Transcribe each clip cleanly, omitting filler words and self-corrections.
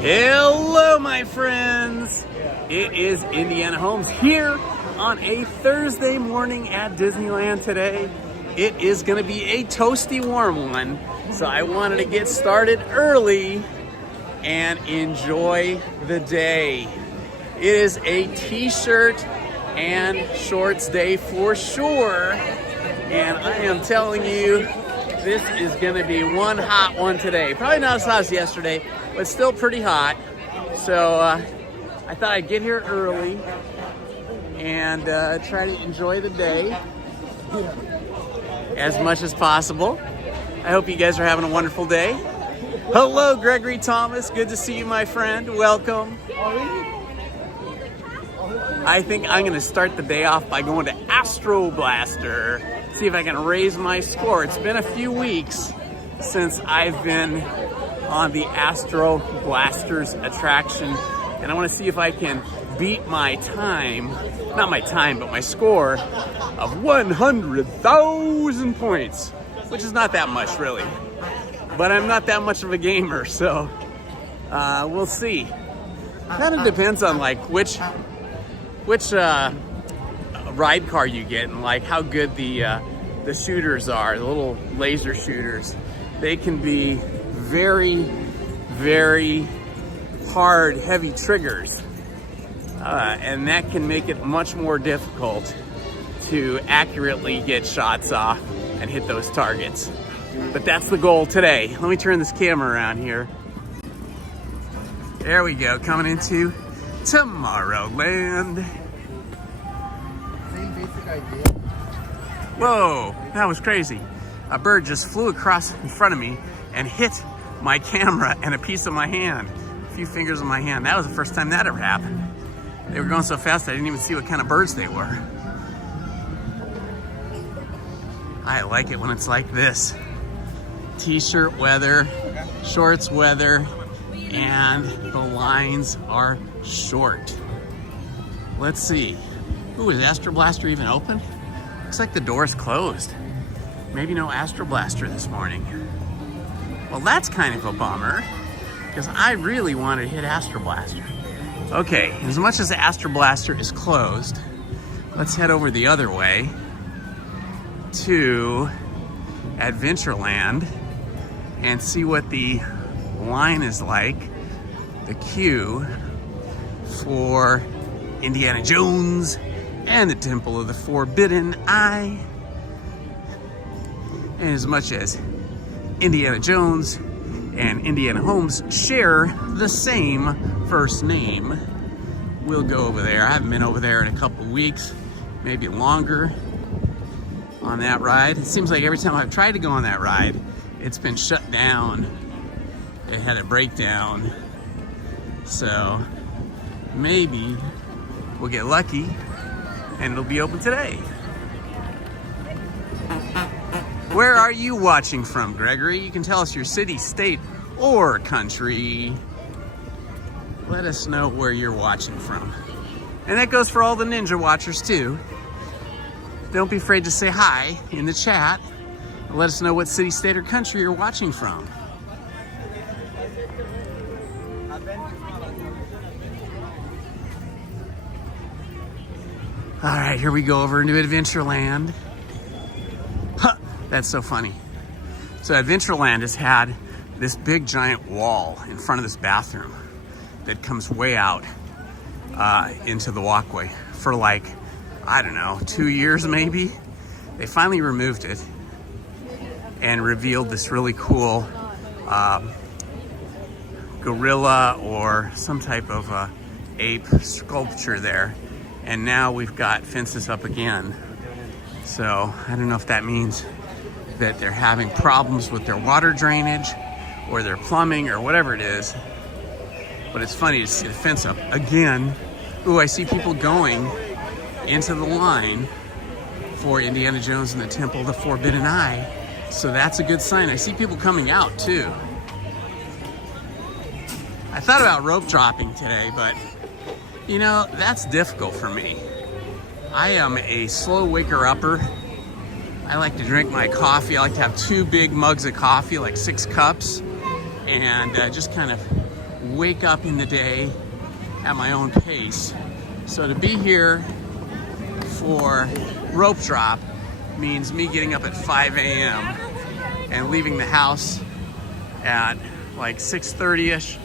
Hello, my friends. It is Indiana Holmes here on a Thursday morning at Disneyland today. It is going to be a toasty warm one, so I wanted to get started early and enjoy the day. It is a t-shirt and shorts day for sure, and I am telling you, this is going to be one hot one today. Probably not as hot as yesterday, but still pretty hot. So I thought I'd get here early and try to enjoy the day as much as possible. I hope you guys are having a wonderful day. Hello, Gregory Thomas. Good to see you, my friend. Welcome. I think I'm going to start the day off by going to Astro Blaster. See if I can raise my score. It's been a few weeks since I've been on the Astro Blasters attraction, and I want to see if I can beat my time, not my time, but my score of 100,000 points, which is not that much really, but I'm not that much of a gamer, so we'll see. Kind of depends on like which ride car you get and like how good the shooters are, the little laser shooters. They can be very, very hard, heavy triggers, and that can make it much more difficult to accurately get shots off and hit those targets. But that's the goal today. Let me turn this camera around here. There we go, coming into Tomorrowland. Same basic idea. Whoa, that was crazy. A bird just flew across in front of me and hit my camera and a piece of my hand, a few fingers of my hand. That was the first time that ever happened. They were going so fast I didn't even see what kind of birds they were. I like it when it's like this. T-shirt weather, shorts weather, and the lines are short. Let's see. Ooh, is Astro Blaster even open? Looks like the door's closed. Maybe no Astro Blaster this morning. Well, that's kind of a bummer, because I really wanted to hit Astro Blaster. Okay, as much as Astro Blaster is closed, let's head over the other way to Adventureland and see what the line is like, the queue for Indiana Jones and the Temple of the Forbidden Eye. And as much as Indiana Jones and Indiana Holmes share the same first name, we'll go over there. I haven't been over there in a couple weeks, maybe longer, on that ride. It seems like every time I've tried to go on that ride, it's been shut down. It had a breakdown. So maybe we'll get lucky and it'll be open today. Where are you watching from, Gregory? You can tell us your city, state, or country. Let us know where you're watching from. And that goes for all the Ninja Watchers too. Don't be afraid to say hi in the chat. Let us know what city, state, or country you're watching from. All right, here we go over into Adventureland. Huh, that's so funny. So Adventureland has had this big giant wall in front of this bathroom that comes way out into the walkway for like, I don't know, 2 years maybe. They finally removed it and revealed this really cool gorilla or some type of ape sculpture there. And now we've got fences up again. So I don't know if that means that they're having problems with their water drainage or their plumbing or whatever it is. But it's funny to see the fence up again. Ooh, I see people going into the line for Indiana Jones and the Temple of the Forbidden Eye. So that's a good sign. I see people coming out too. I thought about rope dropping today, but you know, that's difficult for me. I am a slow waker-upper. I like to drink my coffee. I like to have 2 big mugs of coffee, like 6 cups, and just kind of wake up in the day at my own pace. So to be here for rope drop means me getting up at 5 a.m. and leaving the house at like 6:30ish.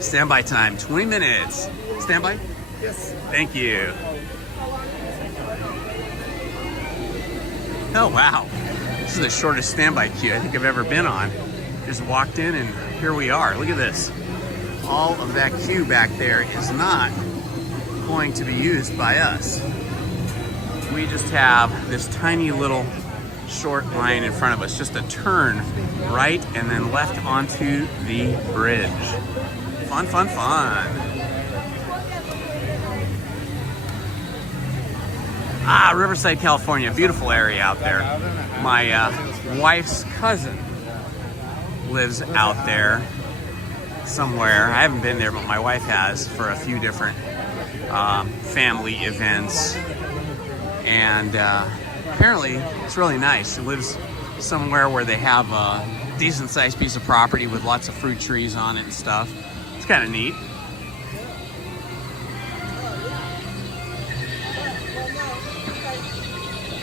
Standby time, 20 minutes. Standby? Yes. Thank you. Oh, wow. This is the shortest standby queue I think I've ever been on. Just walked in and here we are. Look at this. All of that queue back there is not going to be used by us. We just have this tiny little short line in front of us, just a turn right and then left onto the bridge. Fun, fun, fun. Ah, Riverside, California, beautiful area out there. My wife's cousin lives out there somewhere. I haven't been there, but my wife has for a few different family events. And apparently it's really nice. She lives somewhere where they have a decent sized piece of property with lots of fruit trees on it and stuff. It's kind of neat.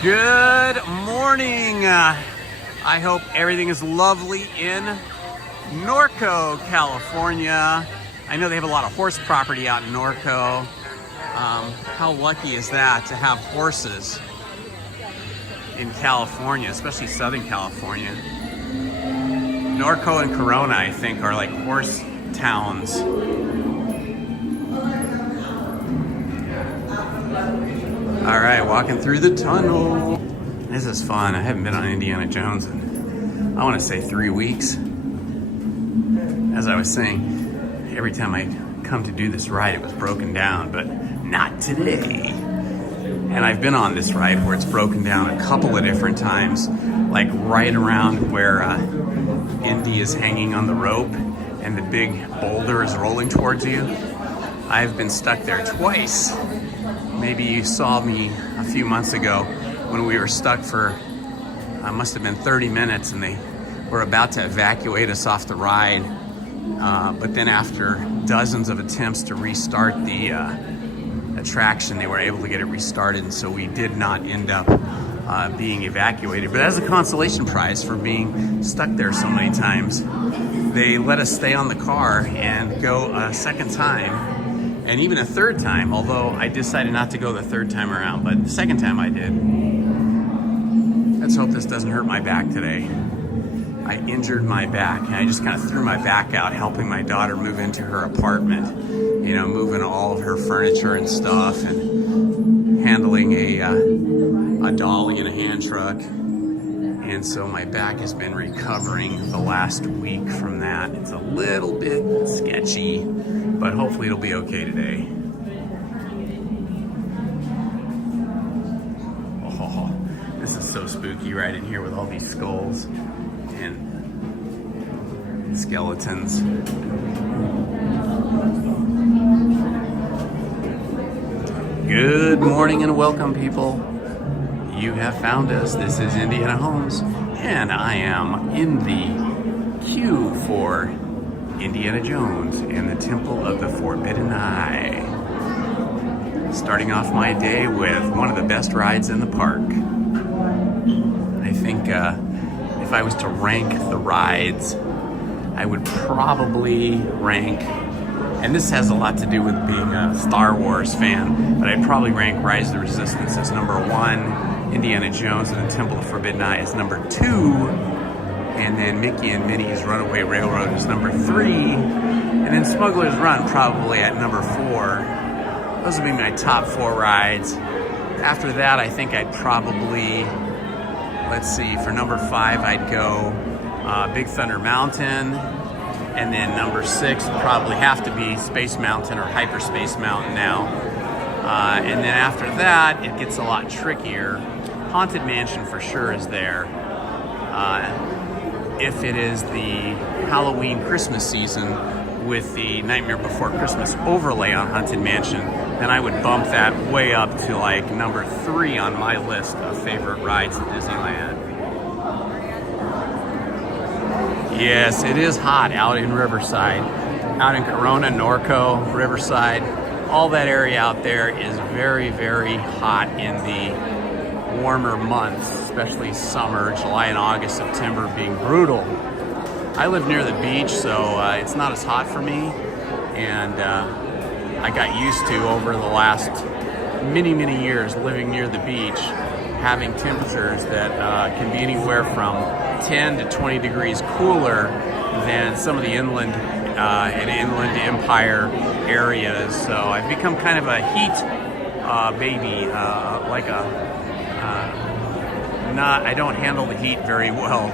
Good morning. I hope everything is lovely in Norco, California. I know they have a lot of horse property out in Norco. How lucky is that to have horses in California, especially Southern California. Norco and Corona, I think, are like horse towns. All right, walking through the tunnel. This is fun. I haven't been on Indiana Jones in, I want to say 3 weeks. As I was saying, every time I come to do this ride, it was broken down, but not today. And I've been on this ride where it's broken down a couple of different times, like right around where Indy is hanging on the rope and the big boulder is rolling towards you. I've been stuck there twice. Maybe you saw me a few months ago when we were stuck for, must have been 30 minutes, and they were about to evacuate us off the ride. But then after dozens of attempts to restart the attraction, they were able to get it restarted, and so we did not end up being evacuated. But as a consolation prize for being stuck there so many times, they let us stay on the car and go a second time, and even a third time, although I decided not to go the third time around, but the second time I did. Let's hope this doesn't hurt my back today. I injured my back, and I just kind of threw my back out helping my daughter move into her apartment, you know, moving all of her furniture and stuff and handling a dolly in a hand truck. And so my back has been recovering the last week from that. It's a little bit sketchy, but hopefully it'll be okay today. Oh, this is so spooky right in here with all these skulls and skeletons. Good morning and welcome, people. You have found us. This is Indiana Holmes, and I am in the queue for Indiana Jones and the Temple of the Forbidden Eye. Starting off my day with one of the best rides in the park. I think if I was to rank the rides, I would probably rank, and this has a lot to do with being a Star Wars fan, but I'd probably rank Rise of the Resistance as number 1, Indiana Jones and the Temple of Forbidden Eye is number 2, and then Mickey and Minnie's Runaway Railroad is number 3, and then Smuggler's Run probably at number 4. Those would be my top 4 rides. After that, I think I'd probably, let's see, for number 5, I'd go Big Thunder Mountain, and then number 6 would probably have to be Space Mountain or Hyperspace Mountain now. And then after that, it gets a lot trickier. Haunted Mansion for sure is there. If it is the Halloween Christmas season with the Nightmare Before Christmas overlay on Haunted Mansion, then I would bump that way up to like number 3 on my list of favorite rides at Disneyland. Yes, it is hot out in Riverside, out in Corona, Norco, Riverside. All that area out there is very, very hot in the warmer months, especially summer, July and August, September being brutal. I live near the beach, so it's not as hot for me, and I got used to, over the last many, many years living near the beach, having temperatures that can be anywhere from 10 to 20 degrees cooler than some of the inland and inland empire areas. So I've become kind of a heat baby, I don't handle the heat very well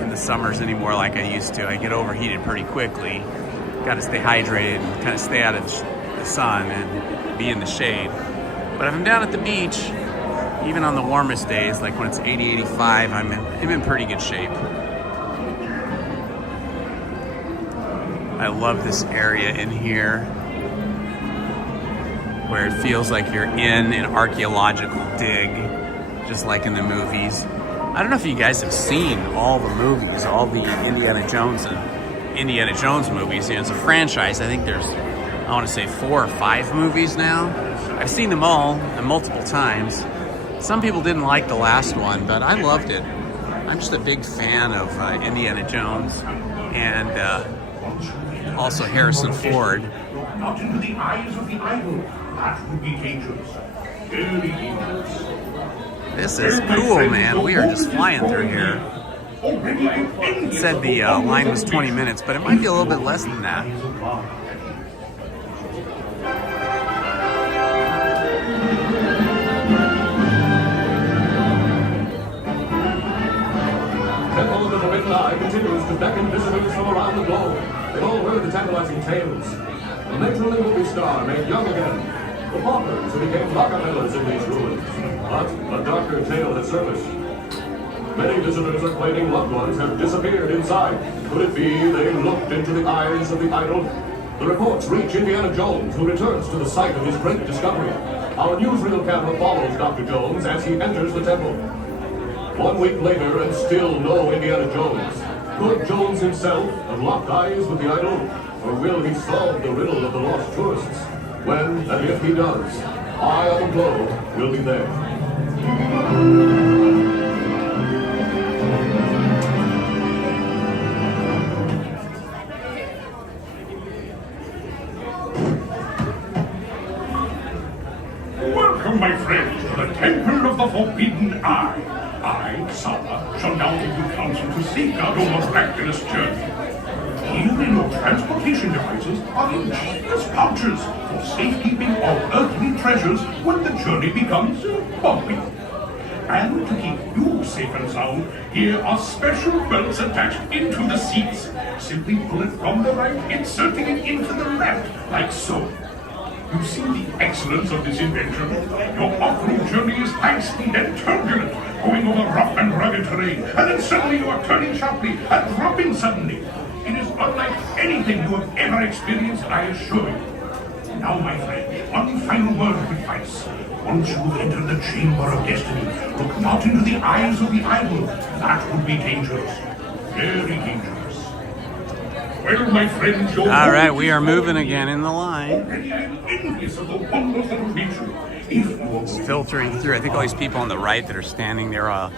in the summers anymore like I used to. I get overheated pretty quickly. Got to stay hydrated and kind of stay out of the sun and be in the shade. But if I'm down at the beach, even on the warmest days, like when it's 80, 85, I'm in pretty good shape. I love this area in here, where it feels like you're in an archaeological dig, just like in the movies. I don't know if you guys have seen all the movies, all the Indiana Jones movies. You know, it's a franchise. I think there's, I want to say 4 or 5 movies now. I've seen them all multiple times. Some people didn't like the last one, but I loved it. I'm just a big fan of Indiana Jones and also Harrison Ford. Not into the eyes of the idol. That would be dangerous. Very dangerous. This is cool, man. We are just flying through here. It said the line was 20 minutes, but it might be a little bit less than that. Temple of the Forbidden Eye continues to beckon visitors from around the globe. They've all heard the tantalizing tales. The matronly movie star made young again. The paupers who became Rockefellers in these ruins. But a darker tale has surfaced. Many visitors are claiming loved ones have disappeared inside. Could it be they looked into the eyes of the idol? The reports reach Indiana Jones, who returns to the site of his great discovery. Our newsreel camera follows Dr. Jones as he enters the temple. 1 week later, and still no Indiana Jones. Could Jones himself have locked eyes with the idol? Or will he solve the riddle of the lost tourists? When, and if he does, Eye on the Globe will be there. Welcome, my friends, to the Temple of the Forbidden Eye. I, Sala, shall now give you counsel to safeguard your miraculous journey. Here in your transportation devices are ingenious pouches for safekeeping of earthly treasures when the journey becomes bumpy. And to keep you safe and sound, here are special belts attached into the seats. Simply pull it from the right, inserting it into the left, like so. You see the excellence of this invention? Your off-road journey is high speed and turbulent, going over rough and rugged terrain, and then suddenly you are turning sharply and dropping suddenly. It is unlike anything you have ever experienced, I assure you. Now, my friend, one final word of advice. Once you've entered the chamber of destiny, look not into the eyes of the idol. That would be dangerous. Very dangerous. Well, my friends, All right, we are moving again in the line. Already I am envious of the wonders that will reach you. If you are It's filtering through. I think all these people on the right that are standing there are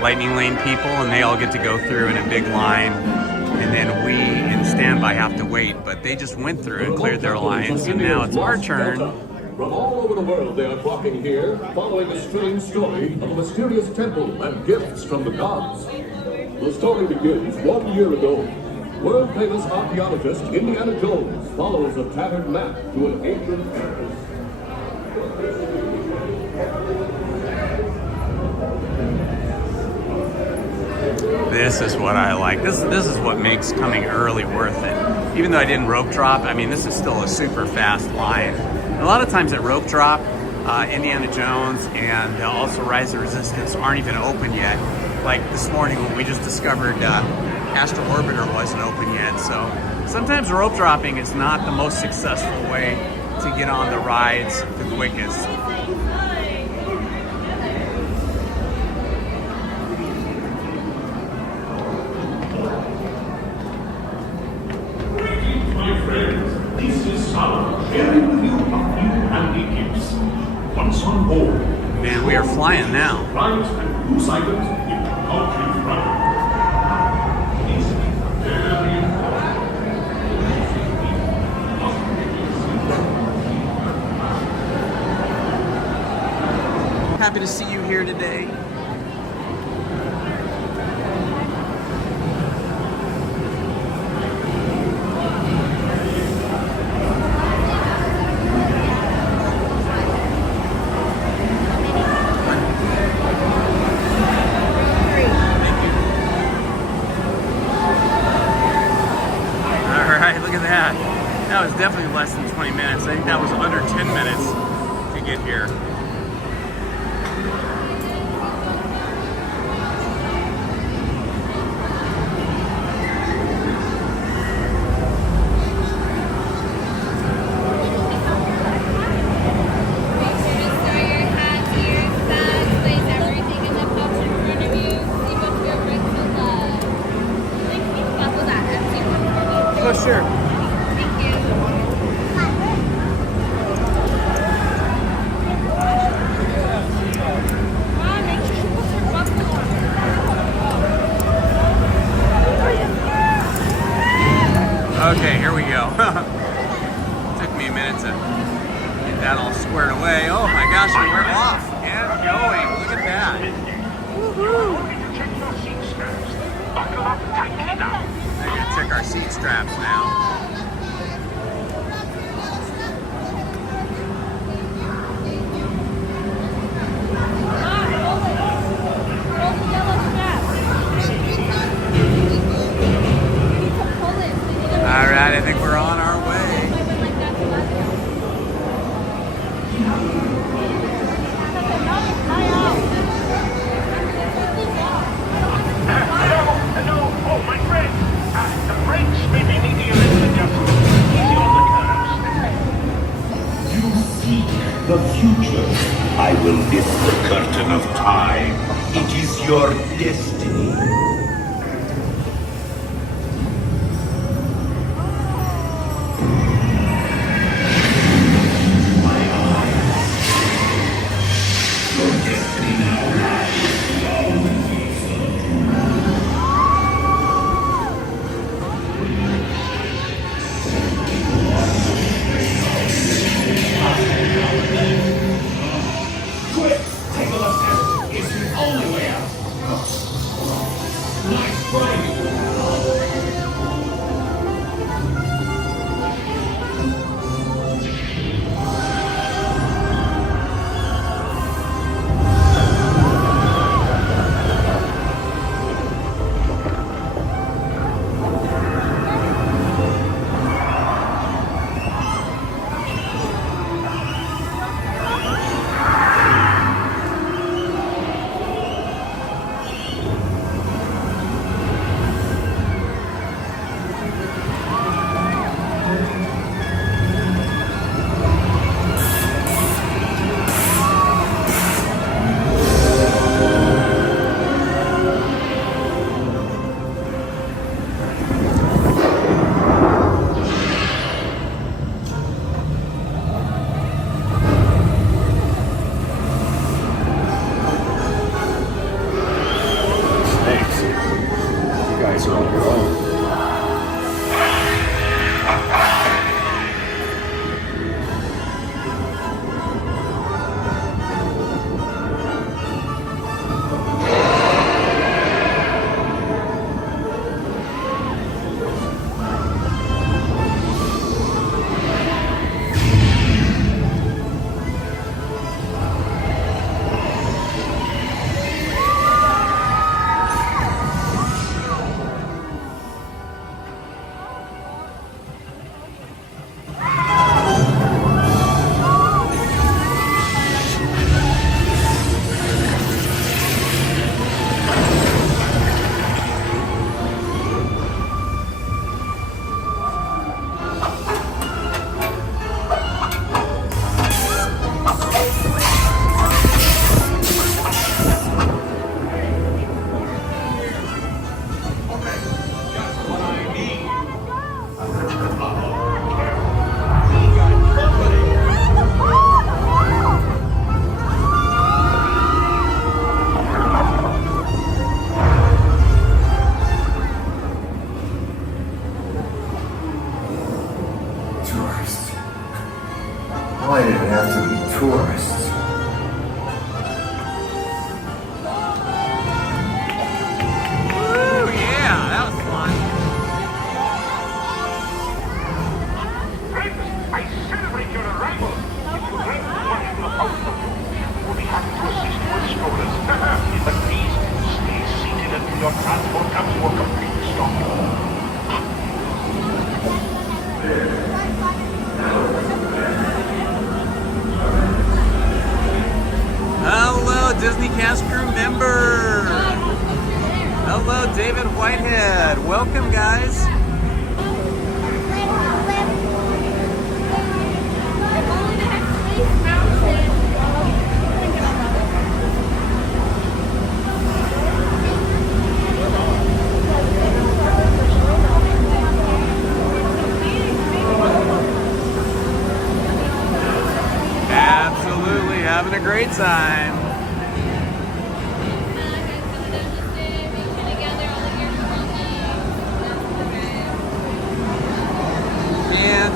lightning lane people, and they all get to go through in a big line. And then we in standby have to wait, but they just went through and cleared their lines, and now it's our turn. From all over the world they are flocking here, following a strange story of a mysterious temple and gifts from the gods. The story begins 1 year ago. World-famous archaeologist Indiana Jones follows a tattered map to an ancient palace. This is what I like. This is what makes coming early worth it. Even though I didn't rope drop, I mean, this is still a super fast line. A lot of times at rope drop, Indiana Jones and also Rise of Resistance aren't even open yet. Like this morning when we just discovered Astro Orbiter wasn't open yet. So sometimes rope dropping is not the most successful way to get on the rides the quickest. Right, and new sightings in the country's running. This is very important. Happy to see you here today. Alright, look at that. That was definitely less than 20 minutes. I think that was under 10 minutes to get here. Oh, sure. Thank you. Mom, make sure she puts her buckle on. Okay, here we go. Took me a minute to get that all squared away. Oh my gosh, we're off and going. Look at that. Woohoo! We're gonna check our seat straps now. All right, I think we're on our way. Hello, oh my friend. The brakes may be needing a little adjustment. Easy on the curves. You seek the future. I will lift the curtain of time. It is your destiny. cast crew member. Hello, David Whitehead. Welcome, guys. Absolutely, having a great time.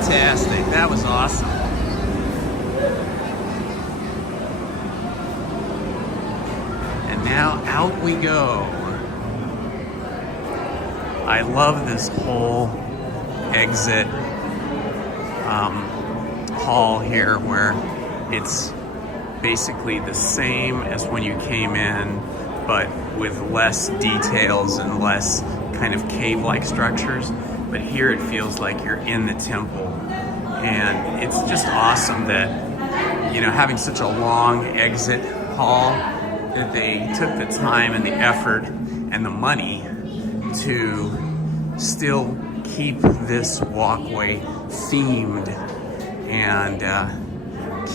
Fantastic, that was awesome. And now out we go. I love this whole exit hall here where it's basically the same as when you came in, but with less details and less kind of cave-like structures. But here it feels like you're in the temple. And it's just awesome that, you know, having such a long exit hall, that they took the time and the effort and the money to still keep this walkway themed and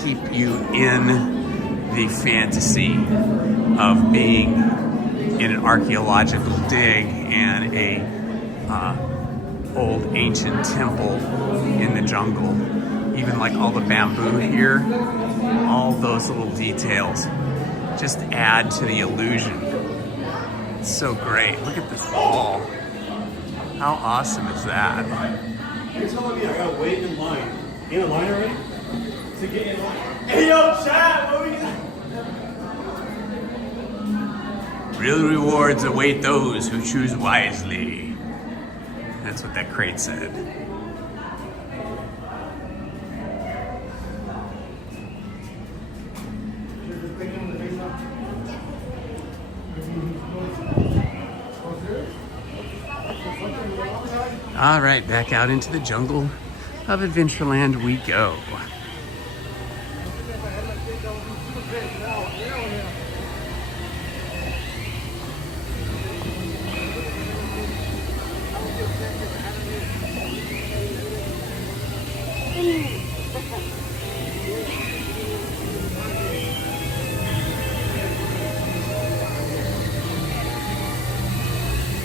keep you in the fantasy of being in an archaeological dig and a old ancient temple in the jungle. Even like all the bamboo here, all those little details just add to the illusion. It's so great. Look at this wall. How awesome is that? You're telling me I gotta wait in line. In a line already? To get in line. Hey yo, chat, what we got? Real rewards await those who choose wisely. That's what that crate said. All right, back out into the jungle of Adventureland we go.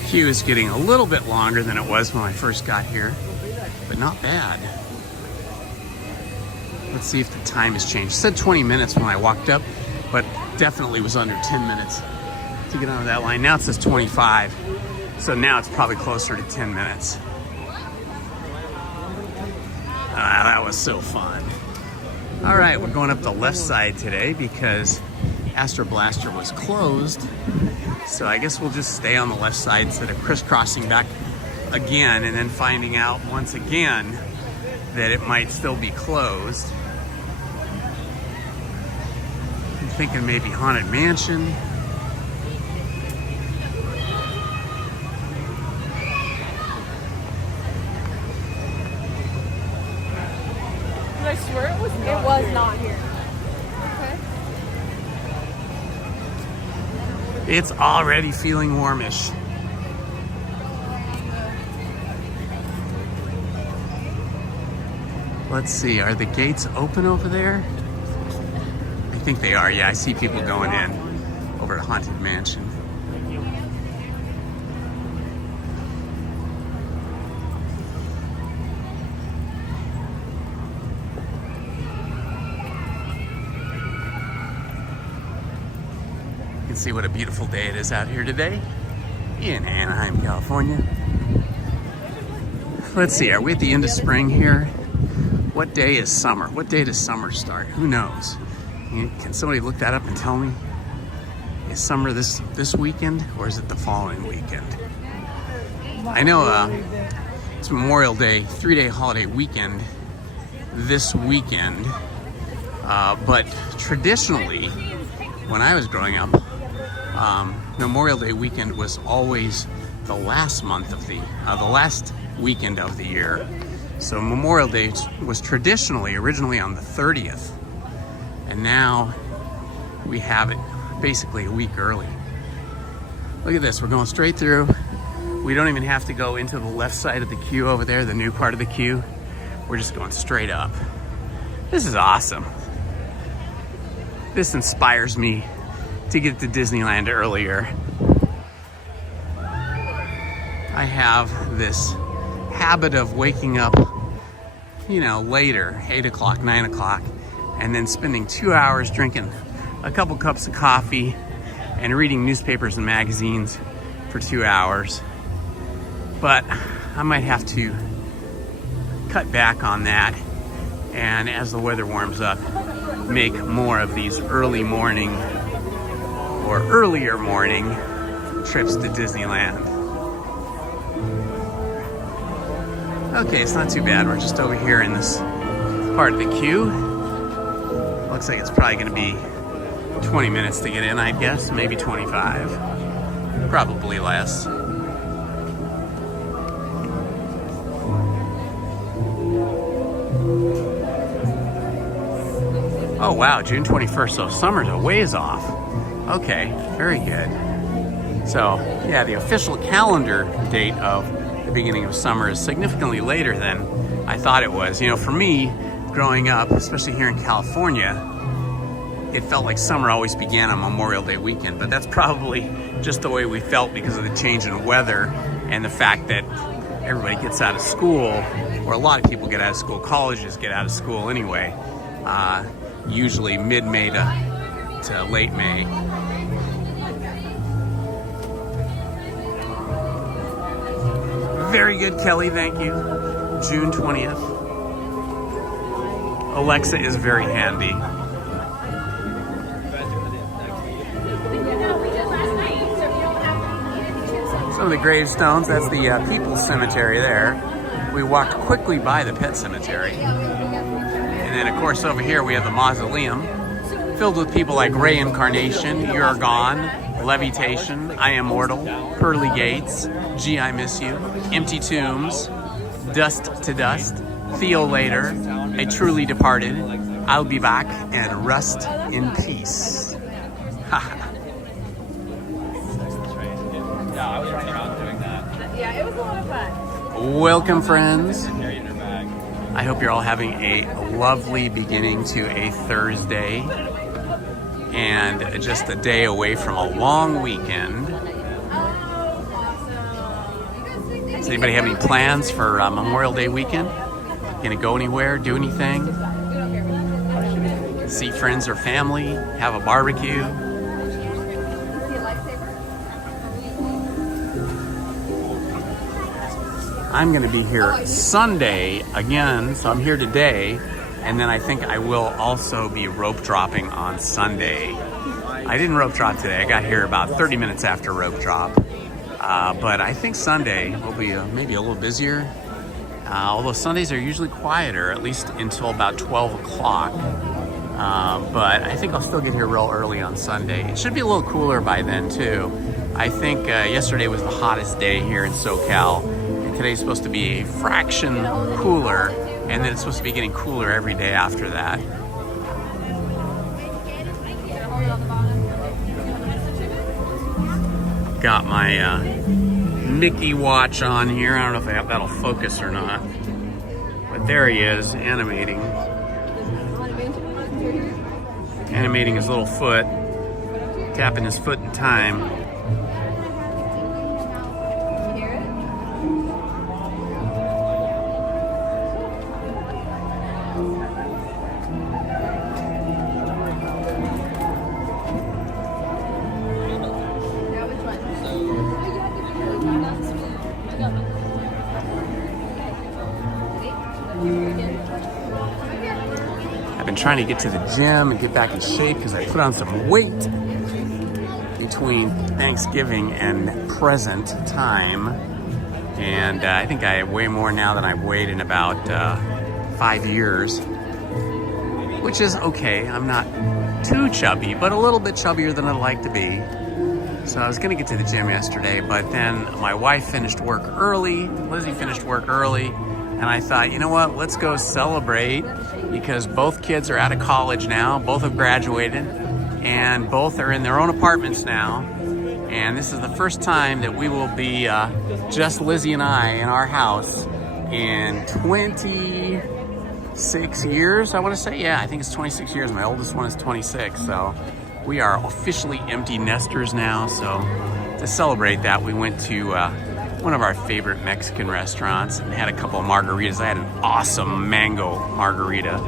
Queue is getting a little bit longer than it was when I first got here, but not bad. Let's see if the time has changed. It said 20 minutes when I walked up, but definitely was under 10 minutes to get onto that line. Now it says 25, so now it's probably closer to 10 minutes. That was so fun. All right, we're going up the left side today because Astro Blaster was closed. So I guess we'll just stay on the left side instead of crisscrossing back again and then finding out once again that it might still be closed. I'm thinking maybe Haunted Mansion. I swear it was not here. It's already feeling warmish. Let's see, are the gates open over there? I think they are, yeah, I see people going in over to Haunted Mansion. See what a beautiful day it is out here today in Anaheim, California. Let's see, are we at the end of spring here? What day is summer? What day does summer start? Who knows? Can somebody look that up and tell me? Is summer this weekend or is it the following weekend? I know it's Memorial Day, 3-day holiday weekend this weekend, but traditionally, when I was growing up, Memorial Day weekend was always the last month of the last weekend of the year. So Memorial Day was originally on the 30th, and now we have it basically a week early. Look at this, we're going straight through. We don't even have to go into the left side of the queue over there, the new part of the queue. We're just going straight up. This is awesome. This inspires me to get to Disneyland earlier. I have this habit of waking up, you know, later, 8 o'clock, 9 o'clock, and then spending 2 hours drinking a couple cups of coffee and reading newspapers and magazines for 2 hours. But I might have to cut back on that, and as the weather warms up, make more of these early morning or earlier morning trips to Disneyland. Okay, it's not too bad. We're just over here in this part of the queue. Looks like it's probably gonna be 20 minutes to get in, I guess, maybe 25, probably less. Oh wow, June 21st, so summer's a ways off. Okay, very good. So yeah, the official calendar date of the beginning of summer is significantly later than I thought it was. You know, for me, growing up, especially here in California, it felt like summer always began on Memorial Day weekend, but that's probably just the way we felt because of the change in weather and the fact that everybody gets out of school, or a lot of people get out of school, colleges get out of school anyway, usually mid-May to late May. Very good, Kelly, thank you. June 20th. Alexa is very handy. Some of the gravestones, that's the People's Cemetery there. We walked quickly by the Pet Cemetery. And then of course over here we have the mausoleum, filled with people like Ray Incarnation, You're Gone, Levitation, I Am Mortal, Pearly Gates, Gee I Miss You, Empty Tombs, Dust to Dust, Theo Later, A Truly Departed, I'll Be Back, and Rust in Peace. Yeah, I was running around doing that. Yeah, it was a lot of fun. Welcome, friends. Carry in her bag. I hope you're all having a lovely beginning to a Thursday and just a day away from a long weekend. Does anybody have any plans for Memorial Day weekend? Gonna go anywhere, do anything? See friends or family, have a barbecue? I'm gonna be here Sunday again, so I'm here today, and then I think I will also be rope dropping on Sunday. I didn't rope drop today, I got here about 30 minutes after rope drop, but I think Sunday will be maybe a little busier, although Sundays are usually quieter, at least until about 12 o'clock, but I think I'll still get here real early on Sunday. It should be a little cooler by then too. I think yesterday was the hottest day here in SoCal. Today's supposed to be a fraction cooler, and then it's supposed to be getting cooler every day after that. Got my Mickey watch on here. I don't know if that'll focus or not, but there he is, animating his little foot, tapping his foot in time. I've been trying to get to the gym and get back in shape because I put on some weight between Thanksgiving and present time. And I think I weigh more now than I've weighed in about 5 years, which is okay. I'm not too chubby, but a little bit chubbier than I'd like to be. So I was gonna get to the gym yesterday, but then my wife finished work early, Lizzie finished work early, and I thought, you know what, let's go celebrate, because both kids are out of college now, both have graduated, and both are in their own apartments now. And this is the first time that we will be just Lizzie and I in our house in 26 years, I want to say. Yeah, I think it's 26 years. My oldest one is 26, so we are officially empty nesters now. So to celebrate that, we went to one of our favorite Mexican restaurants and had a couple of margaritas. I had an awesome mango margarita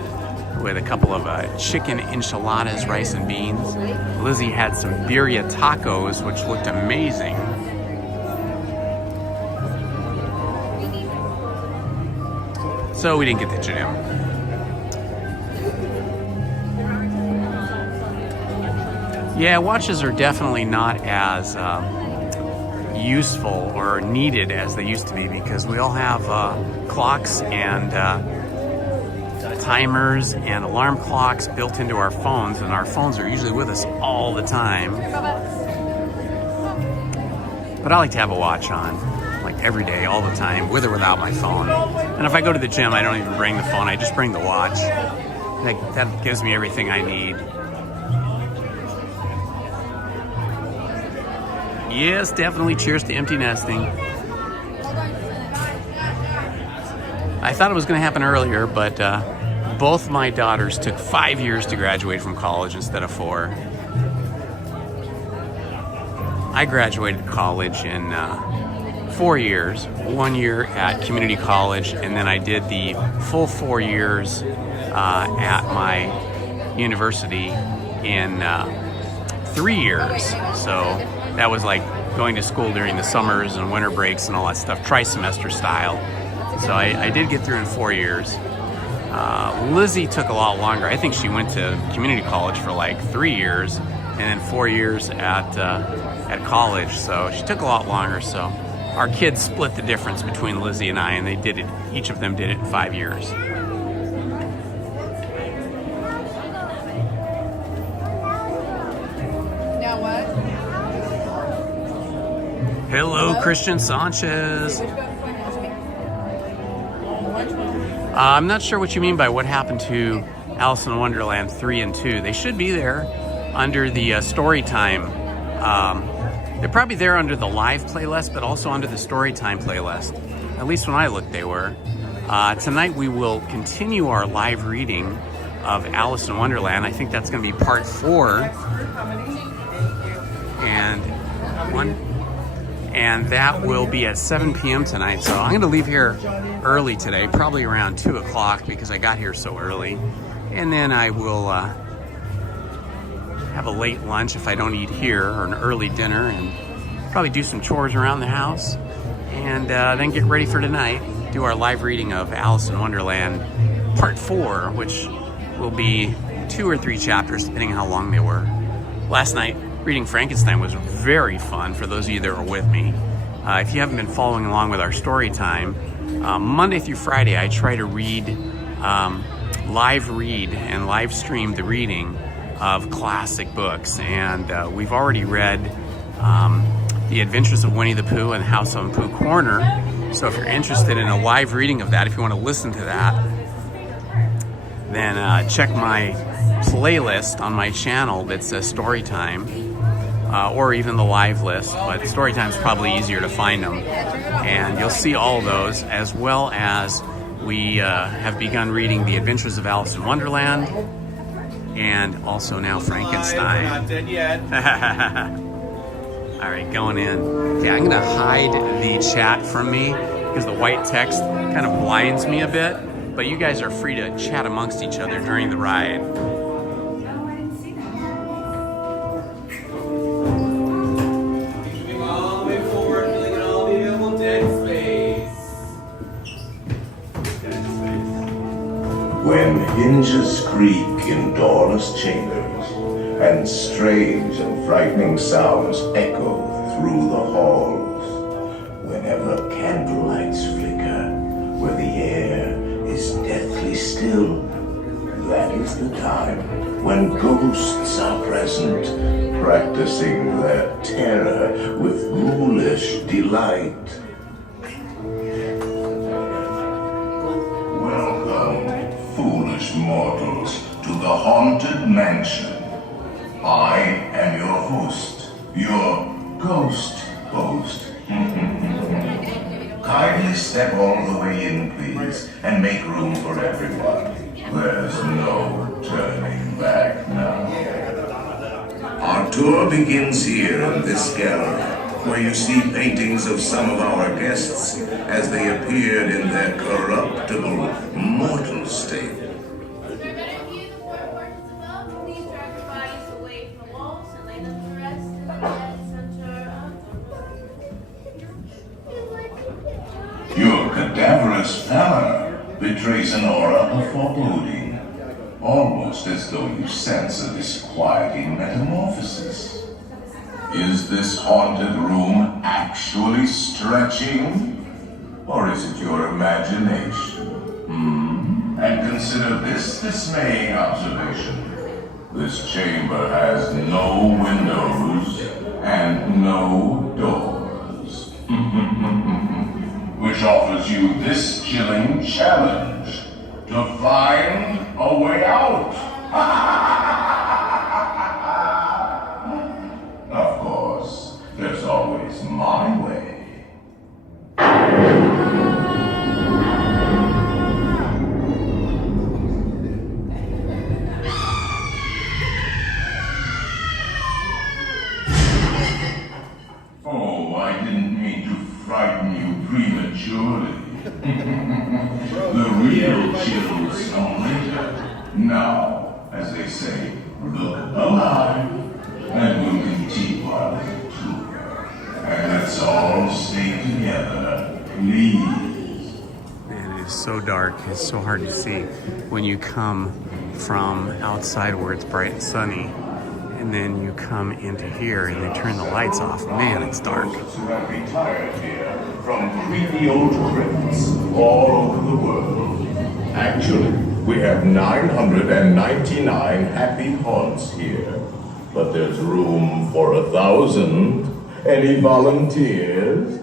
with a couple of chicken enchiladas, rice and beans. Lizzie had some birria tacos, which looked amazing. So we didn't get the gym. Yeah, watches are definitely not as useful or needed as they used to be, because we all have clocks and timers and alarm clocks built into our phones, and our phones are usually with us all the time. But I like to have a watch on, like every day, all the time, with or without my phone. And if I go to the gym, I don't even bring the phone, I just bring the watch. That gives me everything I need. Yes, definitely cheers to empty nesting. I thought it was going to happen earlier, but both my daughters took 5 years to graduate from college instead of 4. I graduated college in 4 years, 1 year at community college, and then I did the full 4 years at my university in 3 years. So that was like going to school during the summers and winter breaks and all that stuff, tri-semester style. So I did get through in 4 years. Lizzie took a lot longer. I think she went to community college for like 3 years and then 4 years at college. So she took a lot longer. So our kids split the difference between Lizzie and I, and they did it. Each of them did it in 5 years. Now what? Hello, Christian Sanchez. I'm not sure what you mean by what happened to Alice in Wonderland 3 and 2. They should be there under the story time. They're probably there under the live playlist, but also under the story time playlist. At least when I looked, they were. Tonight we will continue our live reading of Alice in Wonderland. I think that's going to be part 4. And that will be at 7 p.m. tonight. So I'm going to leave here early today, probably around 2 o'clock because I got here so early. And then I will have a late lunch if I don't eat here, or an early dinner, and probably do some chores around the house. And then get ready for tonight, do our live reading of Alice in Wonderland Part 4, which will be 2 or 3 chapters, depending on how long they were. Last night, reading Frankenstein was very fun for those of you that were with me. If you haven't been following along with our story time, Monday through Friday I try to live read and live stream the reading of classic books. And we've already read The Adventures of Winnie the Pooh and House on Pooh Corner. So if you're interested in a live reading of that, if you want to listen to that, then check my playlist on my channel that says story time. Or even the live list, but Storytime's probably easier to find them. And you'll see all those, as well as we have begun reading The Adventures of Alice in Wonderland, and also now Frankenstein. We're not dead yet. All right, going in. Yeah, I'm gonna hide the chat from me because the white text kind of blinds me a bit, but you guys are free to chat amongst each other during the ride. When hinges creak in doorless chambers, and strange and frightening sounds echo through the halls, whenever candlelights flicker, where the air is deathly still, that is the time when ghosts are present, practicing their terror with ghoulish delight. Welcome, foolish mortals, to the haunted mansion I am your host, your ghost host. Kindly step all the way in, please, and make room for everyone. There's no turning back now. Our tour begins here in this gallery, where you see paintings of some of our guests as they appeared in their corruptible, mortal state. Your cadaverous pallor betrays an aura of foreboding, almost as though you sense a disquieting metamorphosis. Is this haunted room actually stretching? Or is it your imagination? And consider this dismaying observation. This chamber has no windows and no doors. Which offers you this chilling challenge to find a way out. Of course, there's always my way. Oh, I didn't mean to frighten you prematurely. The real chills come later. Now, as they say, look alive, and we'll continue our little tour. And let's all stay together, please. Man, it is so dark. It's so hard to see when you come from outside where it's bright and sunny, and then you come into here and they turn the lights off. Man, it's dark. Who have retired here from creepy old crypts all over the world. Actually, we have 999 happy haunts here, but there's room for 1,000. Any volunteers?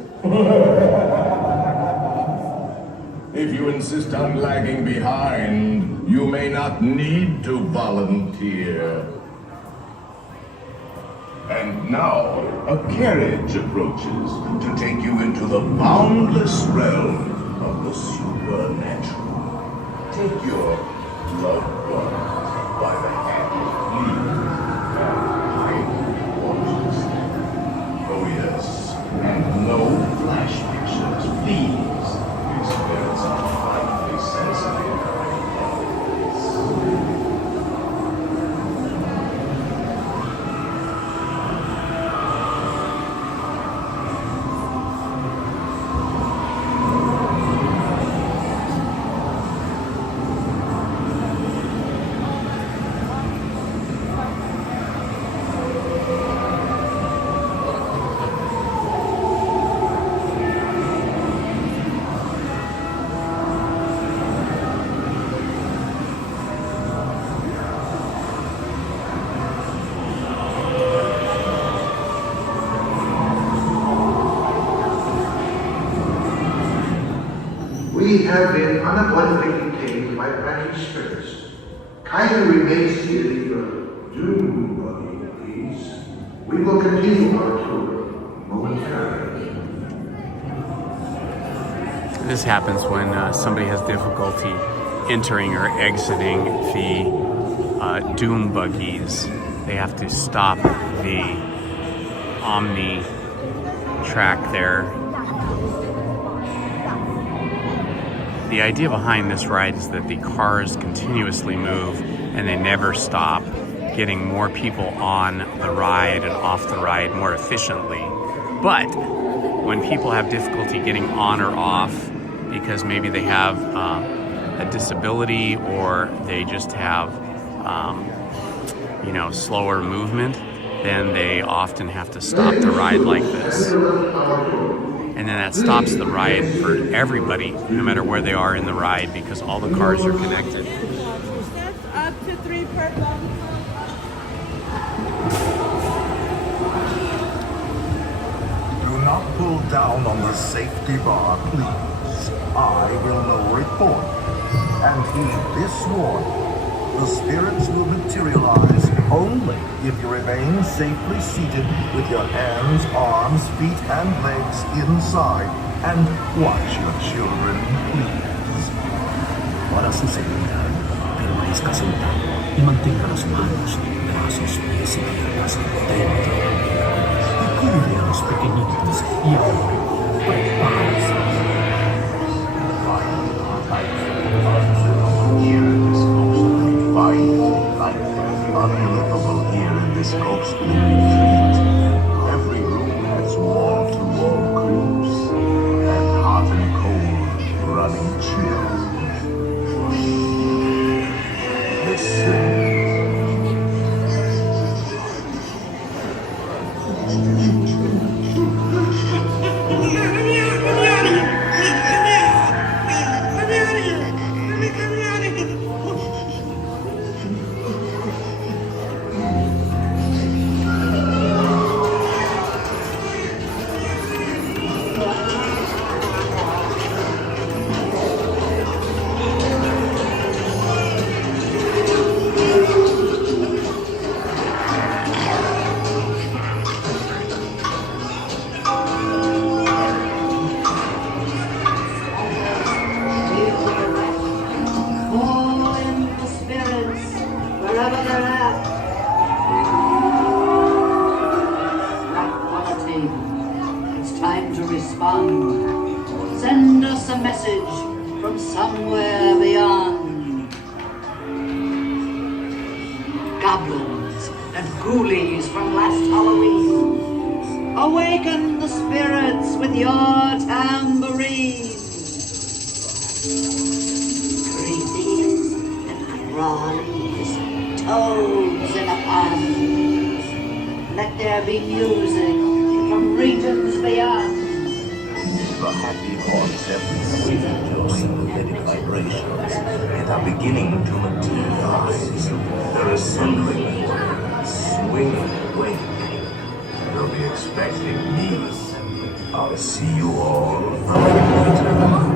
If you insist on lagging behind, you may not need to volunteer. And now, a carriage approaches to take you into the boundless realm of the supernatural. Take your loved ones by the hand, please, and hide cautiously. Oh yes, and no flash pictures, please. These spirits are highly sensitive. We have been unavoidably detained by brackish spirits. Kindly remain seated in your doom buggy, please. We will continue our tour momentarily. This happens when somebody has difficulty entering or exiting the doom buggies. They have to stop the Omni track there. The idea behind this ride is that the cars continuously move and they never stop, getting more people on the ride and off the ride more efficiently. But when people have difficulty getting on or off because maybe they have a disability or they just have slower movement, then they often have to stop the ride like this. And then that stops the ride for everybody, no matter where they are in the ride, because all the cars are connected. Steps up to 3 per bump. Do not pull down on the safety bar, please. I will now report and heed this warning. The spirits will materialize only if you remain safely seated with your hands, arms, feet, and legs inside and watch your children, please. Para su seguridad, permanezca sentado y mantenga las manos, brazos, pies y piernas dentro. Y cuide a los pequeñitos y ahora, prepárense. Unbelievable here in this ghostly retreat. Every room has wall-to-wall creeps and hot and cold running chills. Listen. Send us a message from somewhere beyond. Goblins and ghoulies from last Halloween, awaken the spirits with your tambourine. Creepies and crawlies, toads in a pond. Let there be music from regions beyond. The happy haunts have received your sympathetic vibrations and are beginning to materialize. They're assembling for you, swinging and waving. They'll be expecting me. I'll see you all later.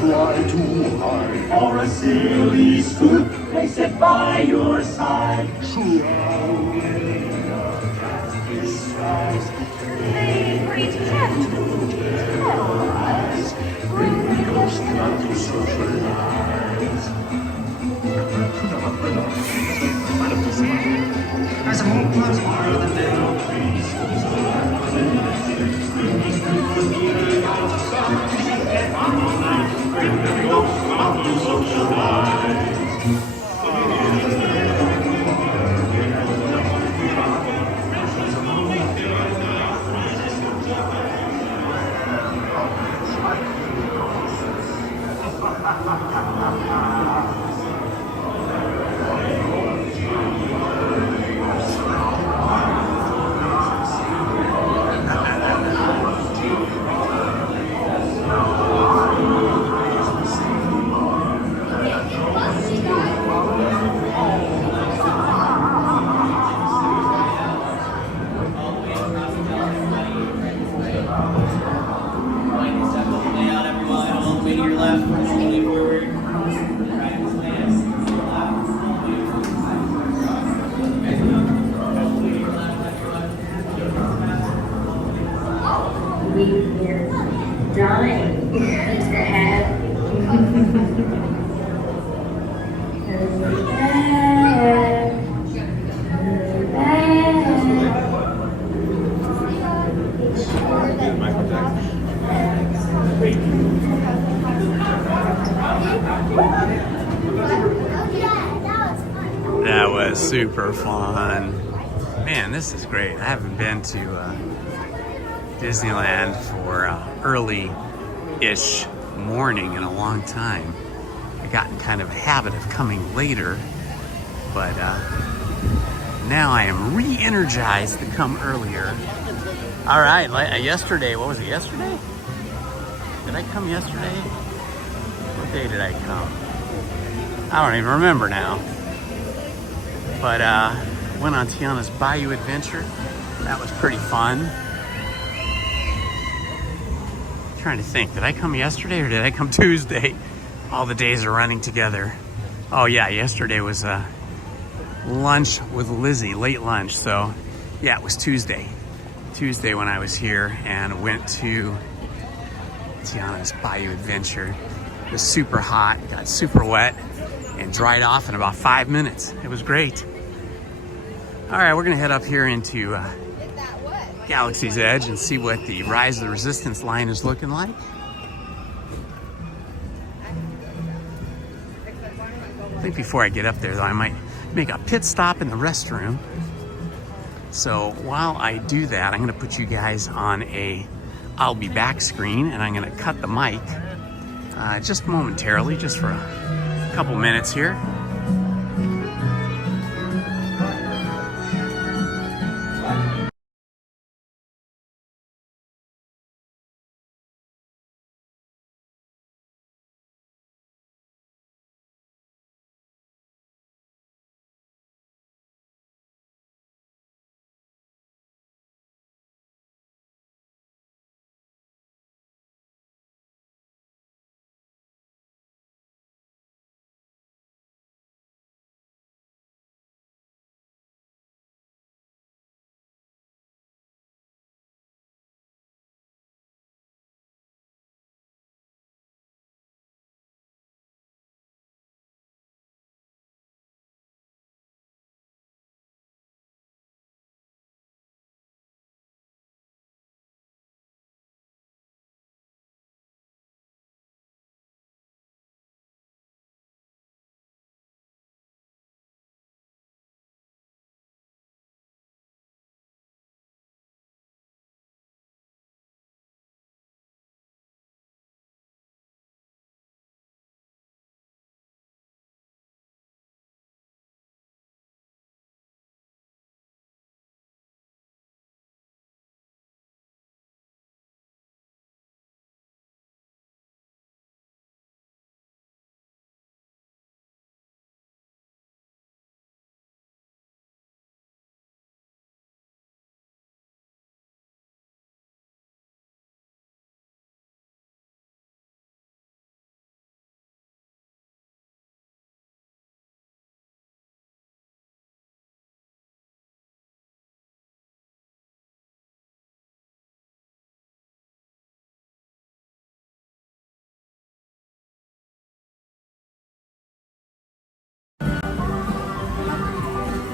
try to hide. Or a silly spook may sit by your side. Shrouded in a cat disguise, they pretend to terrorize. Bring the ghost not to socialize. Dying to have That was super fun. Man, this is great. I haven't been to Disneyland for early-ish morning in a long time. I've gotten kind of a habit of coming later, but now I am re-energized to come earlier. All right, yesterday, what was it, yesterday? Did I come yesterday? What day did I come? I don't even remember now. But went on Tiana's Bayou Adventure. That was pretty fun. Trying to think, did I come yesterday or did I come Tuesday? All the days are running together. Oh yeah, yesterday was lunch with Lizzie, late lunch. So yeah, it was Tuesday. Tuesday when I was here and went to Tiana's Bayou Adventure. It was super hot, got super wet, and dried off in about 5 minutes. It was great. All right, we're gonna head up here into Galaxy's Edge and see what the Rise of the Resistance line is looking like. I think before I get up there though, I might make a pit stop in the restroom. So while I do that, I'm gonna put you guys on a I'll be back screen, and I'm gonna cut the mic just momentarily, just for a couple minutes here.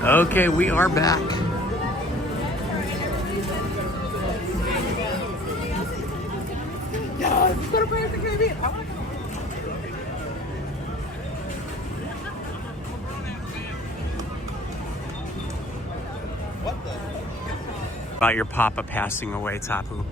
Okay, we are back. About your papa passing away, Tapu.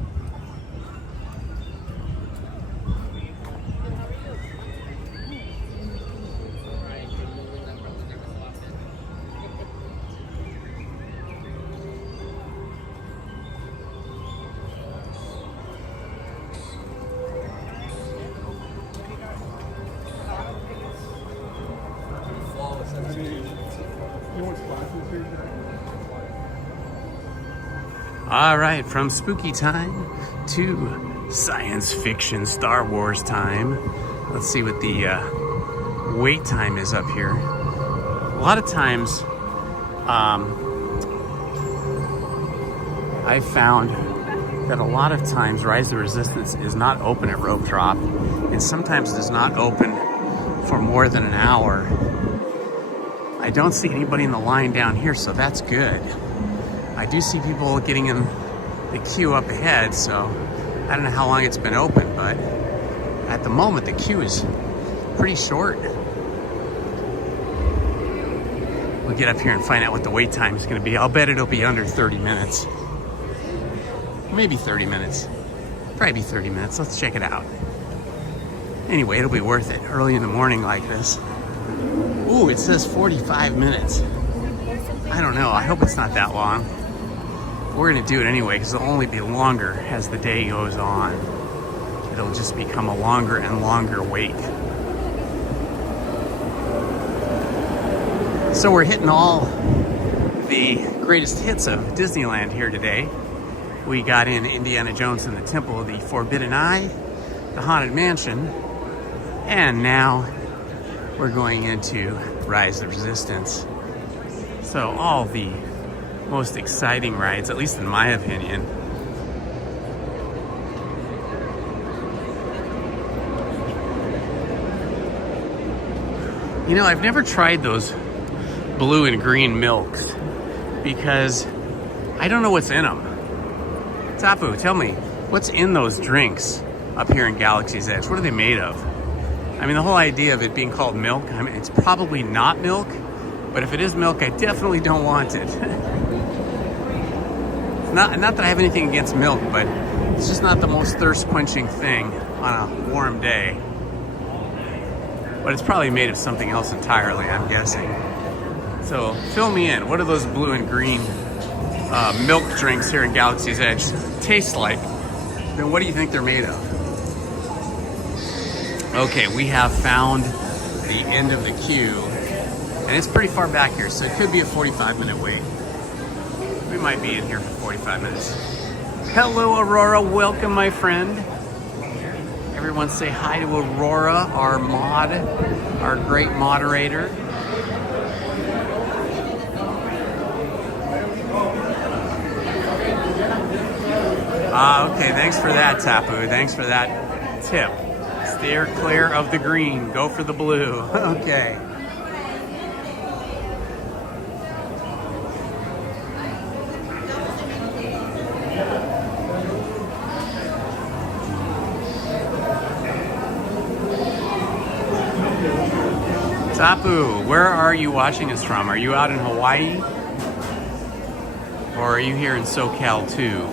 All right, from spooky time to science fiction Star Wars time. Let's see what the wait time is up here. A lot of times, I've found that a lot of times Rise of the Resistance is not open at rope drop, and sometimes it is not open for more than an hour. I don't see anybody in the line down here, so that's good. I do see people getting in the queue up ahead, so I don't know how long it's been open, but at the moment the queue is pretty short. We'll get up here and find out what the wait time is going to be. I'll bet it'll be under 30 minutes. Maybe 30 minutes. Probably be 30 minutes. Let's check it out. Anyway, it'll be worth it early in the morning like this. Ooh, it says 45 minutes. I don't know. I hope it's not that long. We're going to do it anyway because it'll only be longer as the day goes on. It'll just become a longer and longer wait. So we're hitting all the greatest hits of Disneyland here today. We got in Indiana Jones and the Temple of the Forbidden Eye, the Haunted Mansion, and now we're going into Rise of the Resistance. So all the most exciting rides, at least in my opinion. You know, I've never tried those blue and green milks because I don't know what's in them. Tapu, tell me, what's in those drinks up here in Galaxy's Edge? What are they made of? I mean, the whole idea of it being called milk, I mean, it's probably not milk, but if it is milk, I definitely don't want it. Not that I have anything against milk, but it's just not the most thirst-quenching thing on a warm day. But it's probably made of something else entirely, I'm guessing. So fill me in. What do those blue and green milk drinks here in Galaxy's Edge taste like? Then what do you think they're made of? Okay, we have found the end of the queue, and it's pretty far back here, so it could be a 45-minute wait. We might be in here for 45 minutes. Hello, Aurora. Welcome, my friend. Everyone say hi to Aurora, our mod, our great moderator. Okay, thanks for that, Tapu. Thanks for that tip. Steer clear of the green. Go for the blue. Okay. Tapu, where are you watching us from? Are you out in Hawaii? Or are you here in SoCal too?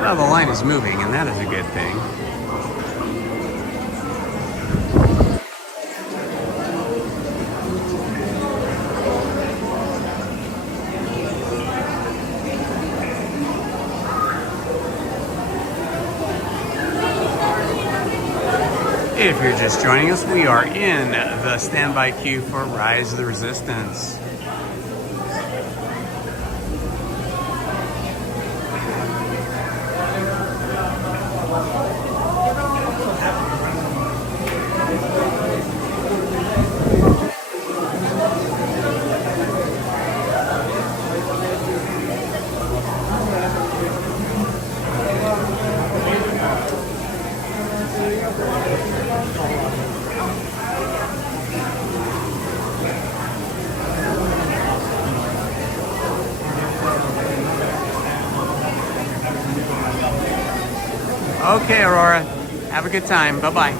Well, the line is moving, and that is a good thing. If you're just joining us, we are in the standby queue for Rise of the Resistance. Aurora. Have a good time. Bye-bye.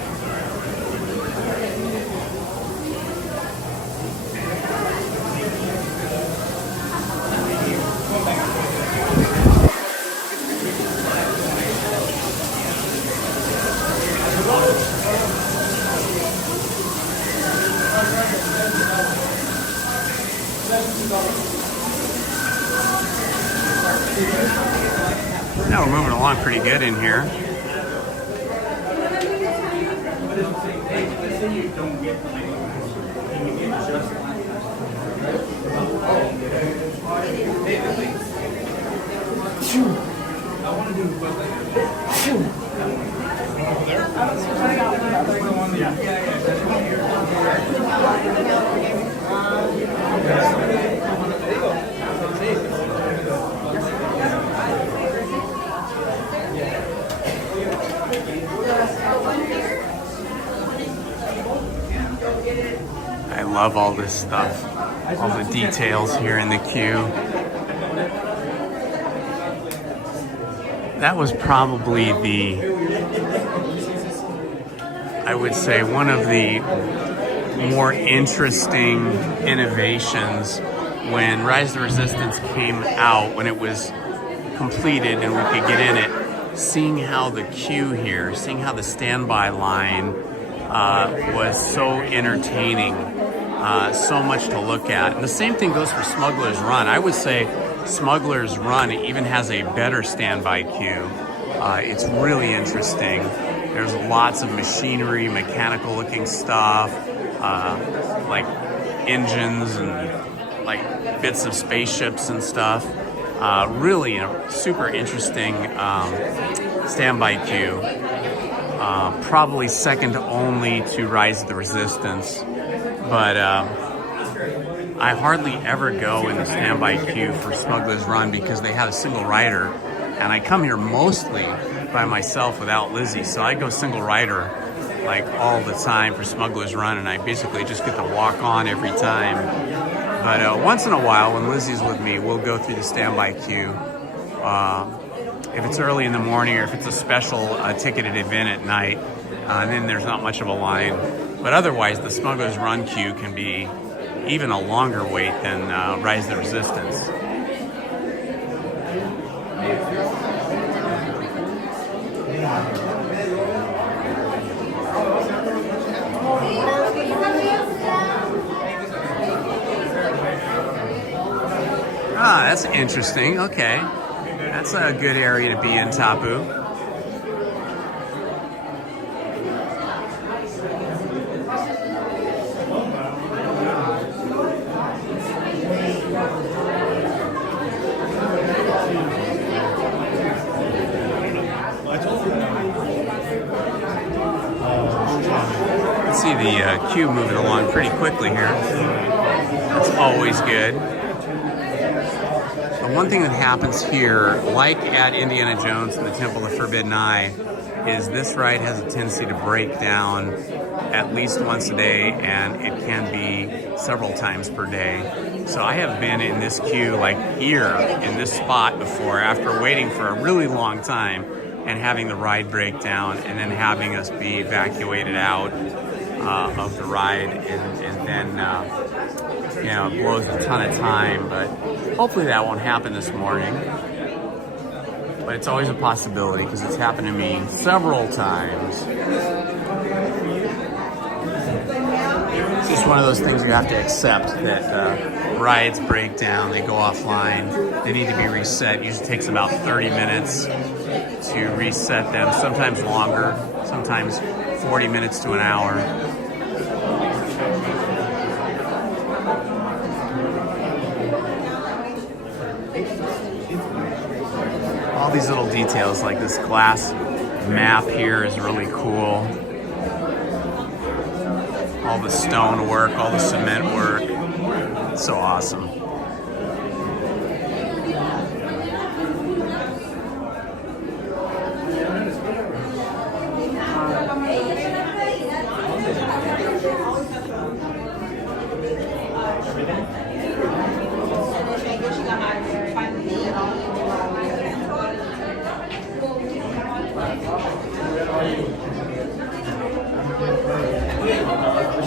Now we're moving along pretty good in here. I love all this stuff, all the details here in the queue. That was probably I would say, one of the more interesting innovations when Rise of the Resistance came out, when it was completed and we could get in it. Seeing how the queue here, seeing how the standby line was so entertaining, so much to look at. And the same thing goes for Smuggler's Run. I would say Smuggler's Run even has a better standby queue. It's really interesting. There's lots of machinery, mechanical looking stuff, like engines and like bits of spaceships and stuff. Really a super interesting standby queue. Probably second only to Rise of the Resistance, but I hardly ever go in the standby queue for Smuggler's Run because they have a single rider, and I come here mostly by myself without Lizzie, so I go single rider like all the time for Smuggler's Run, and I basically just get to walk on every time. But once in a while, when Lizzie's with me, we'll go through the standby queue. If it's early in the morning or if it's a special ticketed event at night, then there's not much of a line. But otherwise, the Smuggler's Run queue can be even a longer wait than Rise of the Resistance. Ah, that's interesting. Okay. That's a good area to be in, Tapu. Let's see the queue moving along pretty quickly here. That's always good. One thing that happens here, like at Indiana Jones and the Temple of Forbidden Eye, is this ride has a tendency to break down at least once a day, and it can be several times per day. So I have been in this queue, like here, in this spot before, after waiting for a really long time and having the ride break down and then having us be evacuated out of the ride, and then you know, it blows a ton of time, but hopefully that won't happen this morning. But it's always a possibility because it's happened to me several times. It's just one of those things you have to accept, that rides break down, they go offline, they need to be reset. It usually takes about 30 minutes to reset them, sometimes longer, sometimes 40 minutes to an hour. All these little details, like this glass map here, is really cool. All the stone work, all the cement work. It's so awesome.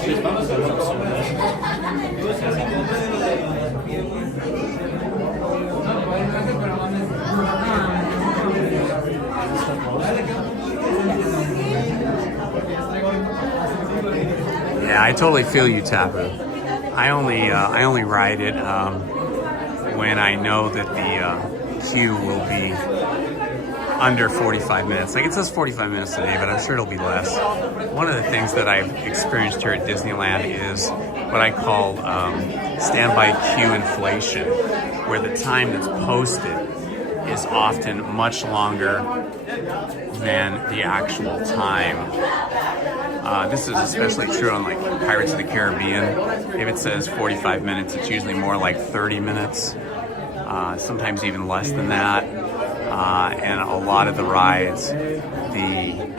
Yeah, I totally feel you, Taboo. I only ride it when I know that the queue will be under 45 minutes. Like, it says 45 minutes today, but I'm sure it'll be less. One of the things that I've experienced here at Disneyland is what I call standby queue inflation, where the time that's posted is often much longer than the actual time. This is especially true on like Pirates of the Caribbean. If it says 45 minutes, it's usually more like 30 minutes, sometimes even less than that. And a lot of the rides, the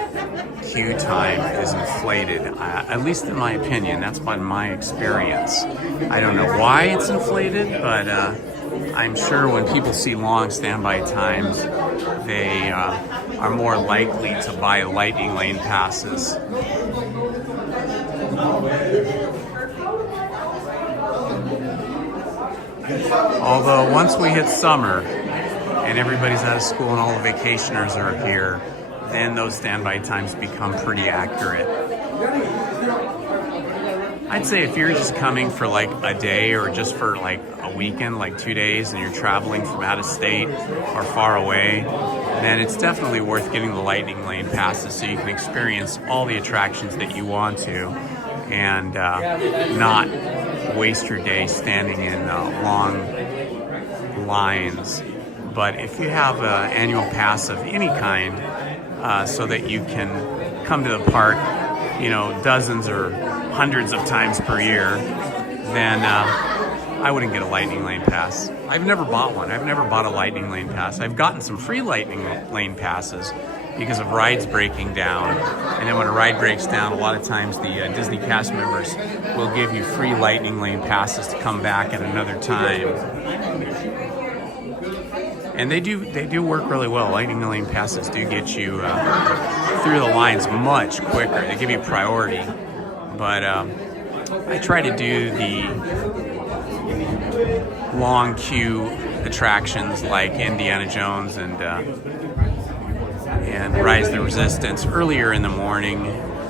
queue time is inflated, at least in my opinion. That's been my experience. I don't know why it's inflated, but I'm sure when people see long standby times, they are more likely to buy lightning lane passes. Although once we hit summer and everybody's out of school and all the vacationers are here, then those standby times become pretty accurate. I'd say if you're just coming for like a day or just for like a weekend, like 2 days, and you're traveling from out of state or far away, then it's definitely worth getting the lightning lane passes so you can experience all the attractions that you want to and not waste your day standing in long lines. But if you have an annual pass of any kind, so that you can come to the park, you know, dozens or hundreds of times per year, then I wouldn't get a lightning lane pass. I've never bought one. I've never bought a lightning lane pass. I've gotten some free lightning lane passes because of rides breaking down. And then when a ride breaks down, a lot of times the Disney cast members will give you free lightning lane passes to come back at another time. And they do work really well. Lightning lane passes do get you through the lines much quicker. They give you priority. But I try to do the long queue attractions like Indiana Jones and Rise of the Resistance earlier in the morning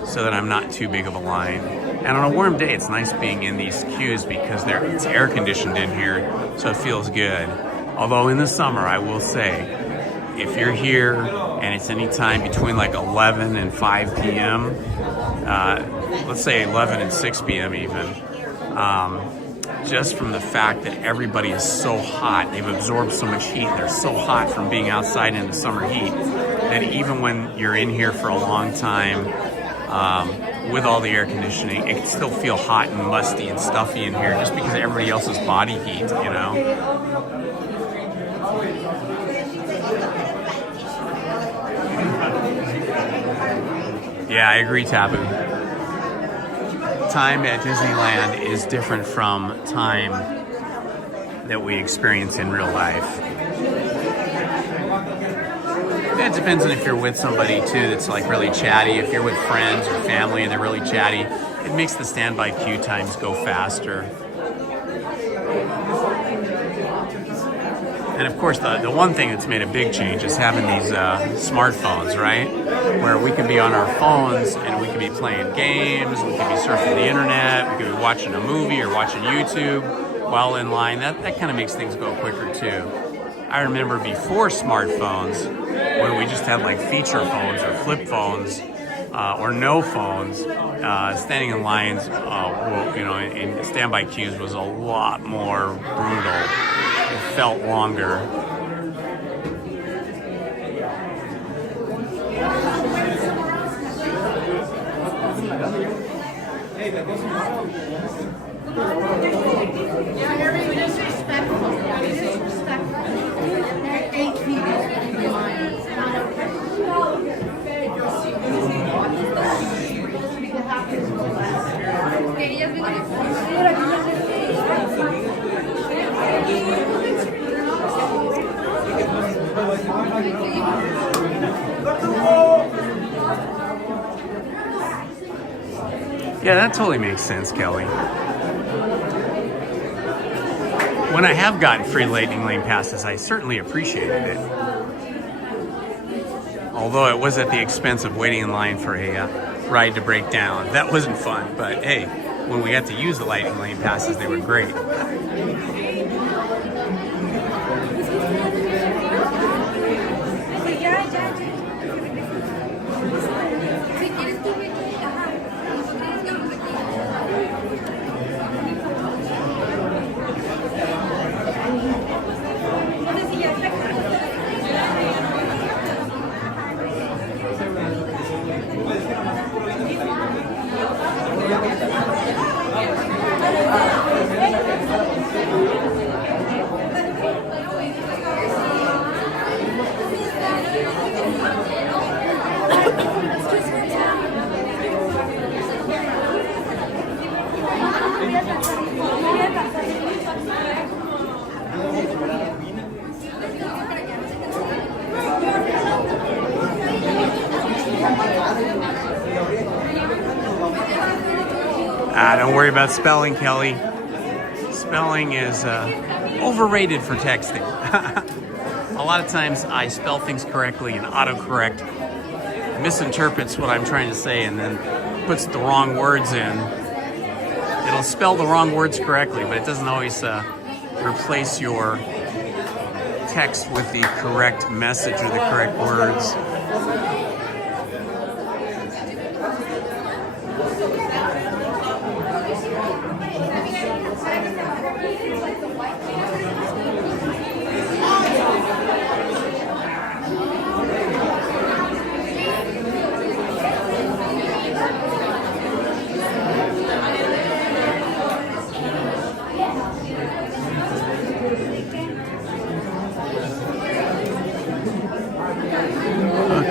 so that I'm not too big of a line. And on a warm day, it's nice being in these queues because it's air conditioned in here, so it feels good. Although in the summer, I will say, if you're here and it's any time between like 11 and 5 p.m., let's say 11 and 6 p.m. even, just from the fact that everybody is so hot, they've absorbed so much heat, they're so hot from being outside in the summer heat, that even when you're in here for a long time, with all the air conditioning, it can still feel hot and musty and stuffy in here just because of everybody else's body heat, you know? Yeah, I agree, Taboo. Time at Disneyland is different from time that we experience in real life. It depends on if you're with somebody too that's like really chatty. If you're with friends or family and they're really chatty, it makes the standby queue times go faster. And of course, the one thing that's made a big change is having these smartphones, right? Where we can be on our phones and we can be playing games, we can be surfing the internet, we can be watching a movie or watching YouTube while in line. That kind of makes things go quicker too. I remember before smartphones, when we just had like feature phones or flip phones or no phones, standing in lines, in standby queues was a lot more brutal. It felt longer. Yeah, that totally makes sense, Kelly. When I have gotten free lightning lane passes, I certainly appreciated it. Although it was at the expense of waiting in line for a ride to break down. That wasn't fun, but hey, when we got to use the lightning lane passes, they were great. Don't worry about spelling, Kelly. Spelling is overrated for texting. A lot of times I spell things correctly and autocorrect misinterprets what I'm trying to say and then puts the wrong words in. It'll spell the wrong words correctly, but it doesn't always replace your text with the correct message or the correct words.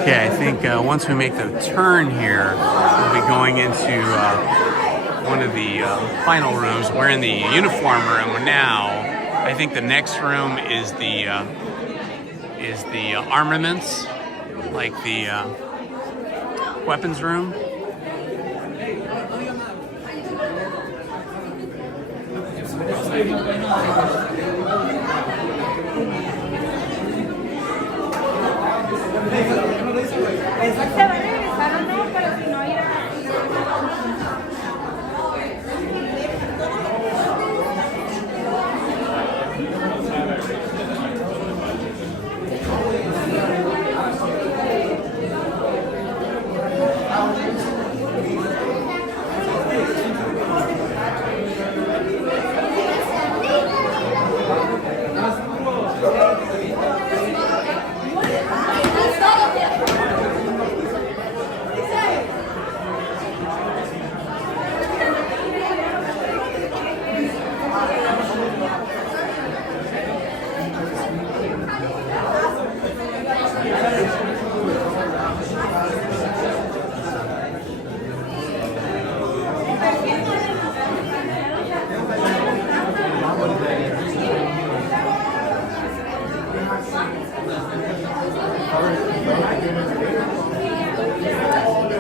Okay, I think once we make the turn here, we'll be going into one of the final rooms. We're in the uniform room now. I think the next room is the armaments, like the weapons room.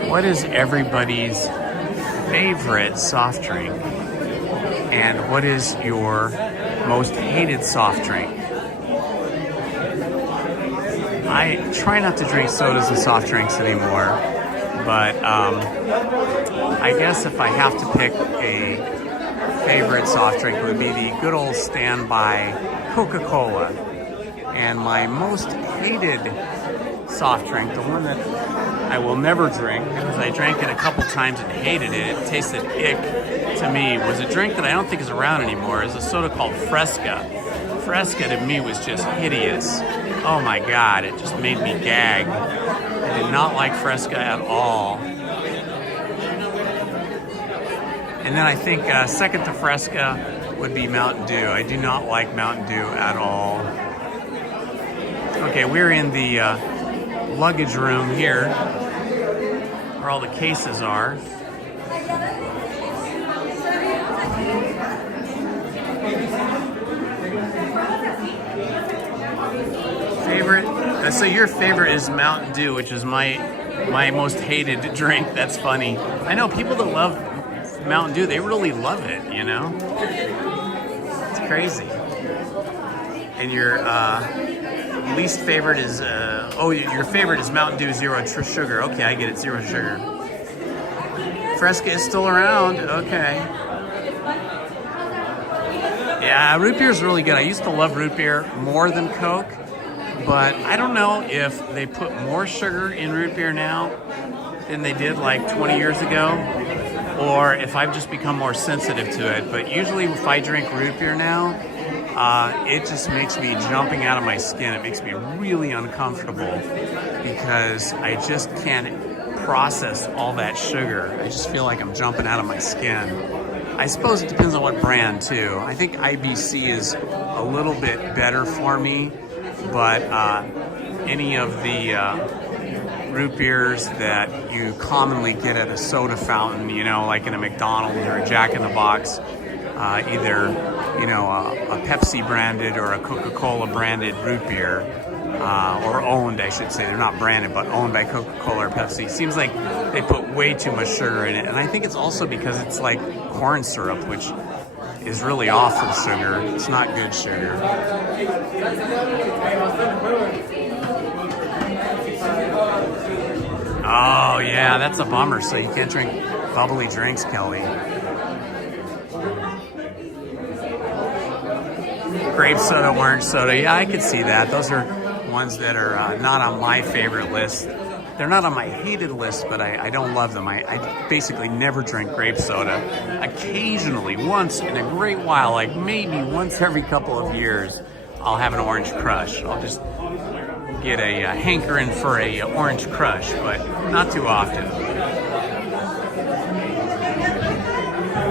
What is everybody's favorite soft drink? And what is your most hated soft drink? I try not to drink sodas and soft drinks anymore, but I guess if I have to pick a favorite soft drink, it would be the good old standby Coca-Cola. And my most hated soft drink, the one that I will never drink because I drank it a couple times and hated it. It tasted ick to me. Was a drink that I don't think is around anymore. It's a soda called Fresca. Fresca to me was just hideous. Oh my God, it just made me gag. I did not like Fresca at all. And then I think second to Fresca would be Mountain Dew. I do not like Mountain Dew at all. Okay, we're in the luggage room here, where all the cases are. Favorite? So your favorite is Mountain Dew, which is my most hated drink. That's funny. I know people that love Mountain Dew, they really love it, you know? It's crazy. And your least favorite is, your favorite is Mountain Dew Zero Sugar. Okay, I get it, 0 sugar. Fresca is still around, okay. Yeah, root beer is really good. I used to love root beer more than Coke, but I don't know if they put more sugar in root beer now than they did like 20 years ago, or if I've just become more sensitive to it. But usually if I drink root beer now, it just makes me jumping out of my skin. It makes me really uncomfortable because I just can't process all that sugar. I just feel like I'm jumping out of my skin. I suppose it depends on what brand too. I think IBC is a little bit better for me, but any of the root beers that you commonly get at a soda fountain, you know, like in a McDonald's or a Jack in the Box, either, you know, a Pepsi branded or a Coca-Cola branded root beer, or owned, I should say. They're not branded, but owned by Coca-Cola or Pepsi. Seems like they put way too much sugar in it. And I think it's also because it's like corn syrup, which is really awful sugar. It's not good sugar. Oh, yeah, that's a bummer. So you can't drink bubbly drinks, Kelly. Grape soda, orange soda. Yeah, I could see that. Those are ones that are not on my favorite list. They're not on my hated list, but I don't love them. I basically never drink grape soda. Occasionally, once in a great while, like maybe once every couple of years, I'll have an orange crush. I'll just get a hankering for a orange crush, but not too often.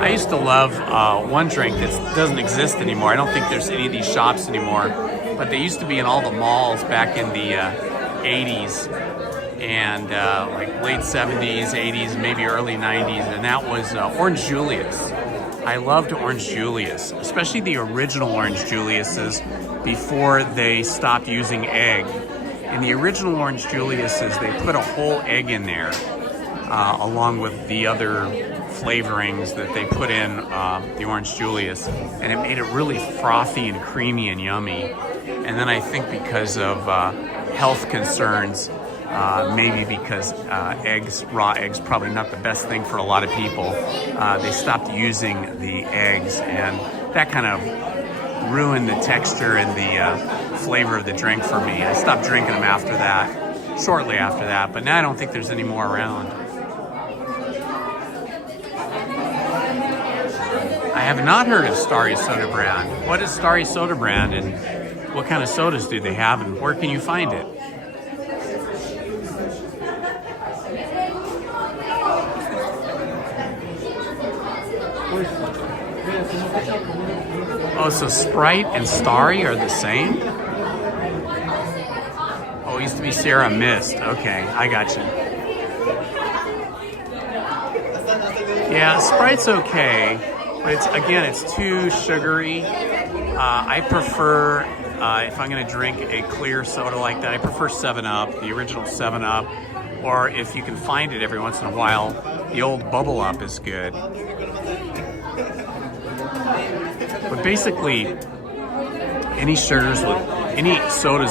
I used to love one drink that doesn't exist anymore. I don't think there's any of these shops anymore, but they used to be in all the malls back in the 80s and like late 70s, 80s, maybe early 90s, and that was Orange Julius. I loved Orange Julius, especially the original Orange Julius's before they stopped using egg. In the original Orange Julius's, they put a whole egg in there along with the other flavorings that they put in the Orange Julius, and it made it really frothy and creamy and yummy. And then I think because of health concerns, maybe because raw eggs, probably not the best thing for a lot of people, they stopped using the eggs, and that kind of ruined the texture and the flavor of the drink for me. I stopped drinking them after that, shortly after that, but now I don't think there's any more around. I have not heard of Starry Soda Brand. What is Starry Soda Brand, and what kind of sodas do they have, and where can you find it? Oh, so Sprite and Starry are the same? Oh, it used to be Sierra Mist. Okay, I got you. Yeah, Sprite's okay, but it's too sugary. I prefer, if I'm going to drink a clear soda like that, I prefer 7-Up, the original 7-Up, or if you can find it every once in a while, the old Bubble Up is good. But basically, any sodas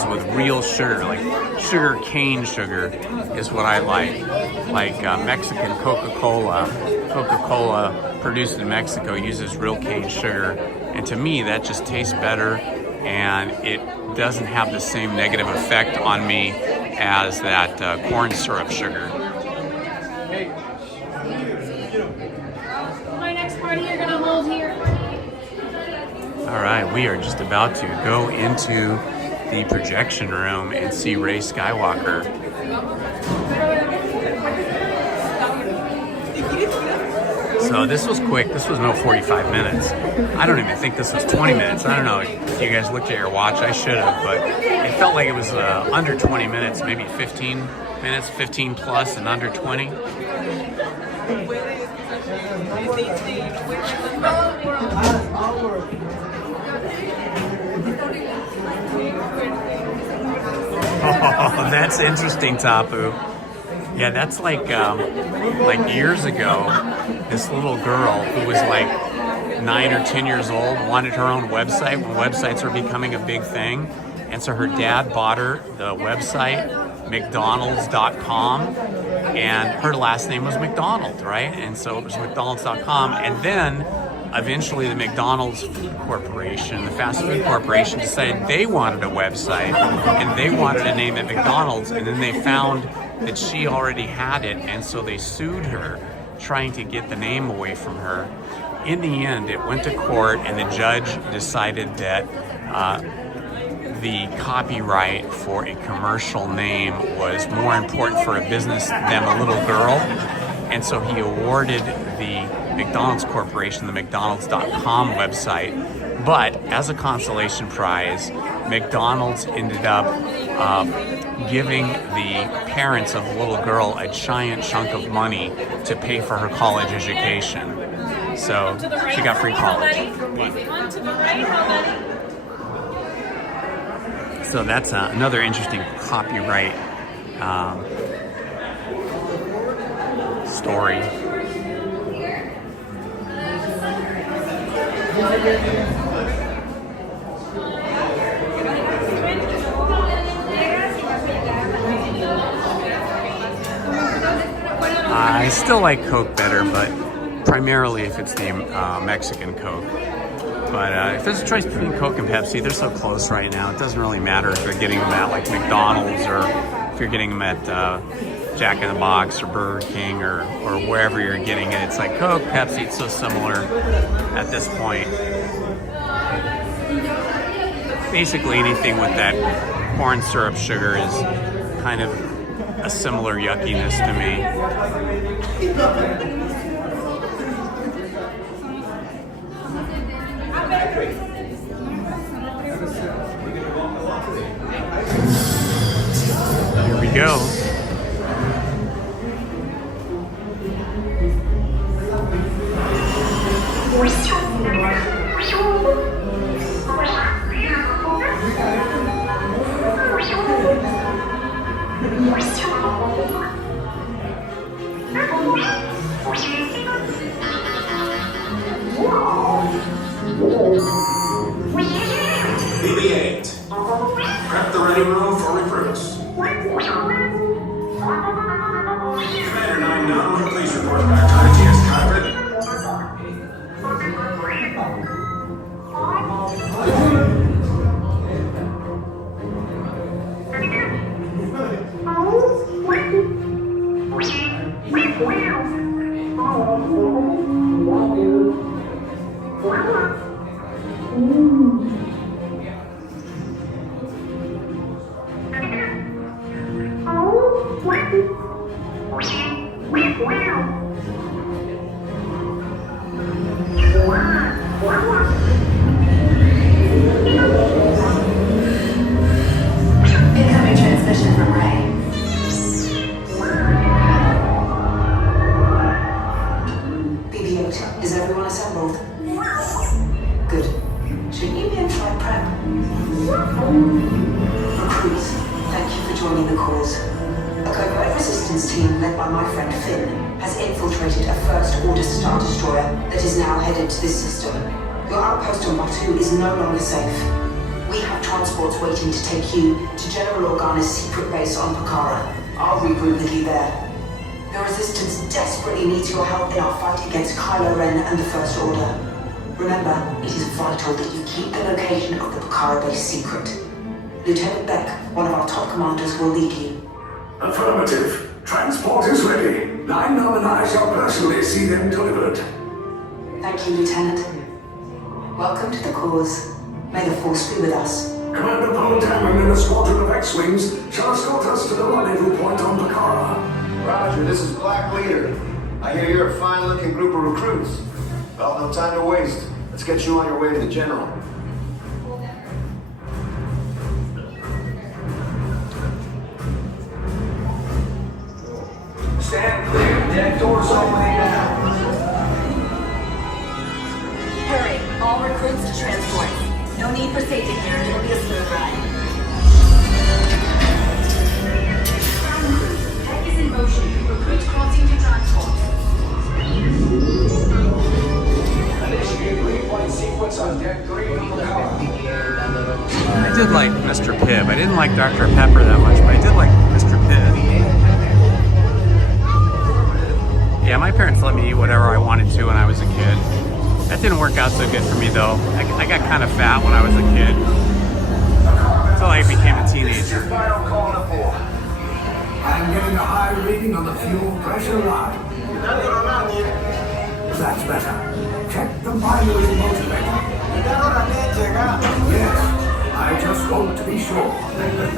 with real sugar, like sugar cane sugar, is what I like Mexican Coca-Cola. Coca-Cola produced in Mexico uses real cane sugar, and to me that just tastes better, and it doesn't have the same negative effect on me as that corn syrup sugar. My next party you're gonna hold here. All right, we are just about to go into the projection room and see Rey Skywalker. So this was quick. This was no 45 minutes. I don't even think this was 20 minutes. I don't know if you guys looked at your watch. I should have, but it felt like it was under 20 minutes, maybe 15 minutes, 15 plus and under 20. Oh, that's interesting, Tapu. Yeah, that's like years ago, this little girl who was like 9 or 10 years old wanted her own website when websites were becoming a big thing. And so her dad bought her the website, McDonald's.com, and her last name was McDonald, right? And so it was McDonald's.com. And then eventually the McDonald's Food Corporation, the fast food corporation, decided they wanted a website and they wanted to name it McDonald's. And then they found that she already had it, and so they sued her, trying to get the name away from her. In the end, it went to court, and the judge decided that the copyright for a commercial name was more important for a business than a little girl, and so he awarded the McDonald's Corporation the McDonald's.com website. But as a consolation prize, McDonald's ended up giving the parents of the little girl a giant chunk of money to pay for her college education. So she got free college. On to the right, how many? So that's another interesting copyright story. I still like Coke better, but primarily if it's the Mexican Coke. But if there's a choice between Coke and Pepsi, they're so close right now. It doesn't really matter if you're getting them at like McDonald's or if you're getting them at Jack in the Box or Burger King or wherever you're getting it. It's like Coke, Pepsi, it's so similar at this point. Basically anything with that corn syrup sugar is kind of a similar yuckiness to me. Here we go. BB-8. Prep the ready room for recruits. Commander 9-9, please report back to ITS cockpit. Incoming transmission from Ray. BB-8, is everyone assembled? Good. Shouldn't you be in flight prep? Recruits, thank you for joining the cause. A covert resistance team led by my friend Finn has infiltrated a first-order Star Destroyer that is now headed to this system. Your outpost on Batu is no longer safe. We have transports waiting to take you to General Organa's secret base on Pakara. I'll regroup with you there. The Resistance desperately needs your help in our fight against Kylo Ren and the First Order. Remember, it is vital that you keep the location of the Pakara base secret. Lieutenant Beck, one of our top commanders, will lead you. Affirmative. Transport is ready. 9-9 and I shall personally see them delivered. Thank you, Lieutenant. Welcome to the cause. May the Force be with us. Commander Paul Tavern and a squadron of X-Wings shall escort us to the rendezvous point on Pakara. Roger, this is Black Leader. I hear you're a fine-looking group of recruits. Well, no time to waste. Let's get you on your way to the General. Stand clear. Deck doors opening now. Hurry, all recruits to transport. No need for safety clearance. It'll be a smooth ride. Tech is in motion. Mr. Pibb. I didn't like Dr. Pepper that much, but I did like Mr. Pibb. Yeah, my parents let me eat whatever I wanted to when I was a kid. That didn't work out so good for me though. I got kind of fat when I was a kid. Until I became a teenager. I'm getting a high reading on the fuel pressure line. That's better. Check the binary motivator. Yes, I just want to be sure.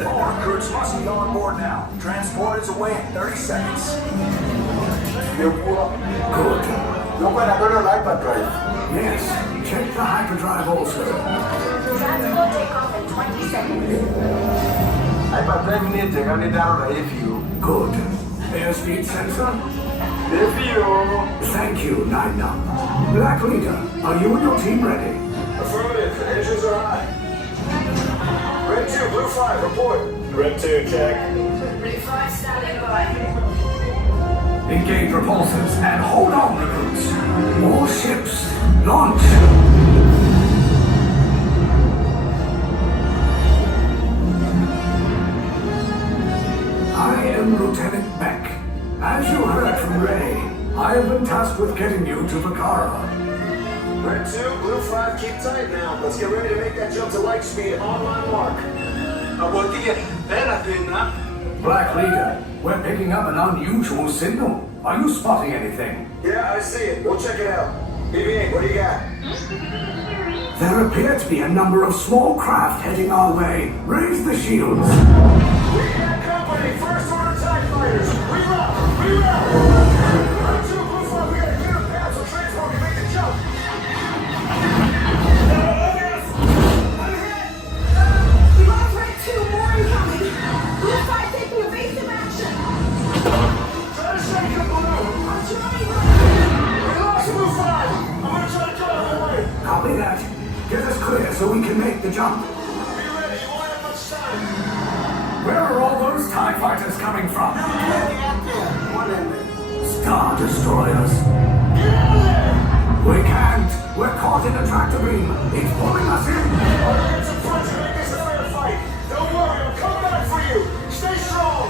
All recruits must be on board now. Transport is away in 30 seconds. Good. Yes, check the hyperdrive also. Transport takeoff in 20 seconds. Good. Airspeed sensor? Thank you, 9-Num. Black Leader, are you and your team ready? Affirmative. Engines are high. Red 2, Blue 5, report. Red 2, check. Blue 5 standing by. Engage repulsors and hold on, recruits. More ships. Launch. I am Lieutenant Beck. As you heard from Ray, I have been tasked with getting you to Vakara. Red 2, Blue 5, keep tight now. Let's get ready to make that jump to light speed on my mark. Black Leader, we're picking up an unusual signal. Are you spotting anything? Yeah, I see it. We'll check it out. BB-8, what do you got? There appear to be a number of small craft heading our way. Raise the shields. We got company. First order TIE fighters. Reroute! Reroute! Red 2, Blue 5, we gotta clear a path so transport can make the jump. We lost Red 2, more incoming. Blue 5 taking evasive action. Try to shake him, Blue. I'm trying. We lost Blue 5. I'm gonna try to get out of the way. Copy that. Get us clear so we can make the jump. Be ready. You won't have much time. Where are all those TIE fighters coming from? Star Destroyers. Get out of there! We can't. We're caught in a tractor beam. It's pulling us in. Our units in front to make this a fair fight. Don't worry, I'm coming back for you. Stay strong.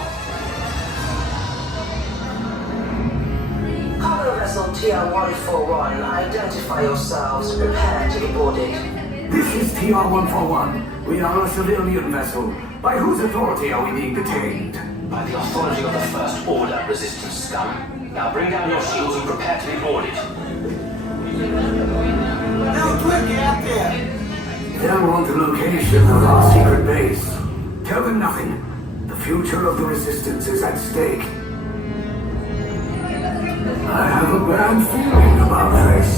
Cargo vessel TR-141, identify yourselves. Prepare to be boarded. This is TR-141. We are a civilian vessel. By whose authority are we being detained? By the authority of the First Order, resistance scum. Now bring down your shields and prepare to be boarded. They're on the location of our secret base. Tell them nothing. The future of the Resistance is at stake. I have a bad feeling about this.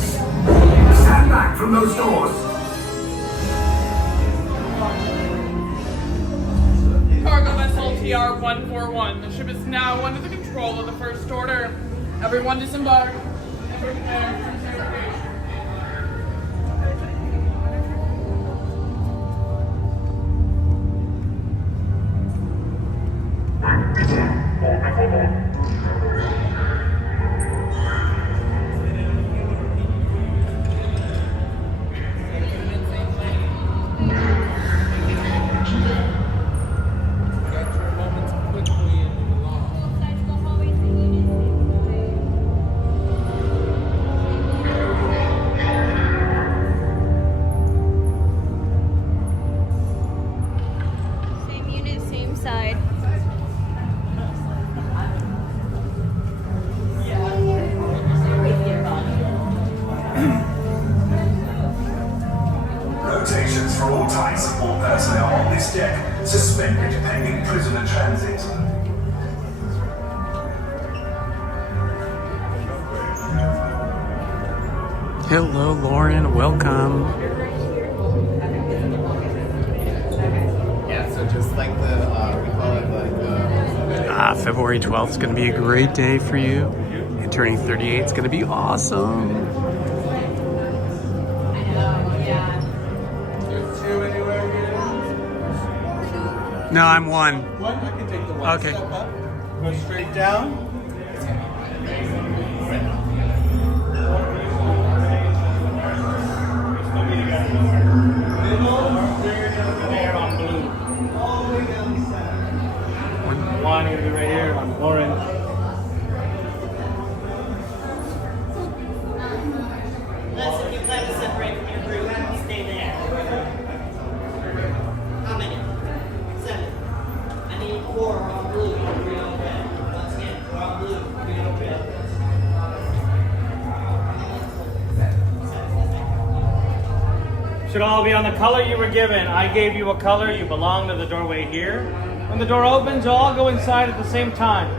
Stand back from those doors. Cargo vessel TR-141. The ship is now under the control of the First Order. Everyone disembark. And prepare for interrogation. Same unit, same side. Rotations for all TIE support personnel on this deck. Suspended pending prisoner transit. Hello, Lauren. Welcome. Yeah, so just like the, we call it like the... February 12th is going to be a great day for you. And turning 38 is going to be awesome. No, I'm one. One, you can take the one Okay. step up, go straight down. There on blue. Should all be on the color you were given. I gave you a color. You belong to the doorway here. When the door opens, you'll all go inside at the same time.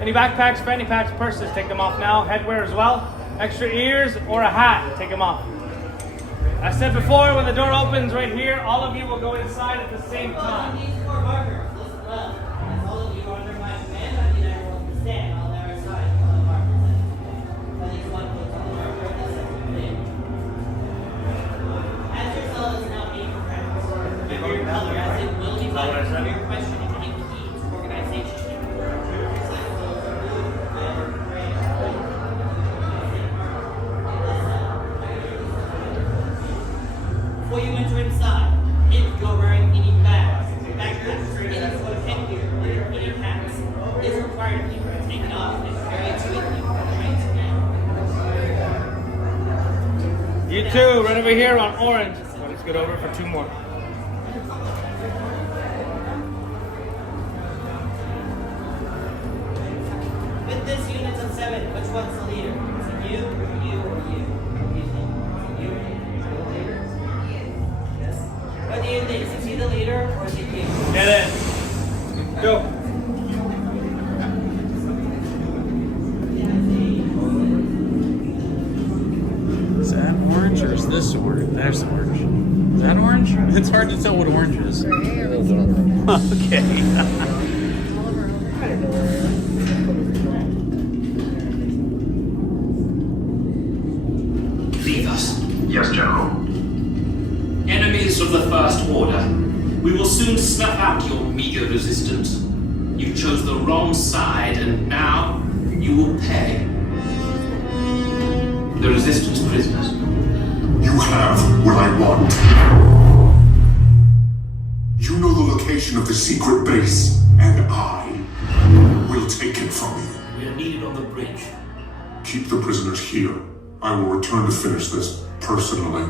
Any backpacks, fanny packs, purses, take them off now. Headwear as well. Extra ears or a hat, take them off. I said before, when the door opens right here, all of you will go inside at the same time. Before you enter inside, if you're wearing any bags, backpacks, any sort of headgear, any hats, it's required of you to take it off and carry it with you from train to You too, right over here on orange. So let's get over for 2 more. With this unit of 7, which one's the leader? Is it you, or you, or you? What do you think? Is he the leader or is it you? Get in. Go. Is that orange or is this orange? There's orange. Is that orange? It's hard to tell what orange is. Okay. Leave us. Yes, General. Enemies of the First Order. We will soon snuff out your meager resistance. You chose the wrong side, and now you will pay. The Resistance prisoners. You have what I want. You know the location of the secret base, and I will take it from you. We are needed on the bridge. Keep the prisoners here. I will return to finish this personally.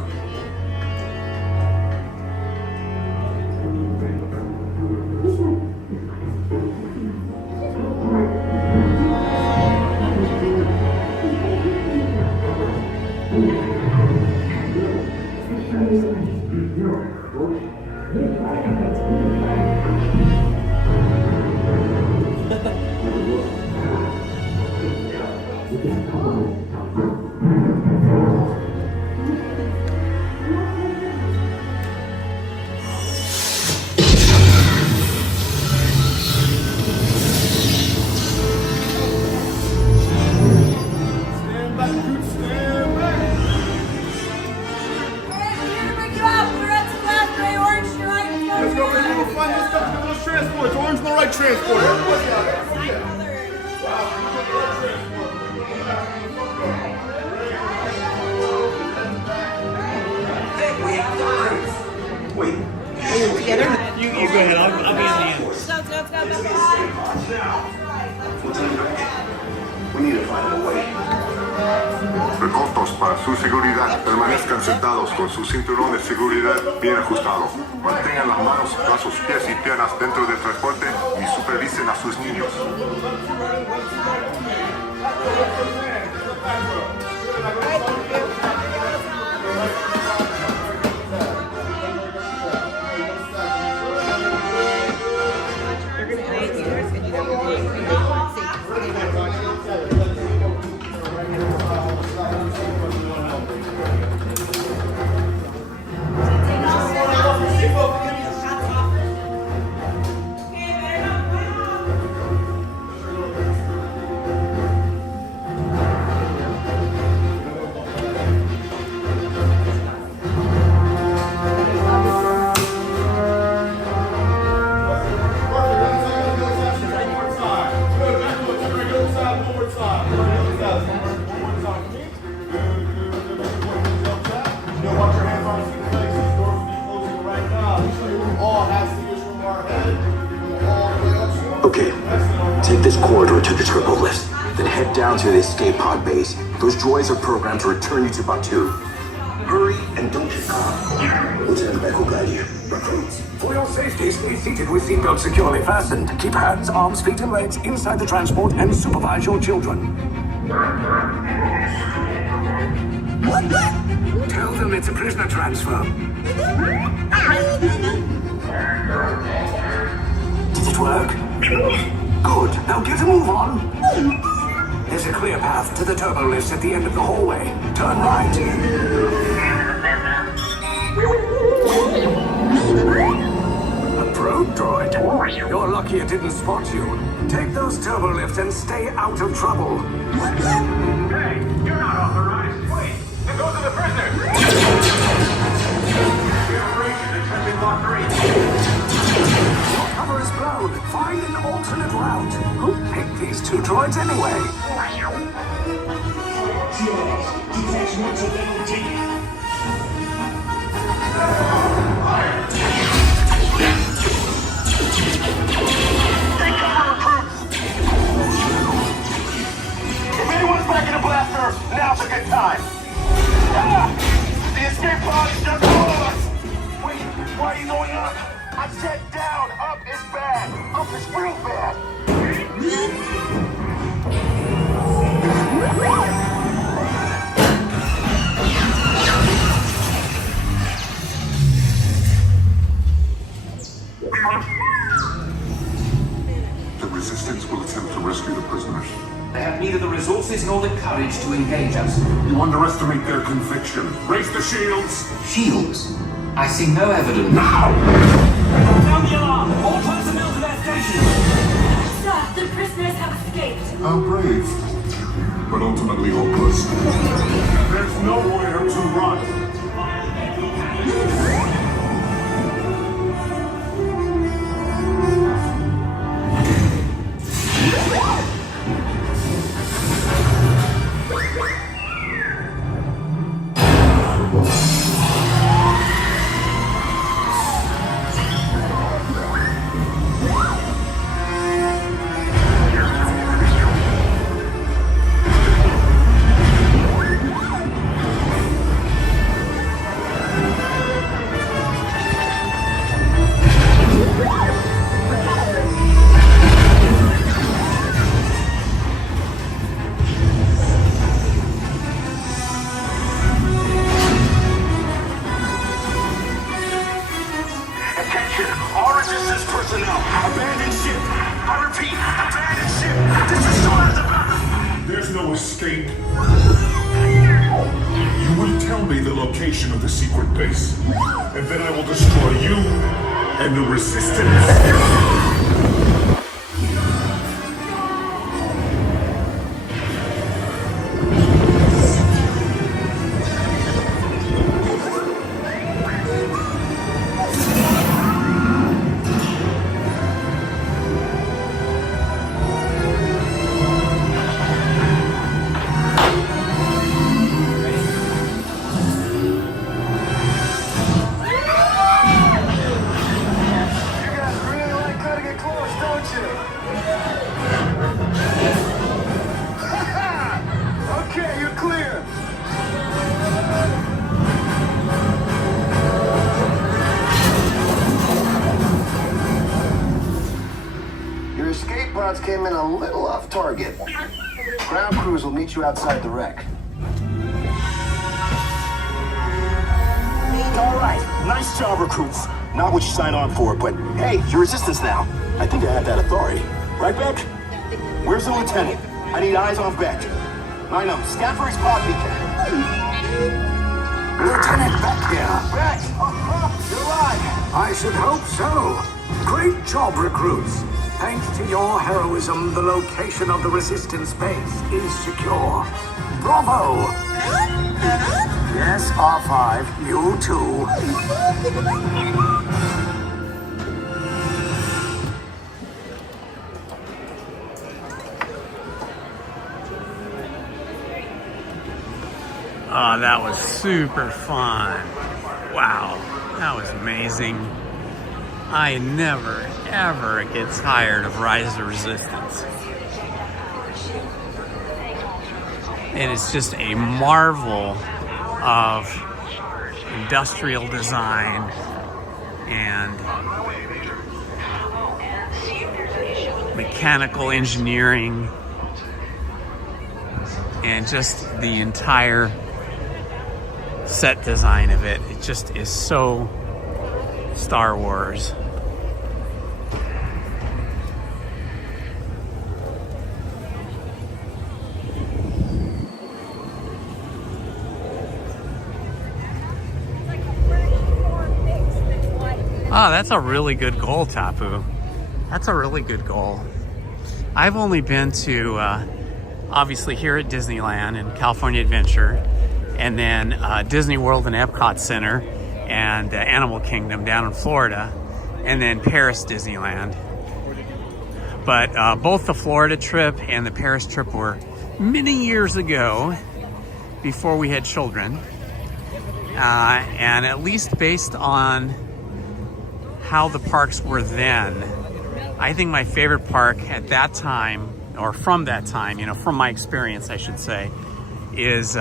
Recostos para su seguridad. Permanezcan sentados con su cinturón de seguridad bien ajustado. Mantengan las manos, brazos, pies y piernas dentro del transporte y supervisen a sus niños. Okay, take this corridor to the turbo lift, then head down to the escape pod base. Those droids are programmed to return you to Batu. Hurry and don't get caught. Lieutenant Beck will guide you. Recruits. For your safety, stay seated with seatbelts securely fastened. Keep hands, arms, feet, and legs inside the transport and supervise your children. What the? Tell them assume it's a prisoner transfer. Did it work? Good. Now get a move on. There's a clear path to the turbo lifts at the end of the hallway. Turn right. A probe droid. You're lucky it didn't spot you. Take those turbo lifts and stay out of trouble. Hey, you're not authorized. Wait, then go to the prisoner. Operation attempting Block 3. Your cover is blown. Find an alternate route. Who picked these two droids anyway? Detachment to level D. Take cover, recruits! If anyone's back in a blaster, now's a good time. Ah! The escape pod is just below us! Wait, why are you going up? I said down. Up is bad. Up is real bad. The Resistance will attempt to rescue the prisoners. They have neither the resources nor the courage to engage us. You underestimate their conviction. Raise the shields! Shields? I see no evidence. Now! Sound the alarm! All personnel to their stations! Sir, the prisoners have escaped. How brave, but ultimately hopeless. There's nowhere to run. Escape. You will tell me the location of the secret base, and then I will destroy you and the Resistance. Came in a little off target. Ground crews will meet you outside the wreck. All right, nice job, recruits. Not what you signed on for, but hey, you're Resistance now. I think I have that authority. Right, Beck? Where's the lieutenant? I need eyes on Beck. I know, scan for his pod beacon. Lieutenant Beck here. Beck! You're alive! I should hope so. Great job, recruits. Thanks to your heroism, the location of the Resistance base is secure. Bravo! Yes, R5, you too. Oh, that was super fun. Wow, that was amazing. I never, ever get tired of Rise of Resistance. And it's just a marvel of industrial design and mechanical engineering and just the entire set design of it. It just is so Star Wars. Oh, that's a really good goal, Tapu. That's a really good goal. I've only been to, obviously here at Disneyland and California Adventure, and then Disney World and Epcot Center, and Animal Kingdom down in Florida, and then Paris Disneyland. But both the Florida trip and the Paris trip were many years ago, before we had children. And at least based on how the parks were then, I think my favorite park at that time, or from that time, you know, from my experience, I should say, is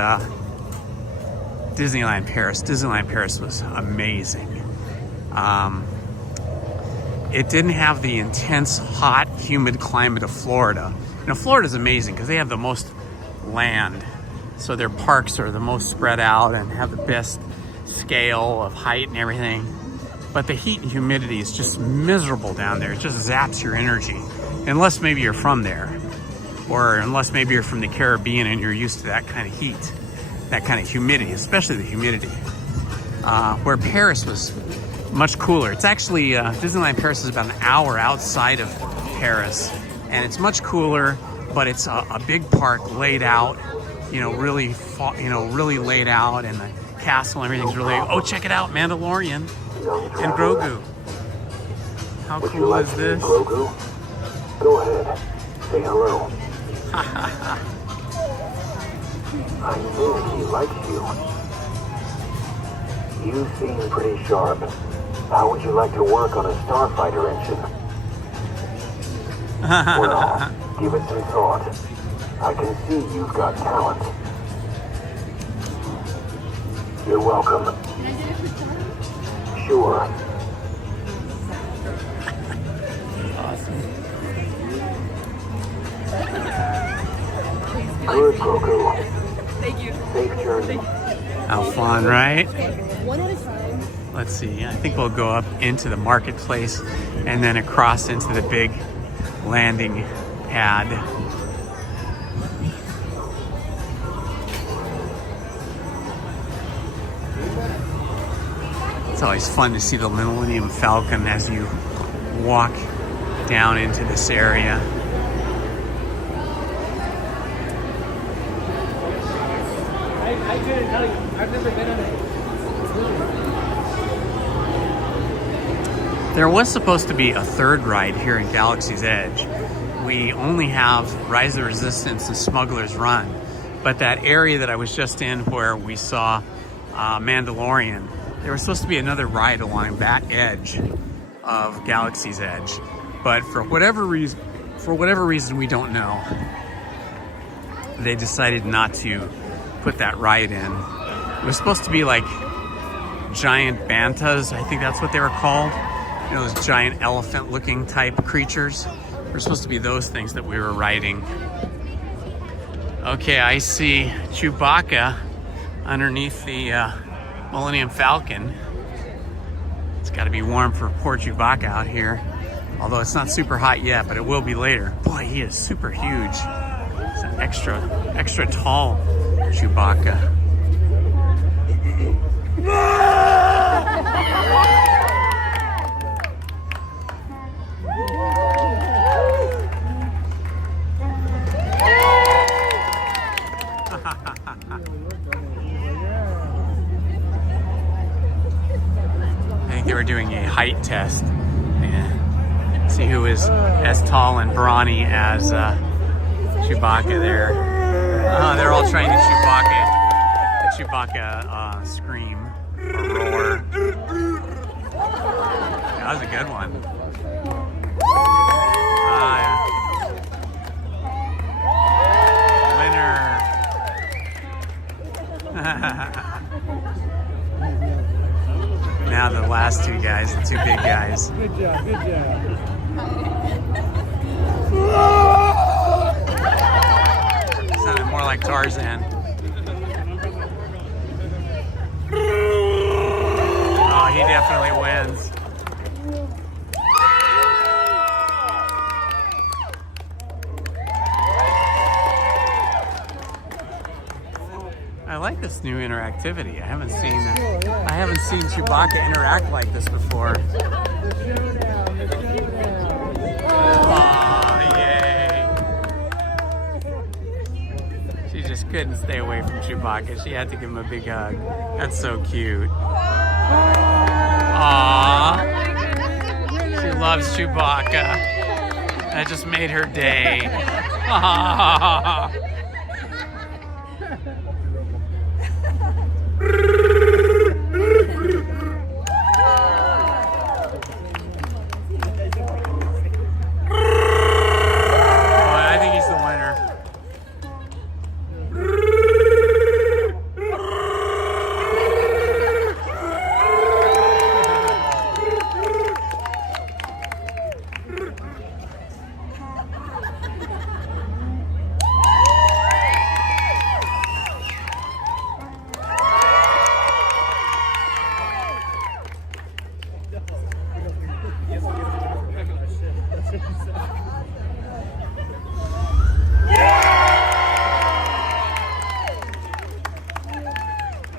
Disneyland Paris. Disneyland Paris was amazing. It didn't have the intense, hot, humid climate of Florida. You know, Florida's amazing because they have the most land. So their parks are the most spread out and have the best scale of height and everything. But the heat and humidity is just miserable down there. It just zaps your energy. Unless maybe you're from there. Or unless maybe you're from the Caribbean and you're used to that kind of heat. That kind of humidity, especially the humidity. Where Paris was much cooler. It's actually, Disneyland Paris is about an hour outside of Paris. And it's much cooler, but it's a big park laid out, you know, really laid out. And the castle and everything's really, oh, check it out, Mandalorian. And Grogu. How cool is this? Grogu? Go ahead. Say hello. I think he likes you. You seem pretty sharp. How would you like to work on a starfighter engine? Well, give it some thought. I can see you've got talent. You're welcome. Sure. Awesome. Good, Grogu. Thank you. Safe journey. How fun, right? One at a time. Let's see. I think we'll go up into the marketplace and then across into the big landing pad. It's always fun to see the Millennium Falcon as you walk down into this area. I couldn't tell you. I've never been on it. There was supposed to be a third ride here in Galaxy's Edge. We only have Rise of the Resistance and Smuggler's Run, but that area that I was just in where we saw Mandalorian, there was supposed to be another ride along that edge of Galaxy's Edge, but for whatever reason we don't know, they decided not to put that ride in. It was supposed to be like giant bantas, I think that's what they were called. You know, those giant elephant-looking type creatures. They were supposed to be those things that we were riding. Okay, I see Chewbacca underneath the Millennium Falcon. It's got to be warm for poor Chewbacca out here. Although it's not super hot yet, but it will be later. Boy, he is super huge. It's an extra tall Chewbacca. I think they were doing a height test. Yeah. See who is as tall and brawny as Chewbacca there. They're all trying to Chewbacca scream or roar. That was a good one. Yeah. Now the last two guys, the two big guys. Good job, good job. Sounded more like Tarzan. I like this new interactivity. I haven't seen Chewbacca interact like this before. Aw, yay. She just couldn't stay away from Chewbacca. She had to give him a big hug. That's so cute. Aww. She loves Chewbacca. That just made her day. Aww.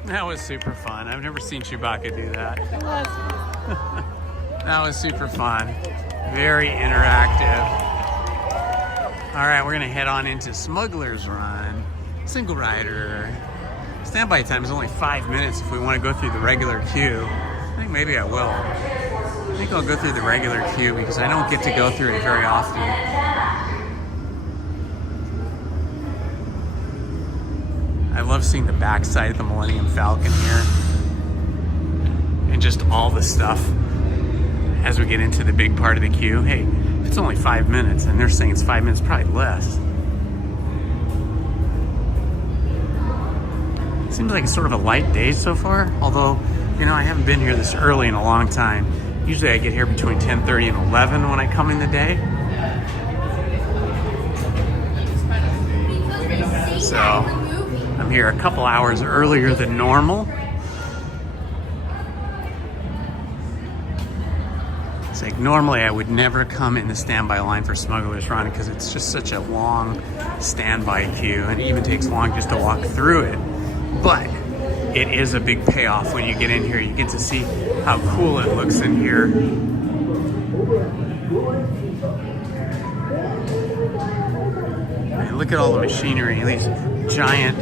That was super fun. I've never seen Chewbacca do that. That was super fun. Very interactive. All right, we're gonna head on into Smuggler's Run. Single rider. Standby time is only 5 minutes if we want to go through the regular queue. I think maybe I will. I think I'll go through the regular queue because I don't get to go through it very often. I love seeing the backside of the Millennium Falcon here. And just all the stuff as we get into the big part of the queue. Hey, if it's only 5 minutes and they're saying it's 5 minutes, probably less. It seems like it's sort of a light day so far. Although, you know, I haven't been here this early in a long time. Usually I get here between 10:30 and 11 when I come in the day. So I'm here a couple hours earlier than normal. It's like normally I would never come in the standby line for Smuggler's Run because it's just such a long standby queue and it even takes long just to walk through it. But it is a big payoff when you get in here. You get to see how cool it looks in here. And look at all the machinery, these giant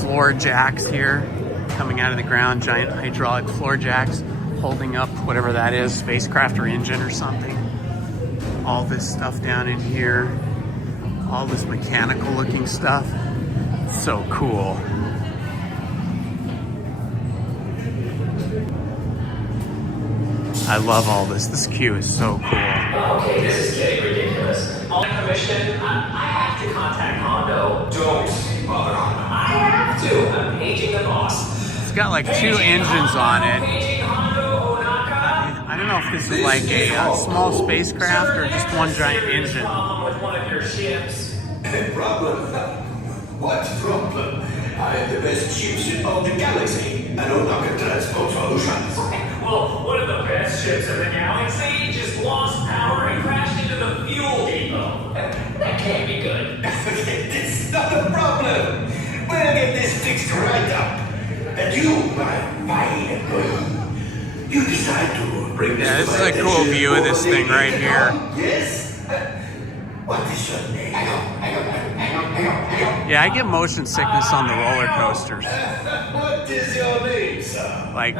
floor jacks here coming out of the ground, giant hydraulic floor jacks holding up whatever that is, spacecraft or engine or something. All this stuff down in here, all this mechanical looking stuff. So cool. I love all this. This queue is so cool. Okay, this is getting ridiculous. On permission, I have to contact Hondo. Don't bother Hondo. I have to. I'm paging the boss. It's got like 2 engines on it. I don't know if this is like a small spacecraft or just one giant engine. With one of your ships. Problem? What problem? I have the best ships in all the galaxy. I don't knock a transport solutions. Well, one of the best ships in the galaxy just lost power and crashed into the fuel depot. That can't be good. It's not a problem. We'll get this fixed right up. And you, my fine employee, you decide to bring this. Yeah, this is a cool view of this thing right here. Yes? What is your name? Hang on. Yeah, I get motion sickness on the roller coasters. What is your name, sir? Like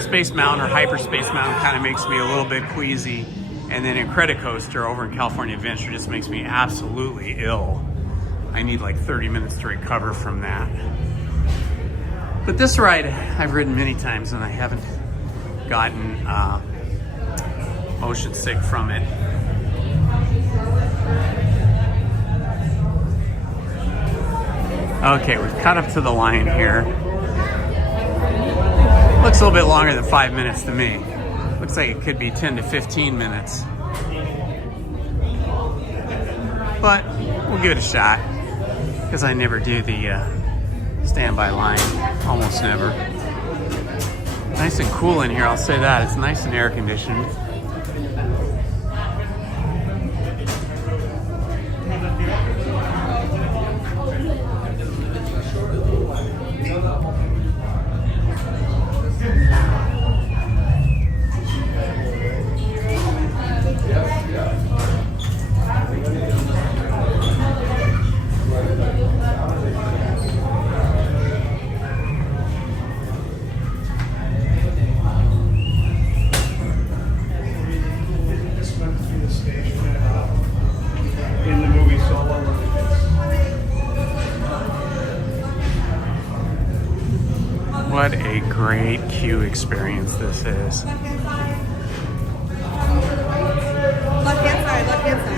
Space Mountain or Hyperspace Mountain kind of makes me a little bit queasy. And then Incredicoaster over in California Adventure just makes me absolutely ill. I need like 30 minutes to recover from that. But this ride I've ridden many times and I haven't gotten motion sick from it. Okay, we've caught up to the line here. Looks a little bit longer than 5 minutes to me. Looks like it could be 10 to 15 minutes. But we'll give it a shot because I never do the standby line, almost never. Nice and cool in here, I'll say that. It's nice and air conditioned. What a great queue experience this is. Left hand side, left hand side.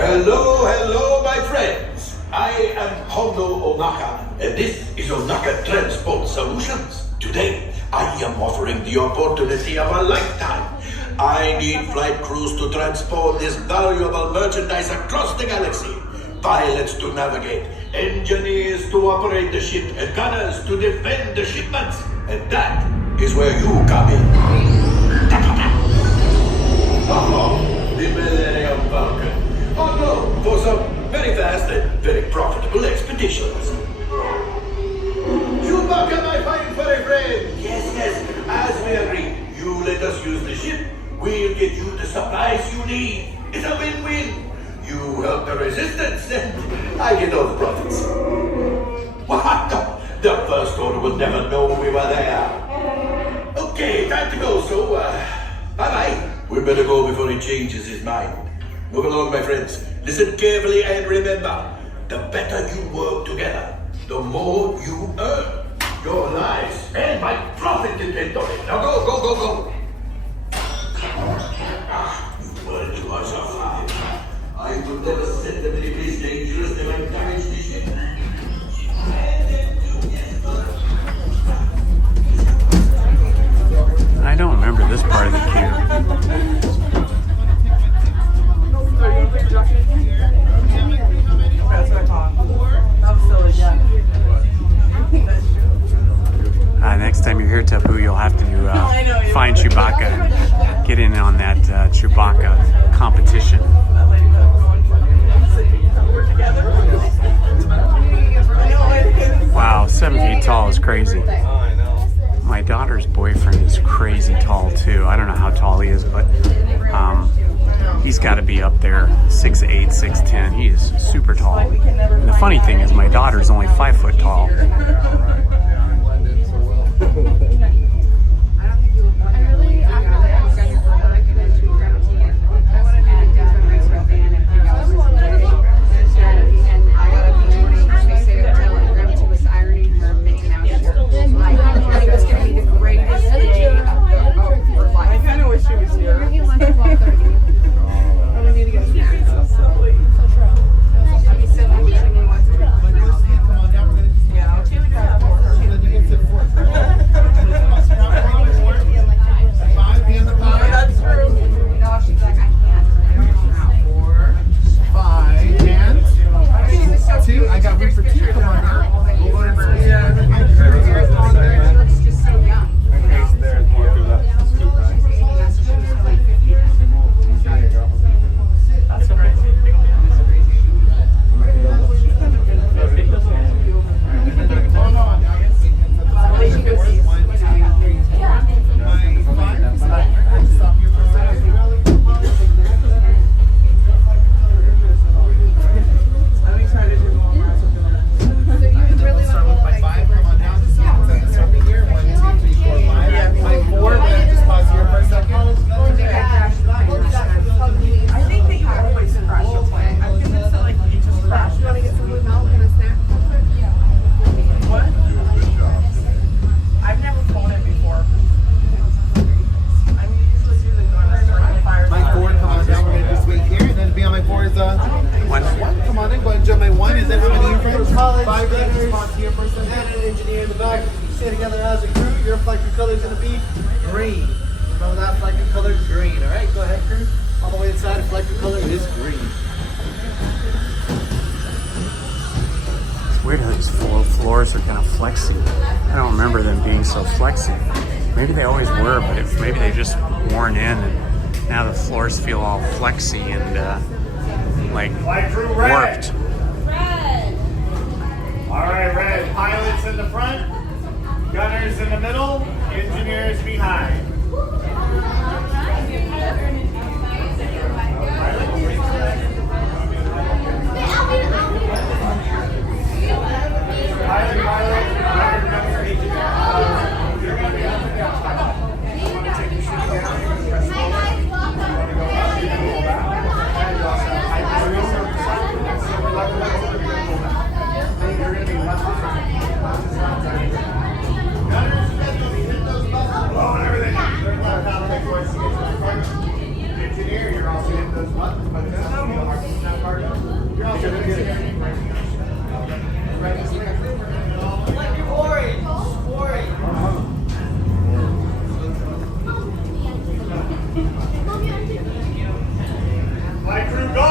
Hello, my friends. I am Hondo Onaka, and this is Onaka Transport Solutions. Today, I am offering the opportunity of a lifetime. I need flight crews to transport this valuable merchandise across the galaxy. Pilots to navigate, engineers to operate the ship, and gunners to defend the shipments. And that is where you come in. The Millennium Falcon. Oh no, for some very fast and very profitable expeditions. Chewbacca, my fine furry friend! Yes, as we agreed. You let us use the ship, we'll get you the supplies you need. It's a win-win. You help the Resistance, and I get all the profits. What? The First Order will never know we were there. Okay, time to go, so, bye-bye. We better go before he changes his mind. Move along, my friends. Listen carefully and remember, the better you work together, the more you earn. Your lives and my profit depend on it. Now go. You were too much of fun. I could never set them any place dangerous than I damaged the ship. I don't remember this part of the queue. Next time you're here, Tapu, you'll have to find Chewbacca and get in on that Chewbacca competition. Wow, 7 feet tall is crazy. My daughter's boyfriend is crazy tall too. I don't know how tall he is, but he's got to be up there, 6'8", 6'10". He is super tall. And the funny thing is, my daughter's only 5 foot tall. weird how these floors are kind of flexy. I don't remember them being so flexy. Maybe they always were, but maybe they just worn in, and now the floors feel all flexy and like warped. All right, Red. Pilots in the front, gunners in the middle, engineers behind. Engineer, you're also hitting those buttons, but that's not part of it. You're also going to get it. Like you're worried. Flight crew, go!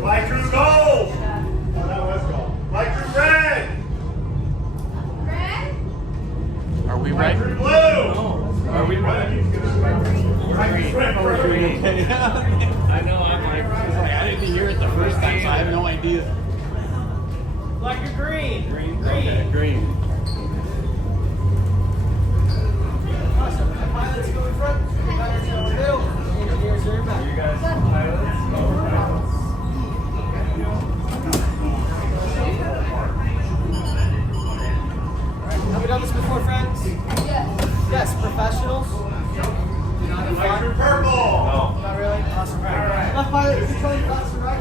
Flight crew, go! Oh, that was go. Flight crew, red! Are we Flight ready? crew, blue! Are we ready? I know, I'm like, I didn't hear it the first time, so I have no idea. Like a green. Green. Okay, green. Awesome. Pilots go in front. Pilots go in the middle. Engineers are in back. You guys, pilots. Have we done this before, friends? Yes. Yes, professionals. Flight crew purple. No. Not really? Awesome. Right. Left pilot, controlling left and right.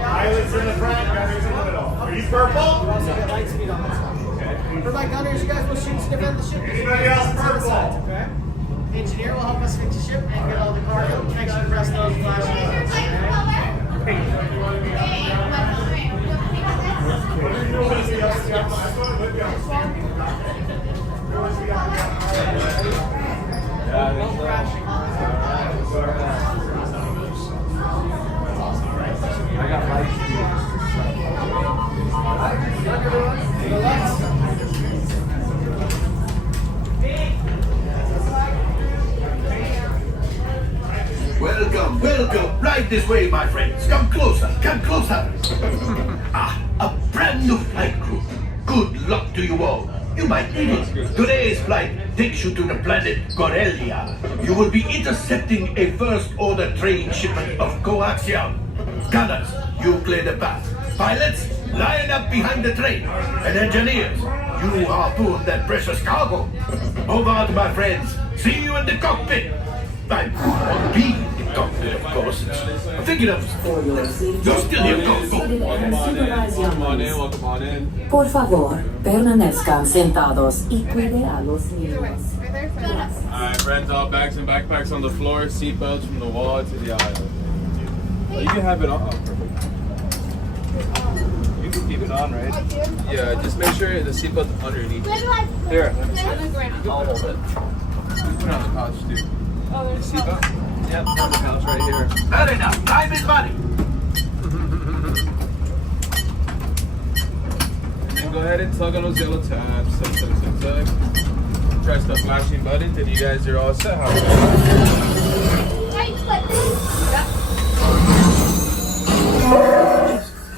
Pilots in the front, gunners in the middle. Are you purple? We also get light speed on this one. Okay. For my gunners, you guys will shoot to defend the ship. Anybody else purple? Okay. Engineer will help us fix the ship and get all the cargo. Make sure to press those flashing buttons. I got light speed. Welcome. Right this way, my friends. Come closer. A brand new flight crew. Good luck to you all. You might need it. Today's flight takes you to the planet Corellia. You will be intercepting a first-order train shipment of coaxium. Gunners, you clear the path. Pilots, line up behind the train. And engineers, you harpoon that precious cargo. Move out, my friends. See you in the cockpit. I'm being in the cockpit, of course. I'm thinking of... You're still here, Come on in. Por favor, permanezcan sentados y cuide a los niños. Alright, friends, all bags and backpacks on the floor, seatbelts from the wall to the aisle. Oh, you can have it on. Oh, perfect. You can keep it on, right? Yeah, just make sure the seatbelt's underneath. Here, let me see. I'll hold it. You put it on the couch, too. Oh, there's seatbelt? Yep, on the couch right here. Fair enough. Time is money. And go ahead and tug on those yellow tabs. Tug. Press the flashing buttons and you guys are all set.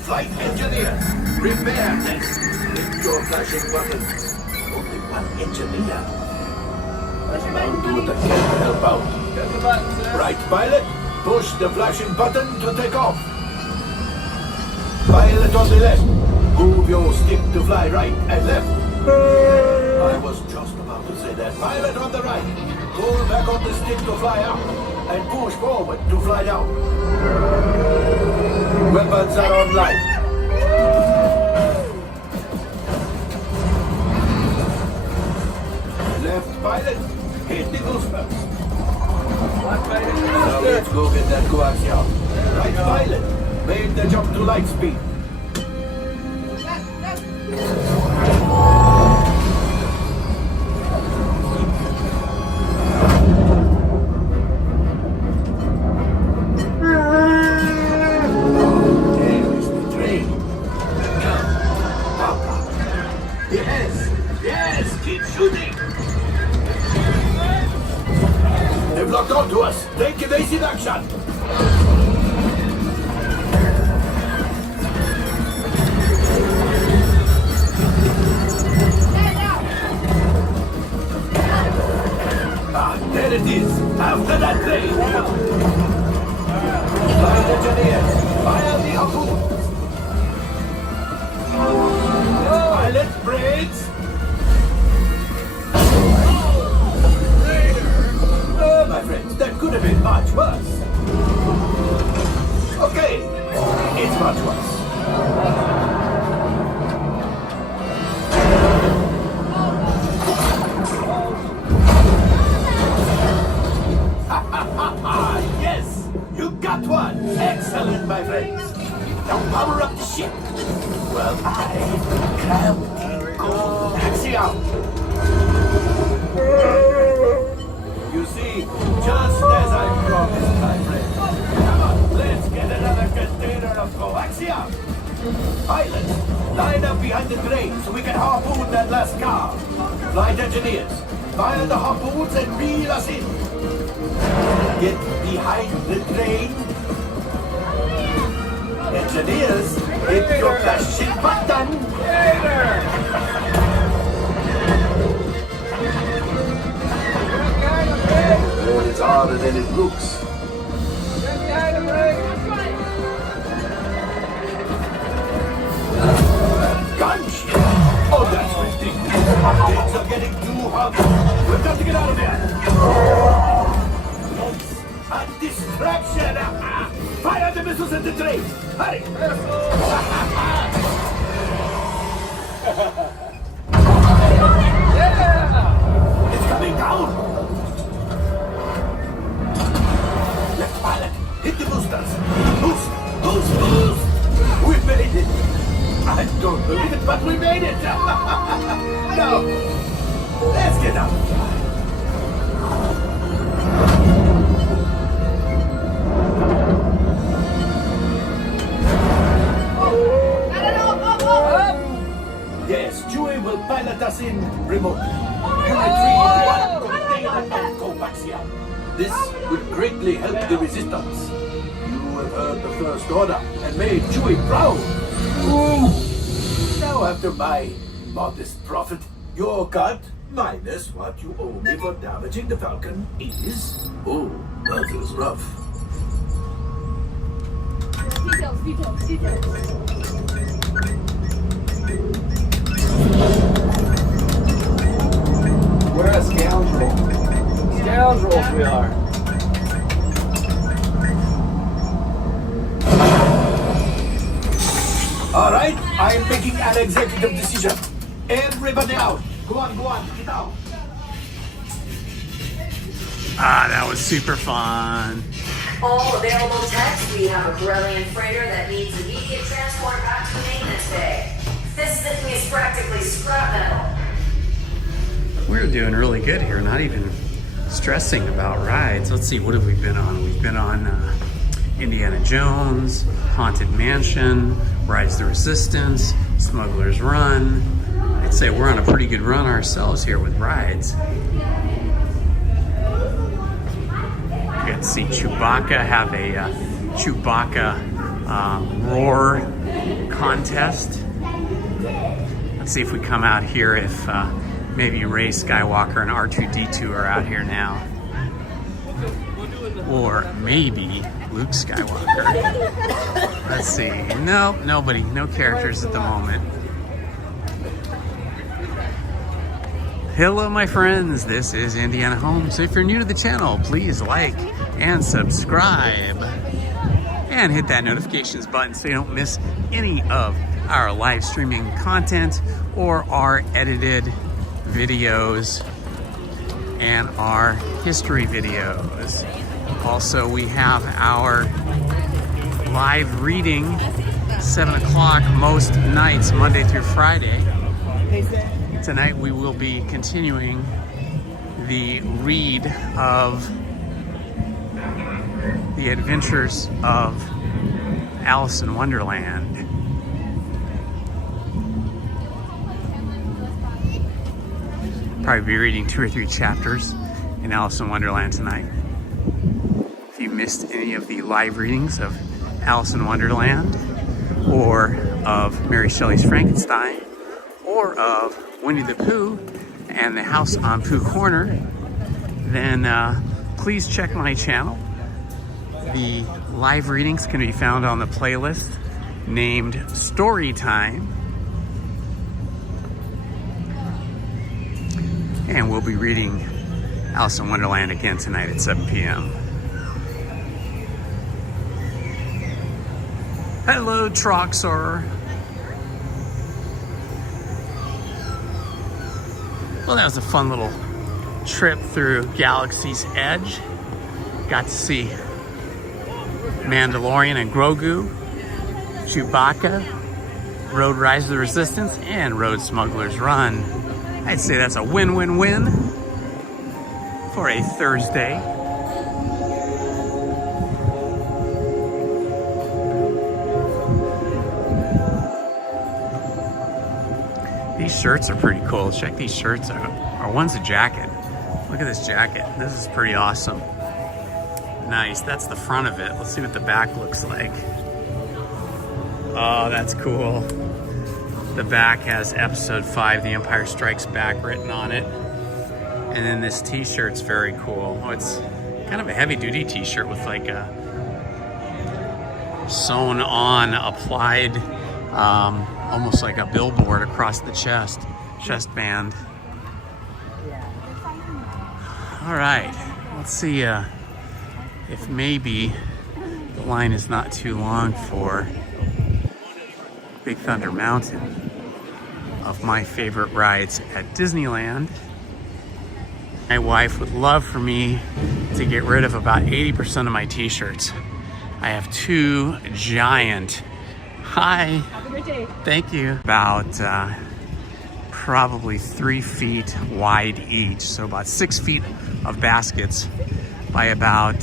Flight engineer, repair next. Hit your flashing buttons. Only one engineer. I'll do what I can to help out. Right, pilot, push the flashing button to take off. Pilot on the left, move your stick to fly right and left. I was just about to say that. Pilot on the right, pull back on the stick to fly up and push forward to fly down. Weapons are online. Left pilot, hit the goosebumps. Now let's go get that coaxium. Right pilot, made the jump to light speed. Yes, keep shooting. They've locked onto us. Take evasive action. Ah, there it is. After that train. Flight engineers, fire the harpoon. Pilot brakes. Oh, my friends, that could have been much worse. Okay, it's much worse. Yes, you got one. Excellent, my friends. Now power up the ship. Well, I gravity go axiom. You see, just as I promised, my friend. Come on, let's get another container of coaxium. Pilots, line up behind the train so we can harpoon that last car. Flight engineers, fire the harpoons and reel us in. Get behind the train. Engineers, hit your flashing button. Well, it's harder than it looks. Gunship! Oh, that's ridiculous. Things are getting too hot. We've got to get out of here. It's a distraction. Fire the missiles at the train. Hurry! Yeah! It's coming down. Left pilot, hit the boosters. Boost. We made it. I don't believe it, but we made it. Now, let's get out. Yes, Chewie will pilot us in remotely. You retrieve one container of coaxium. This would greatly help the resistance. You have heard the First Order and made Chewie proud. Now, after my modest profit, your cut minus what you owe me for damaging the Falcon is... Oh, that is rough. Details. We're a scoundrel. Scoundrels we are. All right, I'm making an executive decision. Everybody out. Go on, get out. Ah, that was super fun. All available techs, we have a Corellian freighter that needs immediate transport back to the maintenance bay. This thing is practically scrap metal. We're doing really good here, not even stressing about rides. Let's see, what have we been on? We've been on Indiana Jones, Haunted Mansion, Rise the Resistance, Smuggler's Run. I'd say we're on a pretty good run ourselves here with rides. We got to see Chewbacca have a Chewbacca roar contest. Let's see if we come out here if maybe Rey Skywalker and R2-D2 are out here now. Or maybe Luke Skywalker. Let's see. No, nobody. No characters at the moment. Hello, my friends. This is Indiana Holmes. So if you're new to the channel, please like and subscribe. and hit that notifications button so you don't miss any of our live streaming content or our edited videos and our history videos. Also, we have our live reading 7 o'clock most nights, Monday through Friday. Tonight we will be continuing the read of The Adventures of Alice in Wonderland. Probably be reading 2 or 3 chapters in Alice in Wonderland tonight. If you missed any of the live readings of Alice in Wonderland, or of Mary Shelley's Frankenstein, or of Winnie the Pooh and the House on Pooh Corner, then please check my channel. The live readings can be found on the playlist named Story Time. And we'll be reading Alice in Wonderland again tonight at 7 p.m. Hello, Troxor. Well, that was a fun little trip through Galaxy's Edge. Got to see Mandalorian and Grogu, Chewbacca, rode Rise of the Resistance, and rode Smuggler's Run. I'd say that's a win-win-win for a Thursday. These shirts are pretty cool. Check these shirts out. One's a jacket. Look at this jacket. This is pretty awesome. Nice. That's the front of it. Let's see what the back looks like. Oh, that's cool. The back has Episode 5, The Empire Strikes Back, written on it. And then this t-shirt's very cool. Oh, it's kind of a heavy-duty t-shirt with like a sewn-on, applied, almost like a billboard across the chest band. All right, let's see if maybe the line is not too long for Big Thunder Mountain, of my favorite rides at Disneyland. My wife would love for me to get rid of about 80% of my t-shirts. I have 2 giant, hi, have a great day. Thank you, about probably 3 feet wide each, so about 6 feet of baskets by about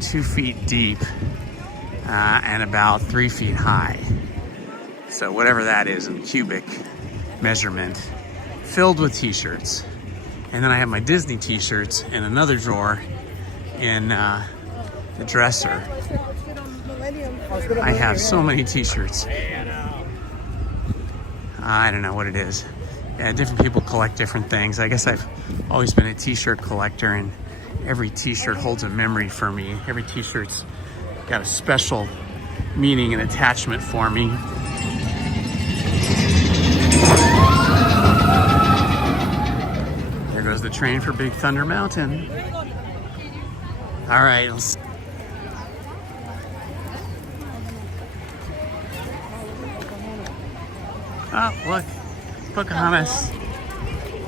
2 feet deep and about 3 feet high. So whatever that is in cubic measurement, filled with t-shirts. And then I have my Disney t-shirts in another drawer in the dresser. I have so many t-shirts. I don't know what it is. Yeah, different people collect different things. I guess I've always been a t-shirt collector, and every t-shirt holds a memory for me. Every t-shirt's got a special meaning and attachment for me. There goes the train for Big Thunder Mountain. All right, let's... Oh, look, Pocahontas.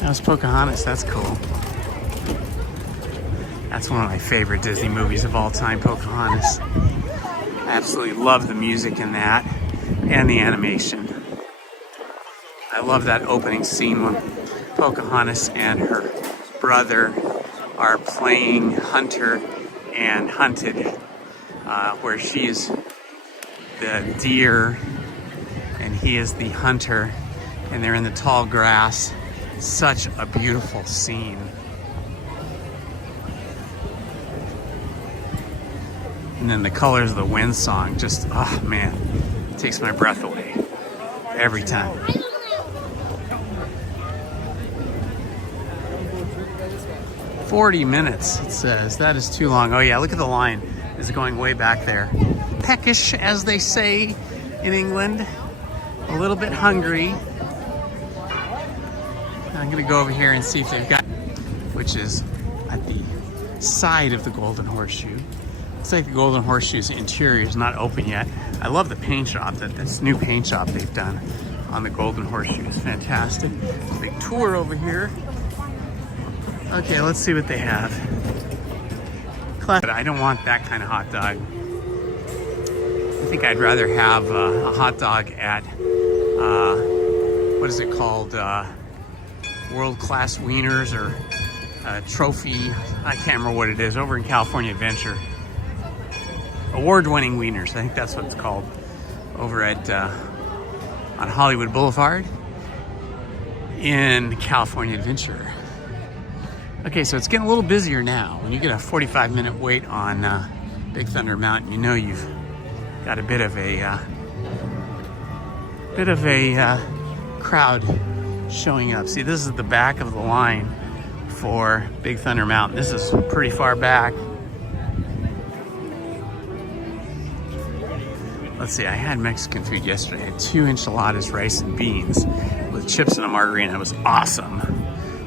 That was Pocahontas, that's cool. That's one of my favorite Disney movies of all time, Pocahontas. I absolutely love the music in that and the animation. I love that opening scene when Pocahontas and her brother are playing hunter and hunted, where she is the deer and he is the hunter, and they're in the tall grass. Such a beautiful scene. And then the Colors of the Wind song, just, oh man, it takes my breath away every time. "40 minutes, it says. That is too long. Oh yeah, look at the line. It's going way back there. Peckish, as they say in England. A little bit hungry. I'm gonna go over here and see if they've got, which is at the side of the Golden Horseshoe. Looks like the Golden Horseshoe's interior is not open yet. I love the paint job, this new paint job they've done on the Golden Horseshoe. It's fantastic. Big tour over here. Okay, let's see what they have. I don't want that kind of hot dog. I think I'd rather have a hot dog at, what is it called? World-class Wieners or Trophy, I can't remember what it is, over in California Adventure. Award-winning Wieners, I think that's what it's called, over at on Hollywood Boulevard in California Adventure. Okay, so it's getting a little busier now. When you get a 45-minute wait on Big Thunder Mountain, you know you've got a bit of a crowd showing up. See, this is the back of the line for Big Thunder Mountain. This is pretty far back. Let's see, I had Mexican food yesterday. I had 2 enchiladas, rice and beans with chips and a margarita. It was awesome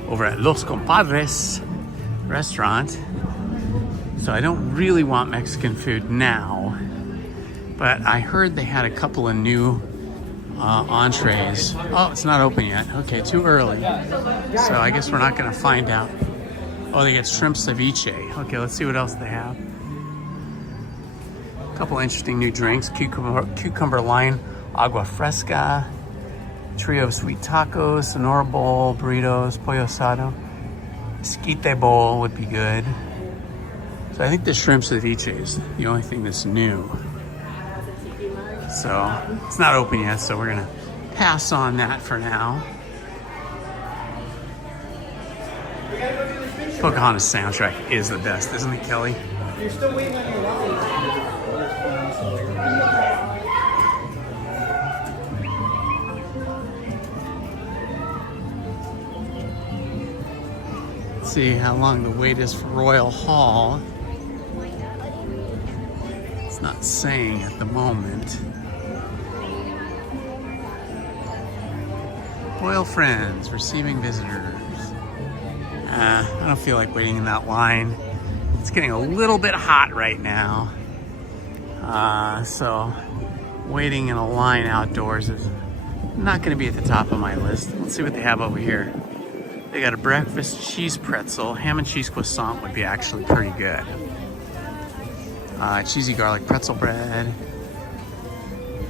over at Los Compadres restaurant. So I don't really want Mexican food now, but I heard they had a couple of new entrees. Oh, it's not open yet. Okay, too early. So I guess we're not gonna find out. Oh, they get shrimp ceviche. Okay, let's see what else they have. A couple interesting new drinks. Cucumber lime agua fresca, trio of sweet tacos, Sonora bowl, burritos, pollo asado. Esquite bowl would be good. So I think the shrimp ceviche is the only thing that's new. So it's not open yet, so we're gonna pass on that for now. Pocahontas soundtrack is the best, isn't it, Kelly? You're still waiting on your wallet. Let's see how long the wait is for Royal Hall. It's not saying at the moment. Royal Friends receiving visitors. I don't feel like waiting in that line. It's getting a little bit hot right now. So waiting in a line outdoors is not going to be at the top of my list. Let's see what they have over here. They got a breakfast cheese pretzel. Ham and cheese croissant would be actually pretty good. Cheesy garlic pretzel bread.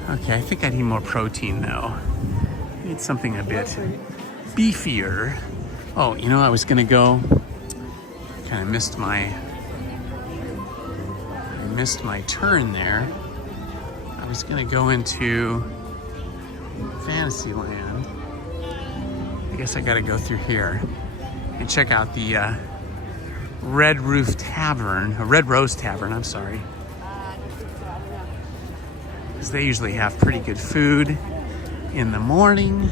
Okay, I think I need more protein though. I need something a bit beefier. Oh, you know, I was gonna go, kind of missed my turn there. I was gonna go into Fantasyland. I guess I gotta go through here and check out the Red Rose Tavern, I'm sorry. Because they usually have pretty good food in the morning.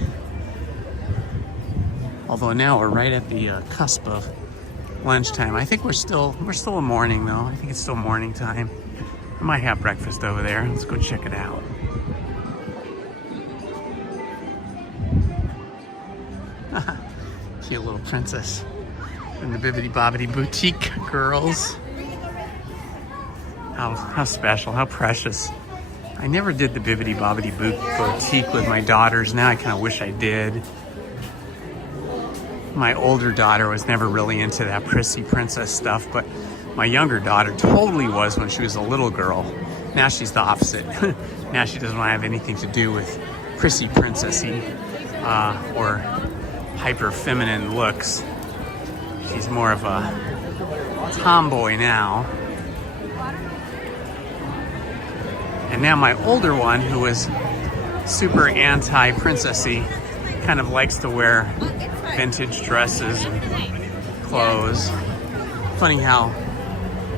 Although now we're right at the cusp of lunchtime. I think we're still in morning though. I think it's still morning time. I might have breakfast over there. Let's go check it out. Cute little princess in the Bibbidi Bobbidi Boutique girls. How special, how precious. I never did the Bibbidi Bobbidi Boutique with my daughters. Now I kind of wish I did. My older daughter was never really into that prissy princess stuff, but my younger daughter totally was when she was a little girl. Now she's the opposite. Now she doesn't want to have anything to do with prissy princessy or hyper feminine looks. She's more of a tomboy now. And now my older one, who is super anti-princessy, kind of likes to wear vintage dresses and clothes. Funny how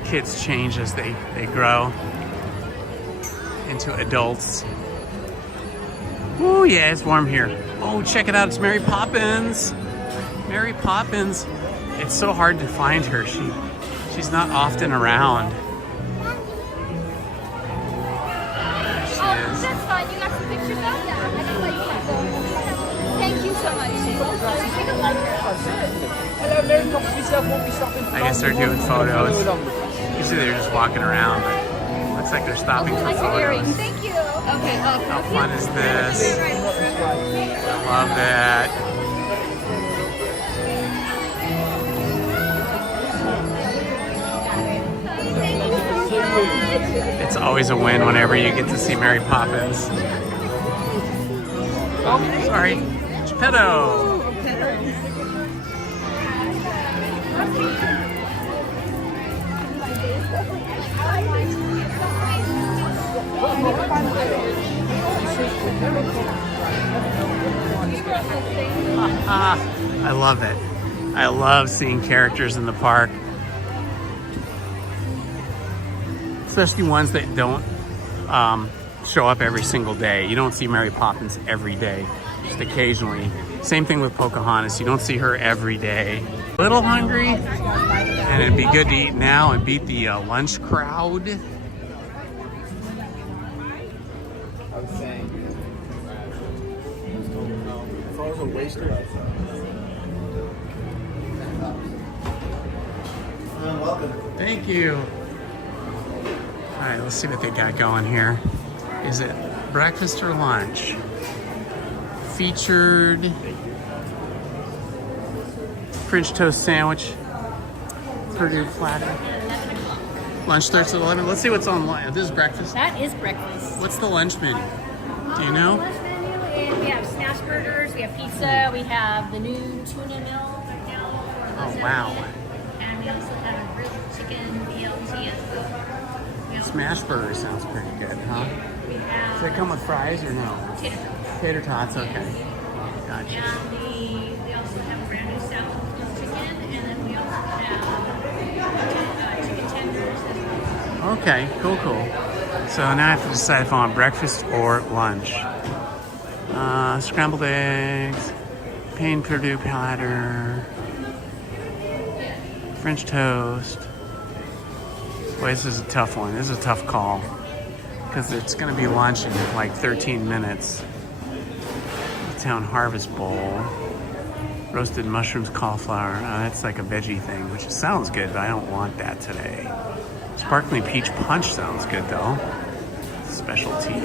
kids change as they grow into adults. Oh yeah, it's warm here. Oh, check it out, it's Mary Poppins. Mary Poppins. It's so hard to find her. She's not often around. There she is. That's fine. You got some pictures of that. I can let you have them. Thank you so much. I guess they're doing photos. Usually they're just walking around, but looks like they're stopping for photos. Thank you. Okay. How fun is this? I love that. It's always a win whenever you get to see Mary Poppins. Oh, sorry. Geppetto. I love it. I love seeing characters in the park. Especially ones that don't show up every single day. You don't see Mary Poppins every day, just occasionally. Same thing with Pocahontas. You don't see her every day. A little hungry, and it'd be good to eat now and beat the lunch crowd. I was saying, frozen waster. Welcome. Thank you. All right, let's see what they got going here. Is it breakfast or lunch? Featured French toast sandwich, Purdue platter. Lunch starts at 11. Let's see what's on lunch. This is breakfast. That is breakfast. What's the lunch menu? Do you know? Lunch menu is we have smash burgers, we have pizza, we have the new tuna meal right now. Oh, wow. And we also have a grilled chicken BLT as well. Smash burger sounds pretty good, huh? Does that come with fries or no? Tater tots. Tater tots, okay. Gotcha. And we also have a brand new salad with chicken, and then we also have chicken tenders as well. Okay, cool. So now I have to decide if I want breakfast or lunch. Scrambled eggs, plain Purdue platter, French toast. Boy, this is a tough one. This is a tough call because it's going to be lunch in like 13 minutes. Town Harvest Bowl, roasted mushrooms, cauliflower. That's like a veggie thing, which sounds good, but I don't want that today. Sparkling peach punch sounds good though. Specialty.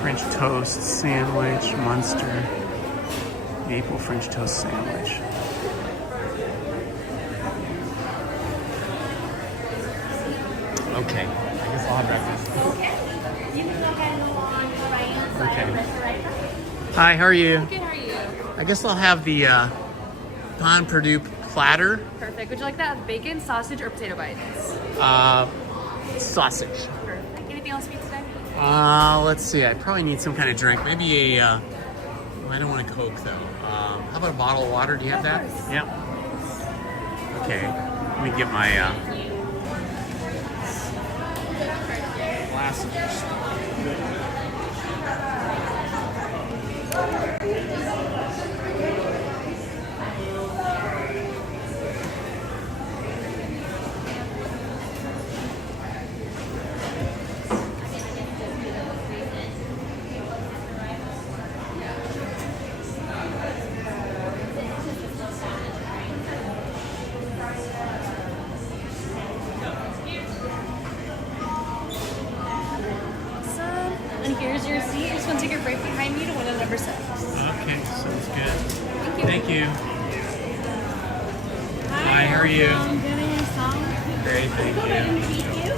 French toast sandwich, Munster. Maple French toast sandwich. Okay, I guess I'll have breakfast. Okay. You can go ahead and go on the right-hand side of the restaurant. Hi, how are you? Good, how are you? I guess I'll have the Pond Purdue platter. Perfect. Would you like that with bacon, sausage, or potato bites? Sausage. Perfect. Anything else for you today? Let's see. I probably need some kind of drink. Maybe a. I don't want a Coke though. How about a bottle of water? Do you have that? Yep. Okay. Let me get my glass of juice. And here's your seat. You're just going to take your break behind me to window number 6. Okay, sounds good. Thank you. Thank you. Hi, how are you? Great, thank you.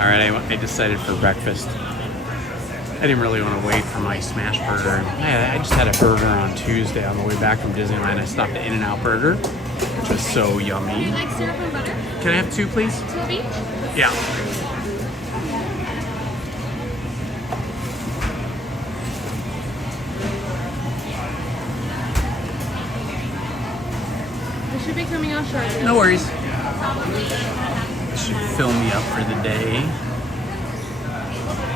All right, I decided for breakfast. I didn't really want to wait for my smash burger. I just had a burger on Tuesday on the way back from Disneyland. I stopped at In-N-Out Burger, which was so yummy. Would you like syrup and butter? Can I have 2, please? 2 of each? Yeah. It should be coming out shortly. No worries. This should fill me up for the day.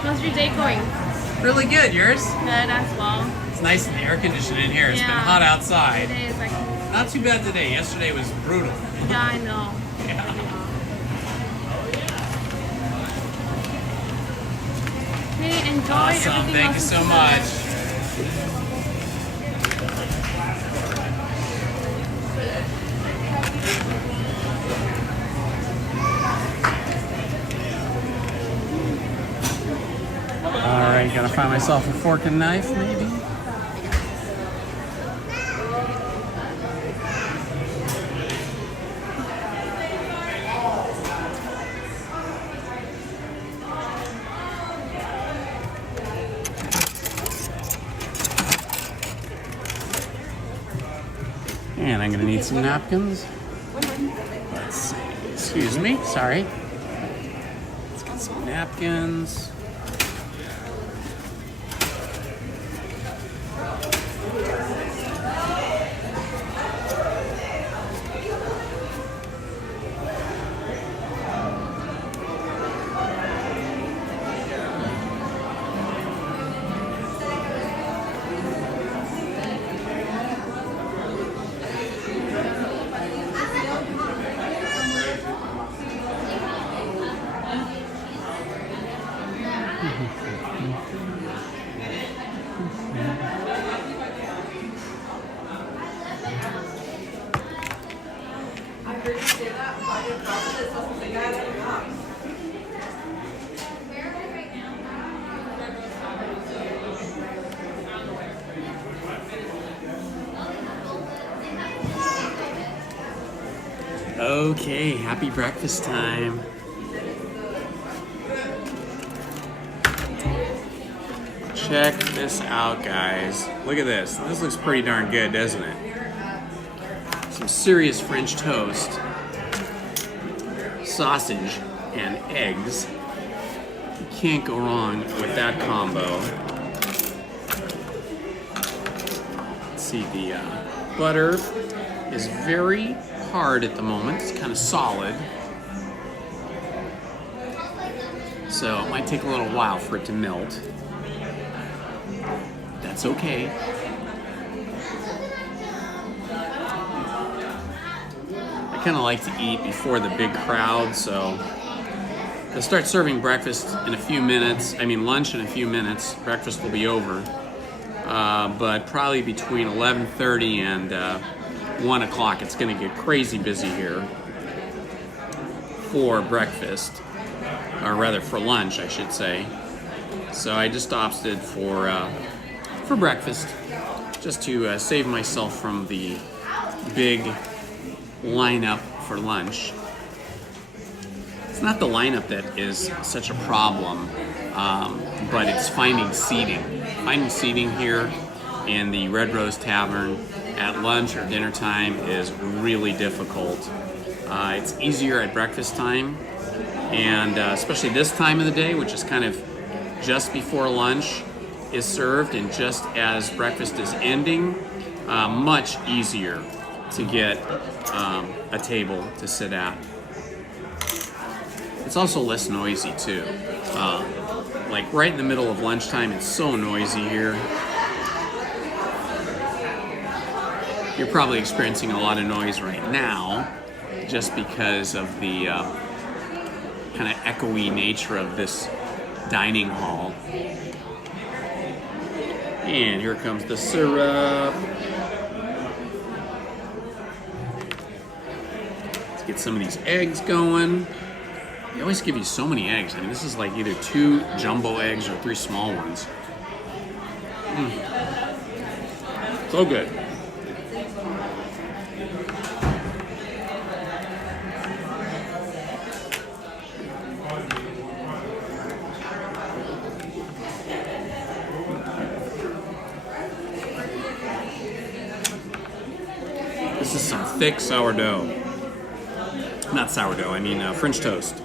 How's your day going? Really good. Yours? Good as well. It's nice in the air conditioning in here. It's been Yeah. hot outside. It is. Not too bad today. Yesterday was brutal. Yeah, I know. Yeah. Okay, enjoy Awesome. everything Thank you else so is much. find myself a fork and knife, maybe? And I'm gonna need some napkins. Let's see. Excuse me, sorry. Let's get some napkins. Okay, happy breakfast time. Check this out, guys. Look at this. This looks pretty darn good, doesn't it? Some serious French toast, sausage, and eggs. You can't go wrong with that combo. Let's see, the butter is very hard at the moment. It's kind of solid. So it might take a little while for it to melt. That's okay. I kind of like to eat before the big crowd, so they'll start serving breakfast in a few minutes. I mean lunch in a few minutes. Breakfast will be over. But probably between 11:30 and 1 o'clock, it's going to get crazy busy here for breakfast, or rather for lunch, I should say. So I just opted for breakfast, just to save myself from the big lineup for lunch. It's not the lineup that is such a problem, but it's finding seating. Finding seating here in the Red Rose Tavern at lunch or dinner time is really difficult. It's easier at breakfast time, and especially this time of the day, which is kind of just before lunch is served and just as breakfast is ending, much easier to get a table to sit at. It's also less noisy too. Like right in the middle of lunchtime, it's so noisy here. You're probably experiencing a lot of noise right now just because of the kind of echoey nature of this dining hall. And here comes the syrup. Let's get some of these eggs going. They always give you so many eggs. I mean, this is like either 2 jumbo eggs or 3 small ones. So good. This is some thick sourdough. Not sourdough, I mean French toast.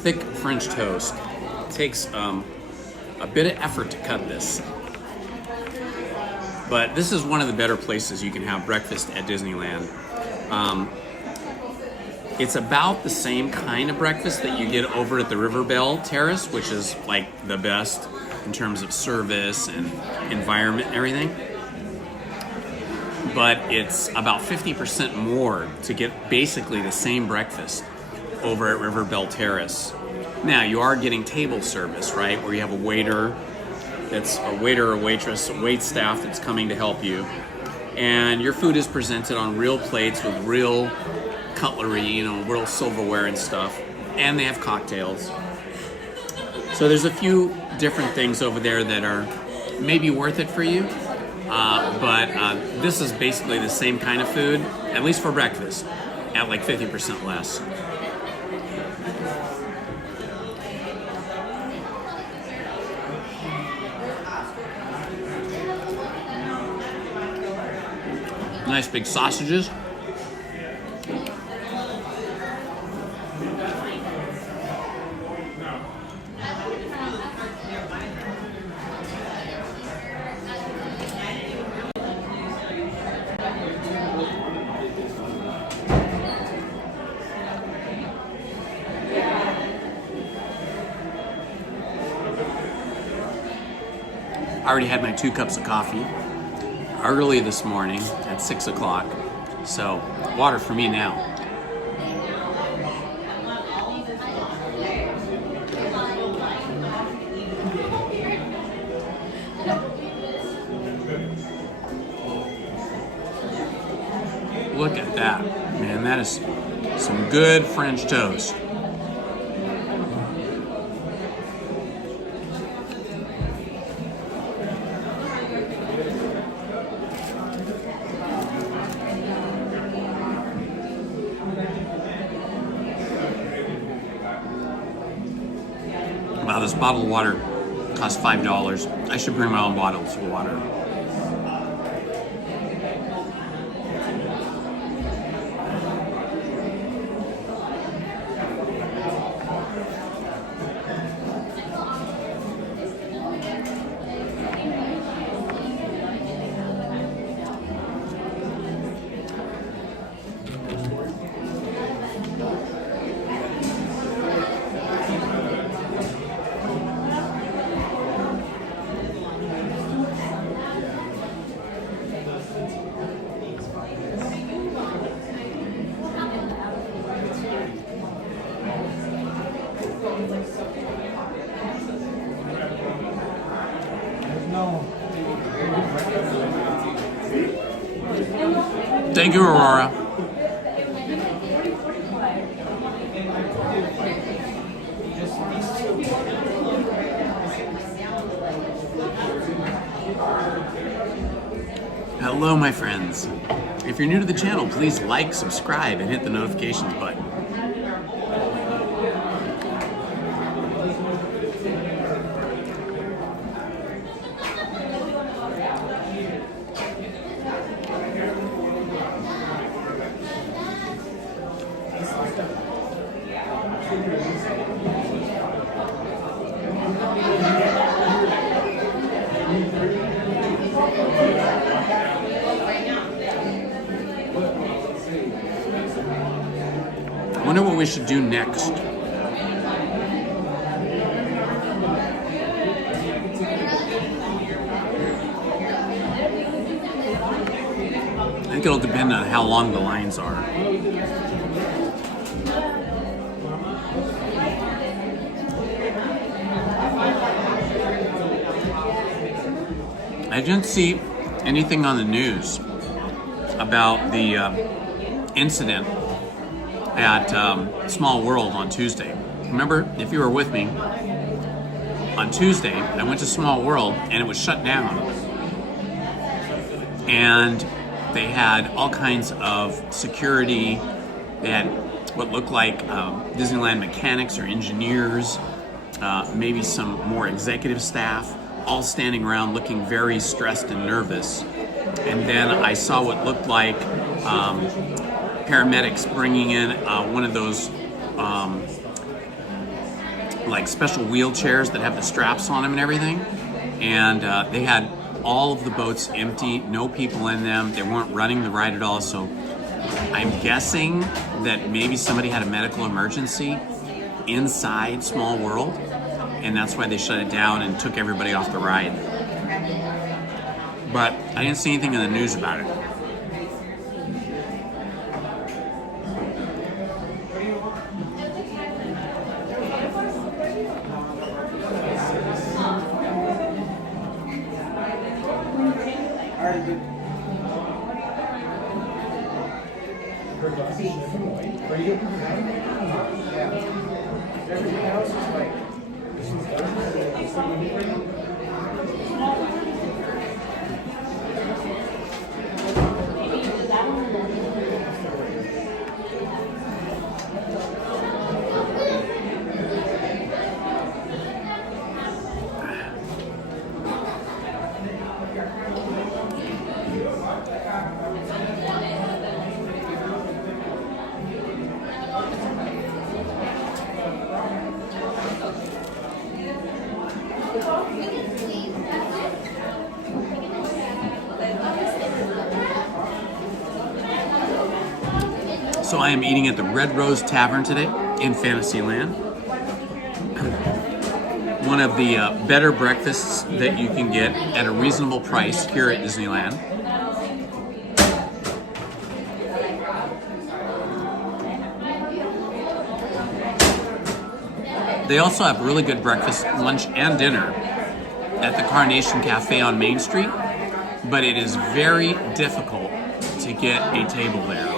Thick French toast. It takes a bit of effort to cut this. But this is one of the better places you can have breakfast at Disneyland. It's about the same kind of breakfast that you get over at the River Belle Terrace, which is like the best in terms of service and environment and everything. But it's about 50% more to get basically the same breakfast over at River Belle Terrace. Now, you are getting table service, right? Where you have a waiter that's a waiter or waitress, a wait staff that's coming to help you. And your food is presented on real plates with real cutlery, you know, real silverware and stuff. And they have cocktails. So there's a few different things over there that are maybe worth it for you. But this is basically the same kind of food, at least for breakfast, at like 50% less. Nice big sausages. I already had my 2 cups of coffee early this morning at 6 o'clock. So, water for me now. Look at that. Man, that is some good French toast. Wow, this bottle of water costs $5. I should bring my own bottles of water. Thank you, Aurora. Hello, my friends. If you're new to the channel, please like, subscribe, and hit the notifications button. I wonder what we should do next. I think it'll depend on how long the lines are. I didn't see anything on the news about the incident at Small World on Tuesday. Remember, if you were with me, on Tuesday, I went to Small World and it was shut down. And they had all kinds of security. They had what looked like Disneyland mechanics or engineers, maybe some more executive staff, all standing around looking very stressed and nervous. And then I saw what looked like paramedics bringing in one of those like special wheelchairs that have the straps on them and everything. And they had all of the boats empty, no people in them. They weren't running the ride at all. So I'm guessing that maybe somebody had a medical emergency inside Small World, and that's why they shut it down and took everybody off the ride. But I didn't see anything in the news about it. Everything else is like So I am eating at the Red Rose Tavern today in Fantasyland. One of the better breakfasts that you can get at a reasonable price here at Disneyland. They also have really good breakfast, lunch, and dinner at the Carnation Cafe on Main Street, but it is very difficult to get a table there.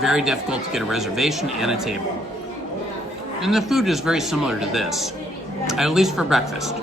Very difficult to get a reservation and a table. And the food is very similar to this, at least for breakfast.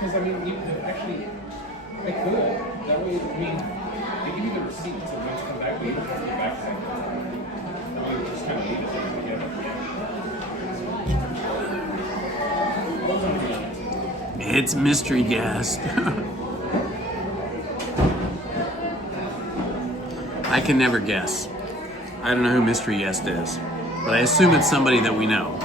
Because I mean, you could actually, I could. That way, I mean, they give you the receipt, so when you come back, we don't have to go back to that. That way, we just kind of leave it together. It's mystery guest. I can never guess. I don't know who mystery guest is, but I assume it's somebody that we know.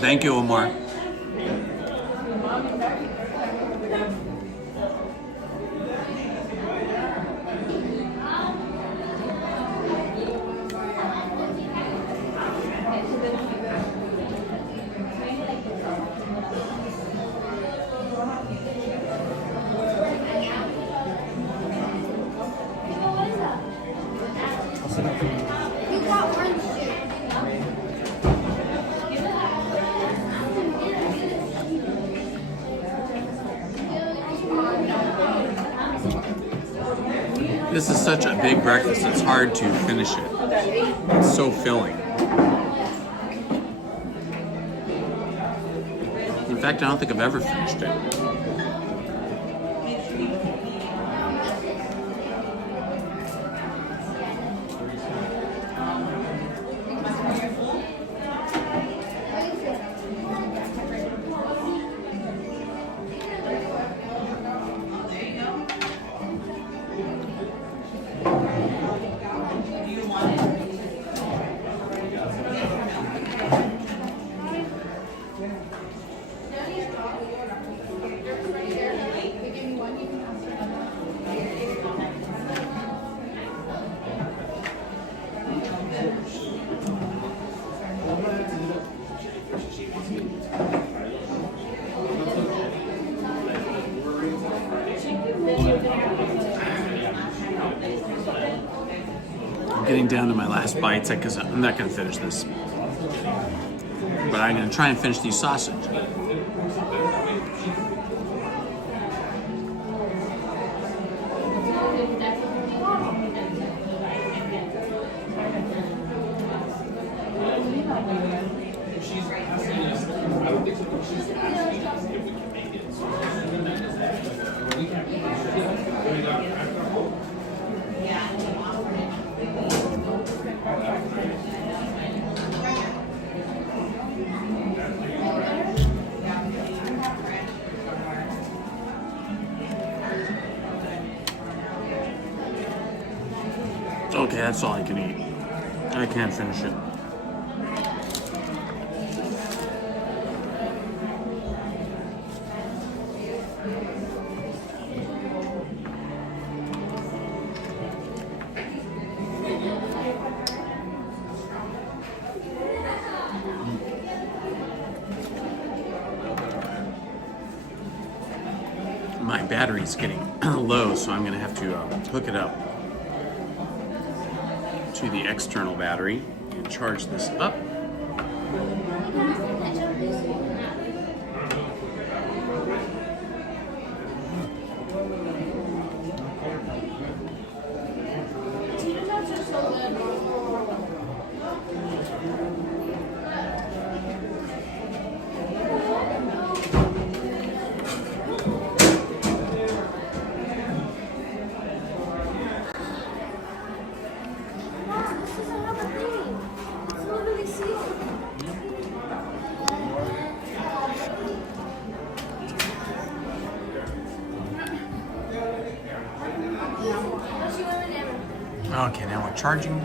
Thank you, Omar. This is such a big breakfast, it's hard to finish it. It's so filling. In fact, I don't think I've ever finished it. I'm getting down to my last bites because I'm not going to finish this. But I'm going to try and finish these sausage. Okay, that's all I can eat. I can't finish it. My battery's getting low, so I'm going to have to hook it up to the external battery and charge this up. Okay, now we're charging.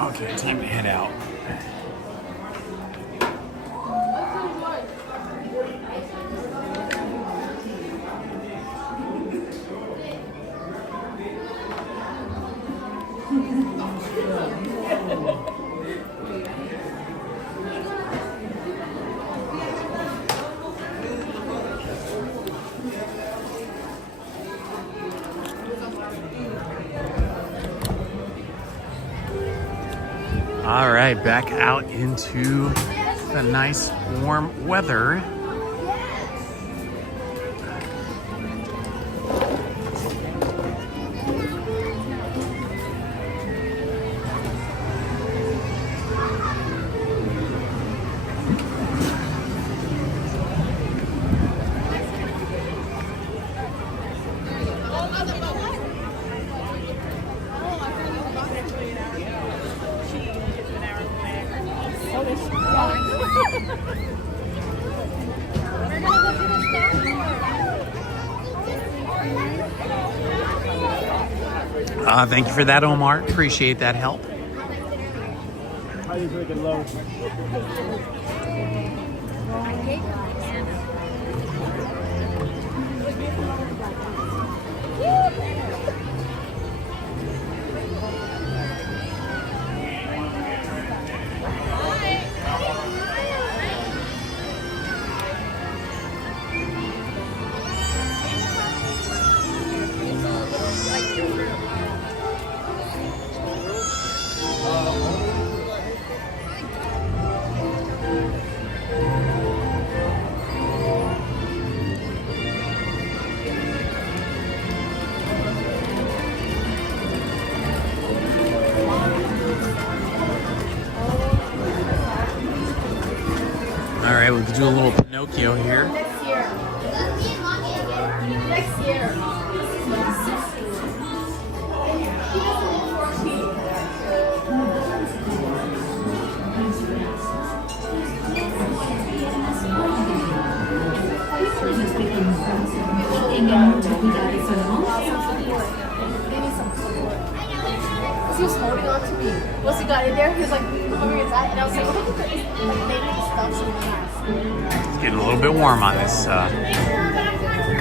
Okay, time to head out. All right, back out into the nice warm weather. Thank you for that, Omar. Appreciate that help. How you drinking low? All right, we can do a little Pinocchio here. Next year. Next year. He was holding on to me. Once he got in there, he was like moving his eye, and I was like, look at this. Like, maybe he stuck so fast. It's getting a little bit warm on this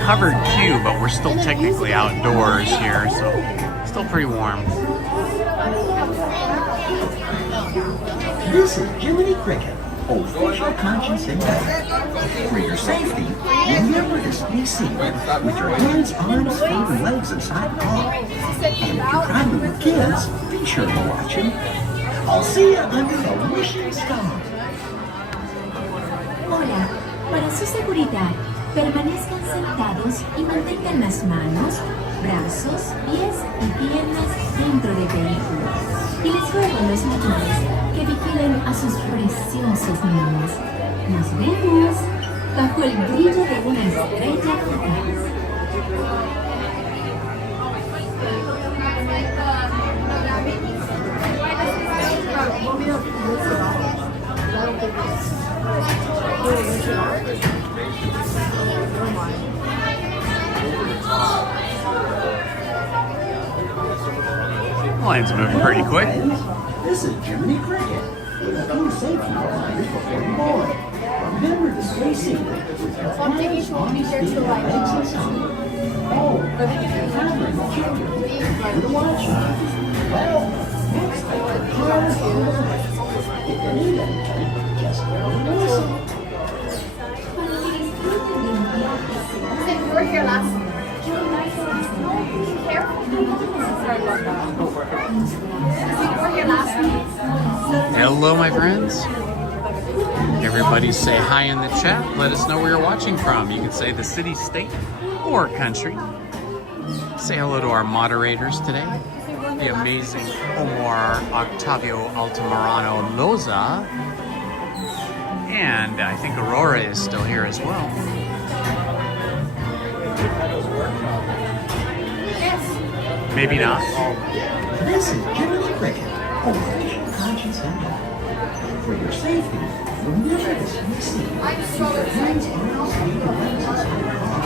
covered queue, but we're still technically outdoors here, so still Still pretty warm. This is Jiminy Cricket, official conscience and guide. For your safety, remember to stay secret with your hands, arms, feet, and legs inside the car. And if you're driving with kids, be sure to watch them. I'll see you under the wishing star. Hola, para su seguridad, permanezcan sentados y mantengan las manos, brazos, pies y piernas dentro del vehículo. Y les ruego a los mayores que vigilen a sus preciosos niños. Nos vemos bajo el brillo de una estrella fugaz. Line's moving pretty quick. This is Jiminy Cricket with a few safety reminders before you board. Remember to stay secret with your hands, arms, feet, and legs inside. Oh, and Tavern will check your feet to watch you. Well, next time the car is on the way. If you need anything, just listen. You were here last week. Be careful. Sorry about that. You were here last week. Hello, my friends. Everybody say hi in the chat. Let us know where you're watching from. You can say the city, state, or country. Say hello to our moderators today. The amazing Omar Octavio Altamirano Loza. And I think Aurora is still here as well. Maybe not. This is Jiminy Cricket, official conscience and guide. For your safety, remember to stay secret with your hands, arms, feet, and legs inside the car.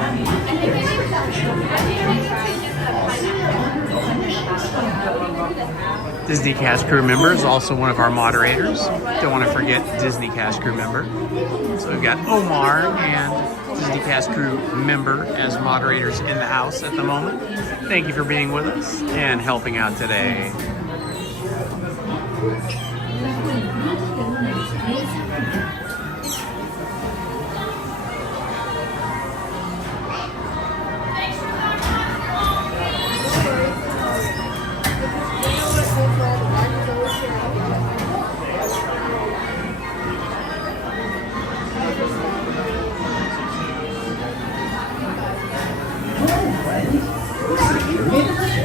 And if you're driving with kids, I'll see you under the wishing star. Disney Cast crew member is also one of our moderators. Don't want to forget Disney Cast crew member. So we've got Omar and Disney Cast crew member as moderators in the house at the moment. Thank you for being with us and helping out today.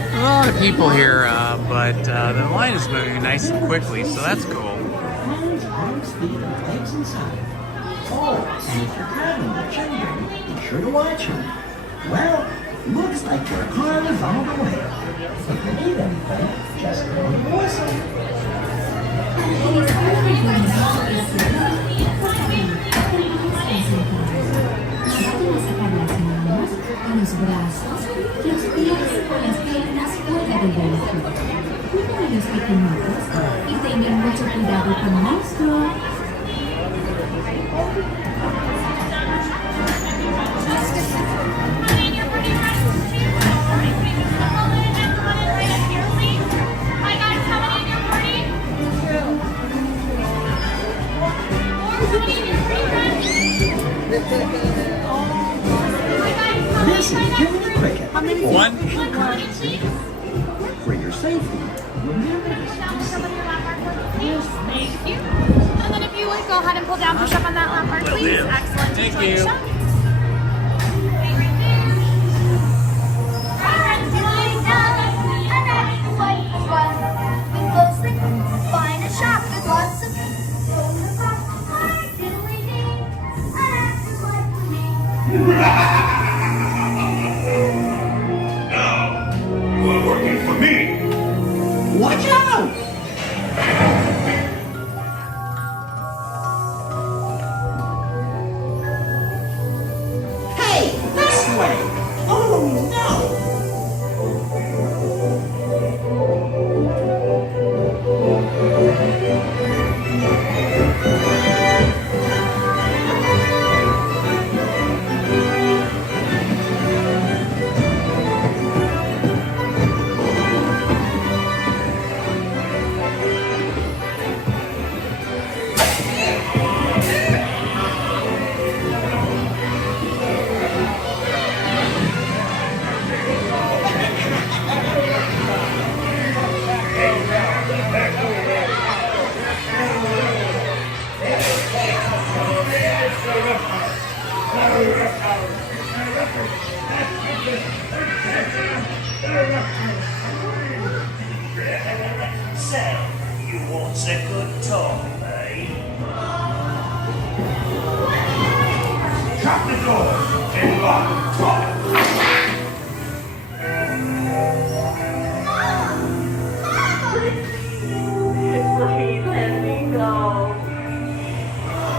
A lot of people here, but the line is moving nice and quickly, so that's cool. Hands, arms, feet, and legs inside. Oh, and if you're driving with children, be sure to watch them. Well, looks like your car is on the way. If you need anything, just go and whistle. Los brazos, los pies o las piernas fuera del vehículo. Cuiden a los pequeñitos y tengan mucho cuidado con el monstruo. This is Jiminy Cricket. One. For your safety, remember to stay secret. Thank you. And then if you would go ahead and pull down, push up on that lap bar, please. Excellent. Thank you. You're working for me. Watch out! Hey, this way! Oh no! So, you want a good time, eh? Shut the door and lock it. Please let me go.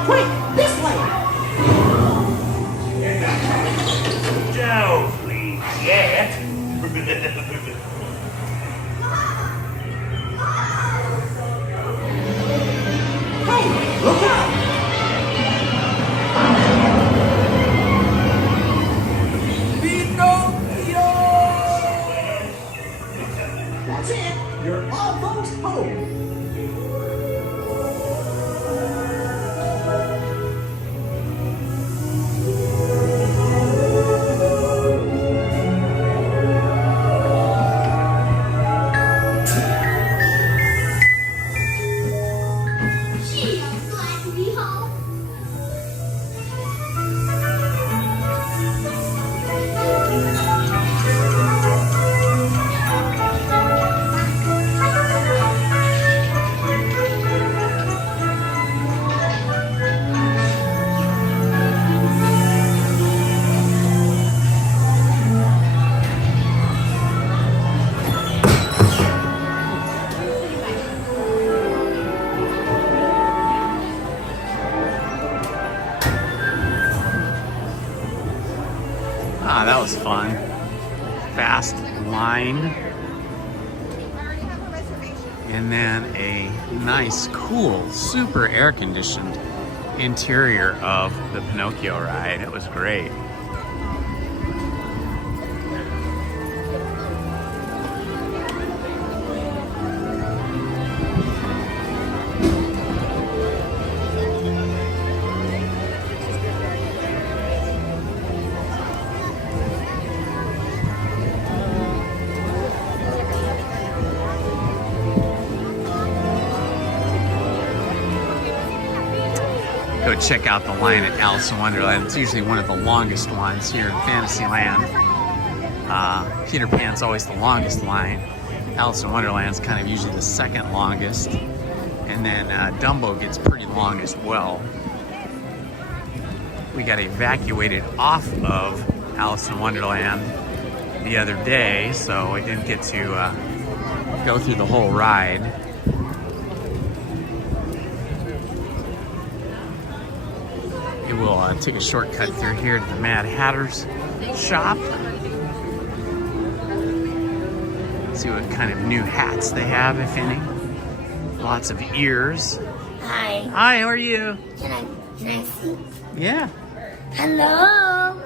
Wait, this way! Don't leave yet. Hey, look out! Pinocchio! That's it. You're almost home. Ah, that was fun. Fast line. And then a nice, cool, super air-conditioned interior of the Pinocchio ride. It was great. Go check out the line at Alice in Wonderland. It's usually one of the longest ones here in Fantasyland. Peter Pan's always the longest line. Alice in Wonderland's kind of usually the second longest. And then Dumbo gets pretty long as well. We got evacuated off of Alice in Wonderland the other day, so we didn't get to go through the whole ride. We'll take a shortcut through here to the Mad Hatter's shop. See what kind of new hats they have, if any. Lots of ears. Hi. Hi, how are you? Can I see? Yeah. Hello.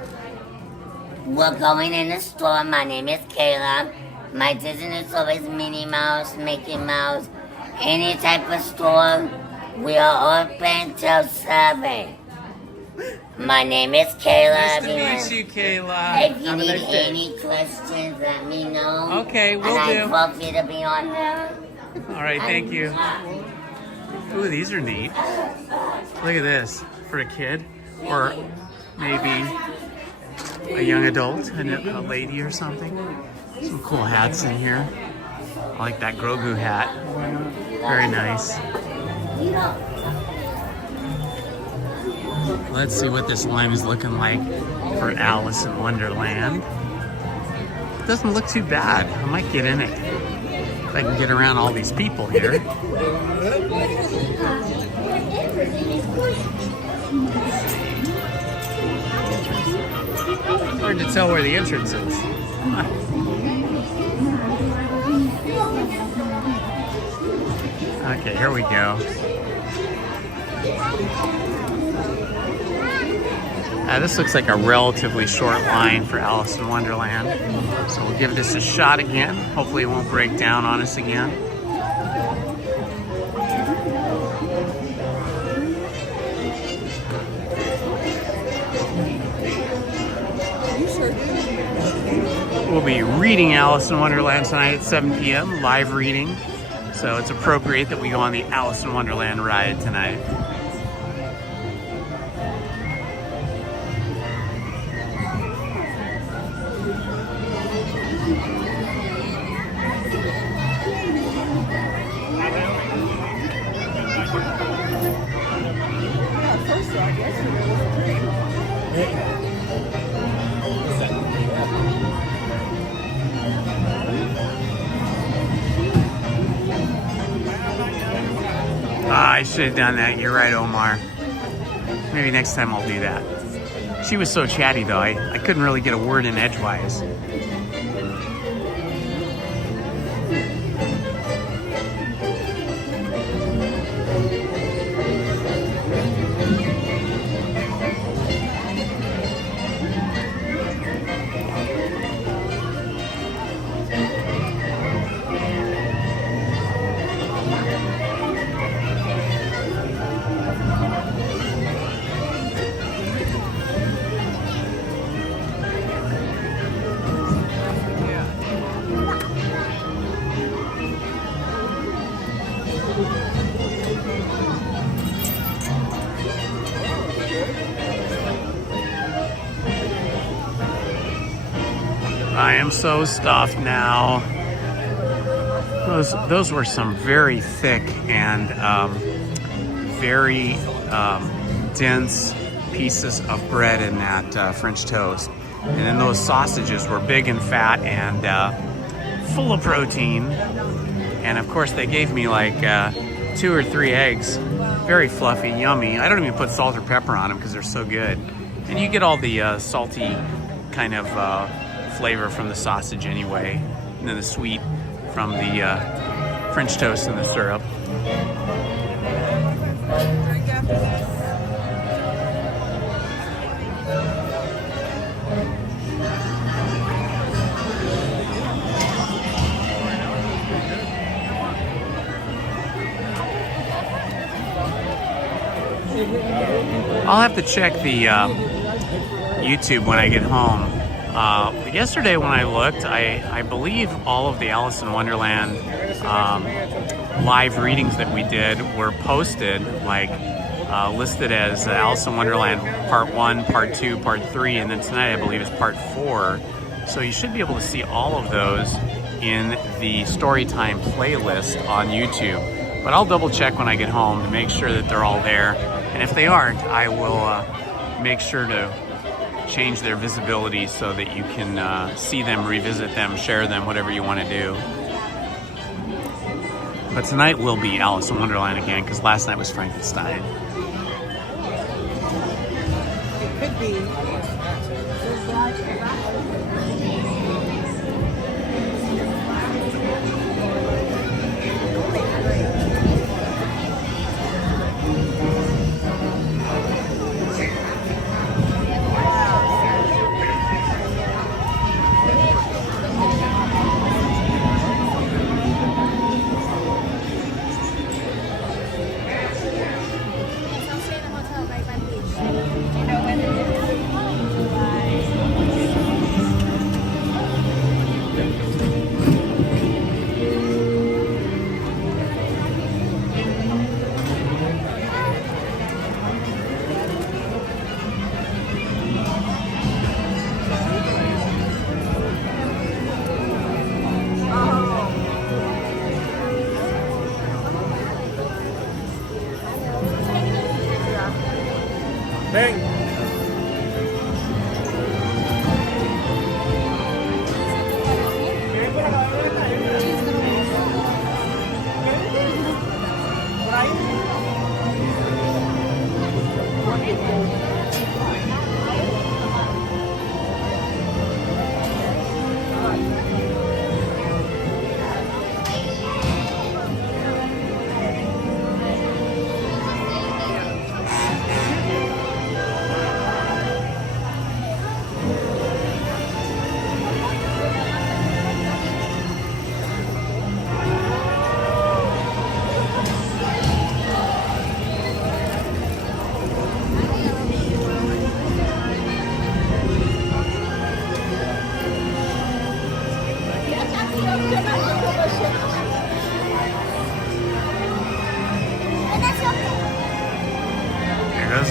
We're going in the store. My name is Kayla. My Disney store is Minnie Mouse, Mickey Mouse, any type of store. We are open till 7. My name is Kayla. Nice to meet you, Kayla. If you need any questions, let me know. Okay, we'll and do. I'd love you to be on there. All right, thank you. Ooh, these are neat. Look at this. For a kid, or maybe a young adult, and a lady or something. Some cool hats in here. I like that Grogu hat. Very nice. Let's see what this line is looking like for Alice in Wonderland. It doesn't look too bad. I might get in it if I can get around all these people here. Hard to tell where the entrance is. Okay, here we go. This looks like a relatively short line for Alice in Wonderland. So we'll give this a shot again. Hopefully it won't break down on us again. We'll be reading Alice in Wonderland tonight at 7 p.m. live reading. So it's appropriate that we go on the Alice in Wonderland ride tonight. I should have done that. You're right, Omar. Maybe next time I'll do that. She was so chatty, though. I couldn't really get a word in edgewise. I am so stuffed now. Those were some very thick and very dense pieces of bread in that French toast. And then those sausages were big and fat and full of protein. And of course they gave me like 2 or 3 eggs. Very fluffy, yummy. I don't even put salt or pepper on them because they're so good. And you get all the salty kind of flavor from the sausage anyway, and then the sweet from the French toast and the syrup. I'll have to check the YouTube when I get home. Yesterday when I looked, I believe all of the Alice in Wonderland live readings that we did were posted, like listed as Alice in Wonderland Part 1, Part 2, Part 3, and then tonight I believe is Part 4. So you should be able to see all of those in the Storytime playlist on YouTube. But I'll double check when I get home to make sure that they're all there. And if they aren't, I will make sure to change their visibility so that you can see them, revisit them, share them, whatever you want to do. But tonight will be Alice in Wonderland again, because last night was Frankenstein. It could be.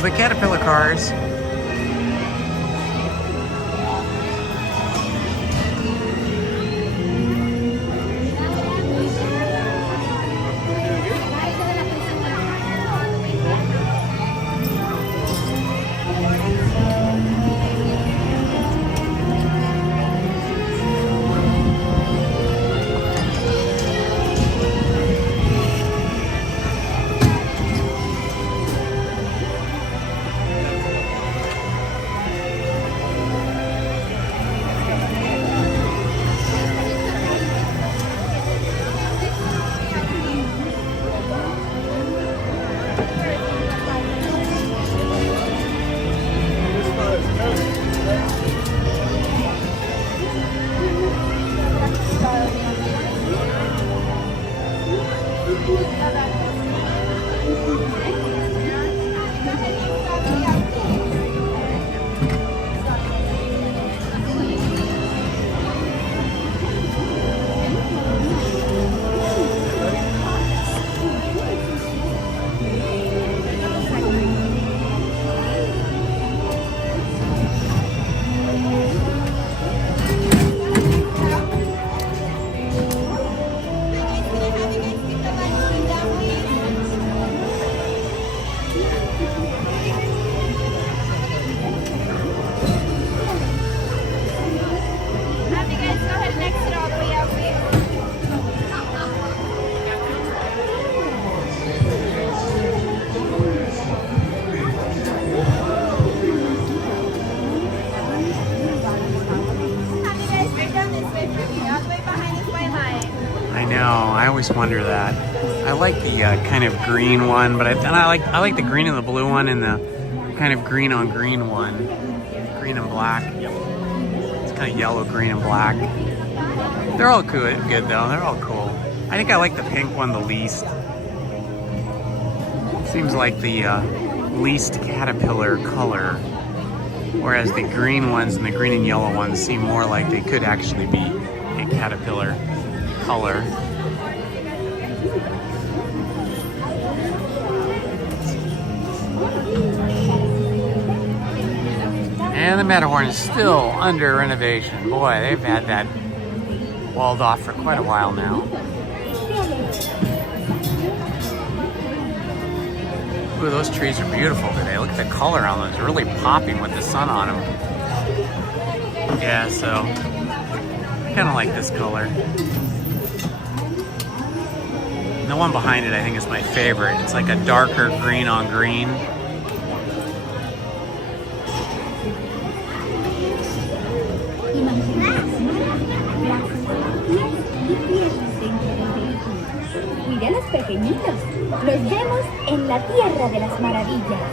The caterpillar cars. know. I always wonder that. I like the kind of green one, but I like the green and the blue one and the kind of green on green one, green and black. It's kind of yellow, green, and black. They're all good though. They're all cool. I think I like the pink one the least. Seems like the least caterpillar color, whereas the green ones and the green and yellow ones seem more like they could actually be a caterpillar color. And the Matterhorn is still under renovation. Boy, they've had that walled off for quite a while now. Ooh, those trees are beautiful today. Look at the color on those. They're really popping with the sun on them. Yeah, so I kind of like this color. And the one behind it I think is my favorite. It's like a darker green on green. Cuide a los pequeñitos. Los vemos en la Tierra de las Maravillas.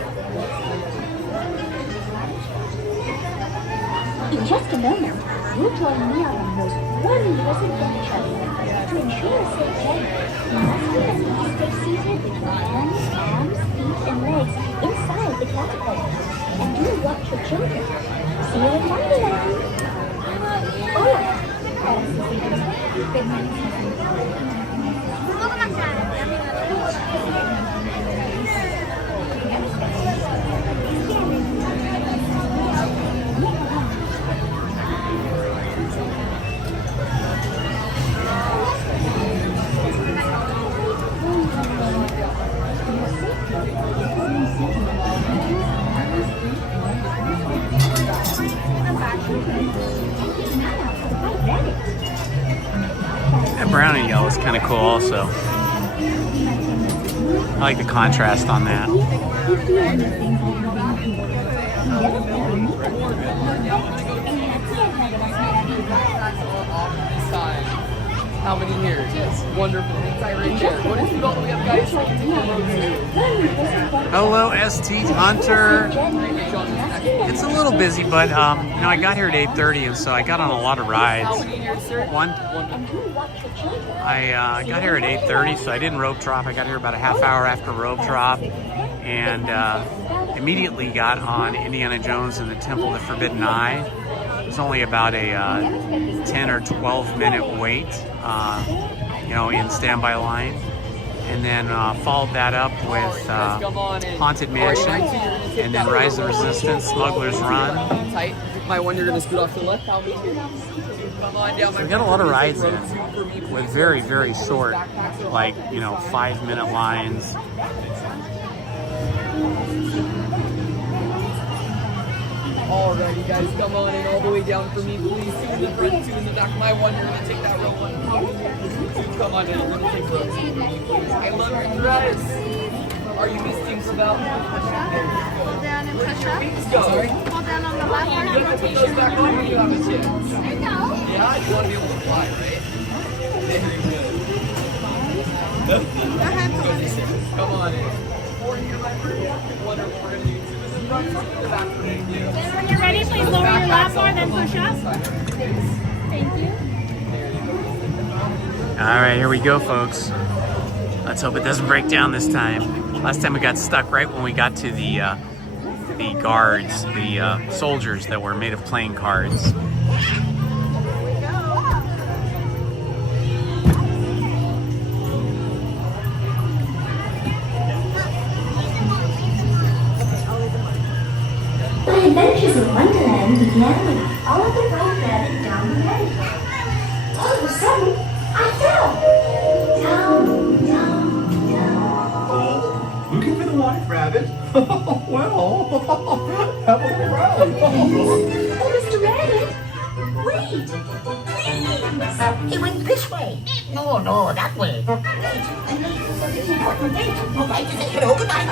In just a moment, you join me on the most wondrous adventure. To ensure a safe journey, you must be at least stay seated with your hands, arms, feet, and legs inside the caterpillar. And do watch your children. See you in Wonderland. Hola. Para sus hijos, permanezcan. That brown and yellow is kind of cool also. I like the contrast on that. How many years? It's wonderful. It's right there. What is it all we have, guys? Hello, ST Hunter. It's a little busy, but you know, I got here at 8:30, and so I got on a lot of rides. One. I got here at 8:30, so I didn't rope drop. I got here about a half hour after rope drop, and immediately got on Indiana Jones and the Temple of the Forbidden Eye. It was only about a 10 or 12 minute wait, you know, in standby line. And then followed that up with Haunted Mansion, and then Rise of the Resistance, Smuggler's Run. My one, you're gonna scoot off to the left. Come on down. So we got a lot of rides in with very, very short, like, you know, 5-minute lines. Alrighty, guys, come on in all the way down for me, please. 2 in the front, 2 in the back. My one, you're gonna take that row 1. Come on in, you're gonna take row 2. I love your dress. Are you missing about? Hold down and push up. Sorry. Hold down on the left. You're gonna put those back on when you have a chance. Yeah, you want to be able to fly, right? Very good. Come on in. 4 here, my friend. Wonderful. We're gonna do 2 in the front, 2 in the back. Then when you're ready, please lower your lap more, then push up. Thank you. All right, here we go, folks. Let's hope it doesn't break down this time. Last time we got stuck right when we got to the guards, the soldiers that were made of playing cards. My adventures in Wonderland began when I followed the white rabbit down the road. All of a sudden, I fell. Down, down, down. Looking for the white rabbit? Well, have a little ride. Oh, Mr. Rabbit, wait, please. He went this way. No, that way. Important date. All right, hello, goodbye.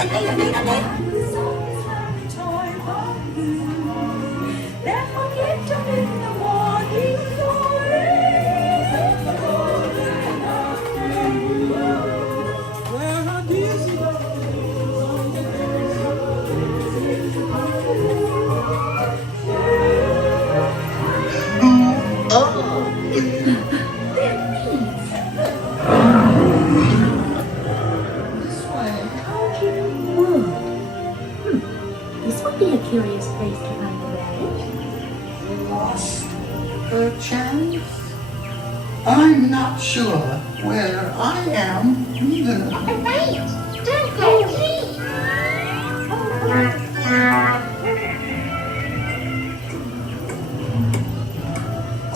I'm not sure where I am either. Wait! Don't go, please!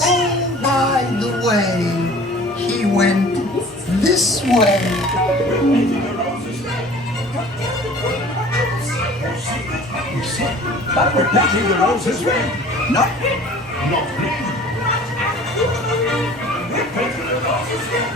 Oh, by the way, he went this way. But we're painting the roses red. Not red. We're painting the roses red.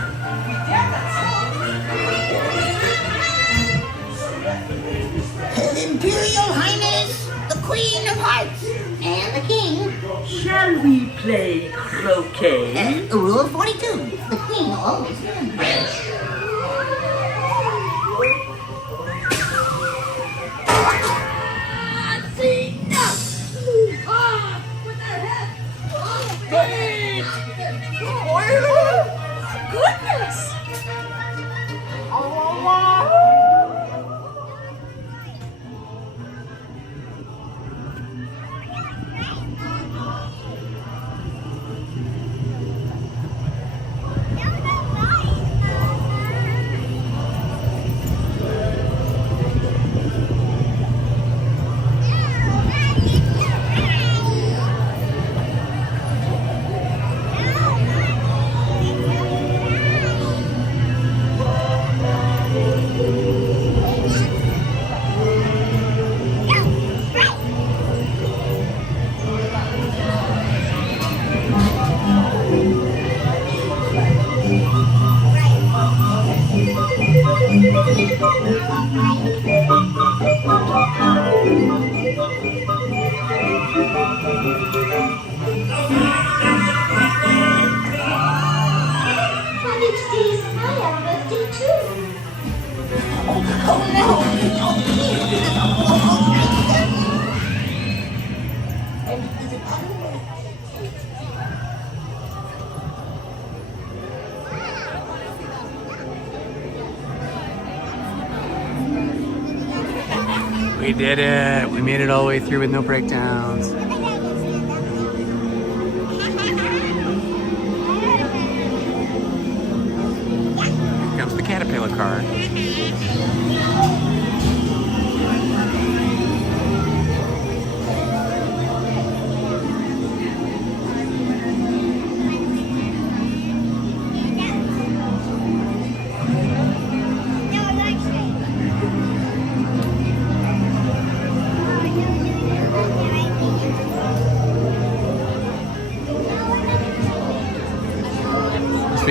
His Imperial Highness, the Queen of Hearts, and the King. Shall we play croquet? Rule 42. The Queen always wins. Goodness! We did it. We made it all the way through with no breakdowns. Here comes the caterpillar car.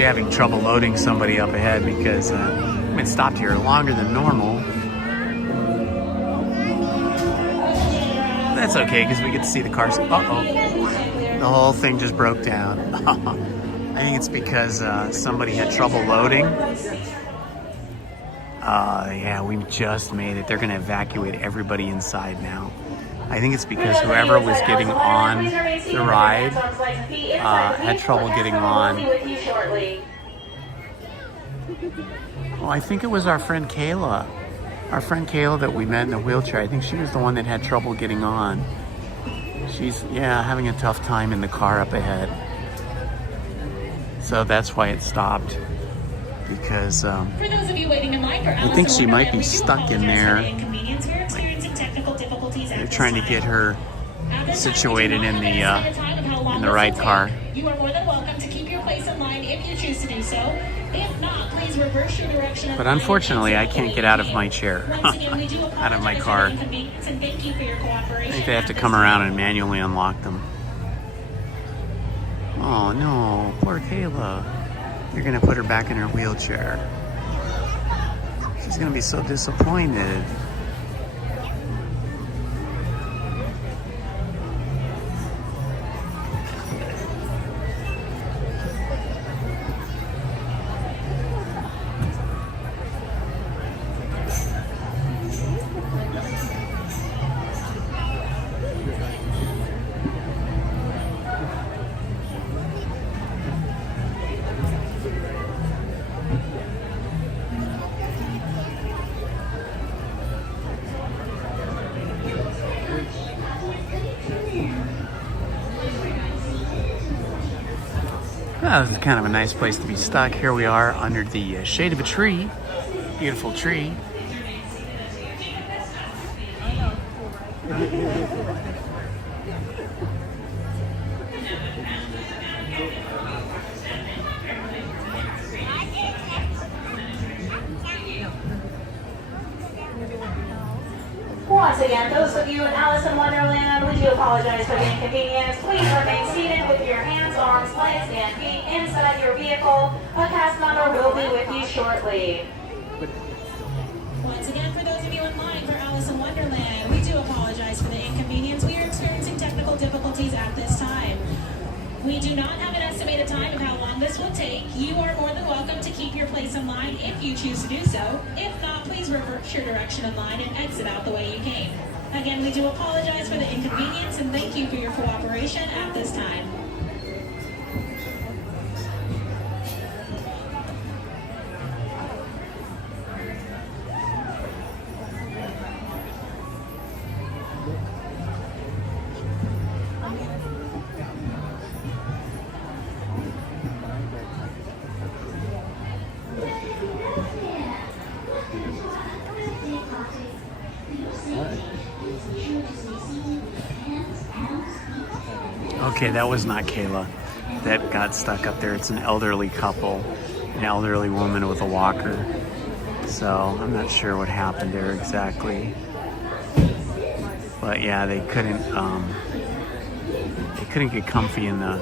Having trouble loading somebody up ahead because I've been stopped here longer than normal. That's okay because we get to see the cars. Uh-oh. The whole thing just broke down. I think it's because somebody had trouble loading. Yeah, we just made it. They're going to evacuate everybody inside now. I think it's because whoever was getting on the ride had trouble getting on. Well, I think it was our friend Kayla. Our friend Kayla that we met in the wheelchair. I think she was the one that had trouble getting on. She's, yeah, having a tough time in the car up ahead. So that's why it stopped. Because For those of you waiting in line for I think she might be stuck in there. They're trying to get her situated in the right car. You are more than welcome to keep your place in line if you choose to do so. If not, please reverse your direction. But unfortunately, I can't get out of my chair, out of my car. I think they have to come around and manually unlock them. Oh no, poor Kayla. You're gonna put her back in her wheelchair. She's gonna be so disappointed. Well, it's kind of a nice place to be stuck. Here we are under the shade of a tree. Beautiful tree. Once again, those of you in Alice in Wonderland, we do apologize for the inconvenience. Please remain seated with your hands, arms, legs, and feet inside your vehicle. A cast member will be with you shortly. Once again, for those of you in line for Alice in Wonderland, we do apologize for the inconvenience. We are experiencing technical difficulties at this time. We do not have an estimated time of how long this will take. You are more than welcome to keep your place in line if you choose to do so. If not, please reverse your direction in line and exit out the way you came. Again, we do apologize for the inconvenience and thank you for your cooperation at this time. Okay, that was not Kayla that got stuck up there. It's an elderly couple, an elderly woman with a walker. So I'm not sure what happened there exactly. But yeah, they couldn't get comfy in the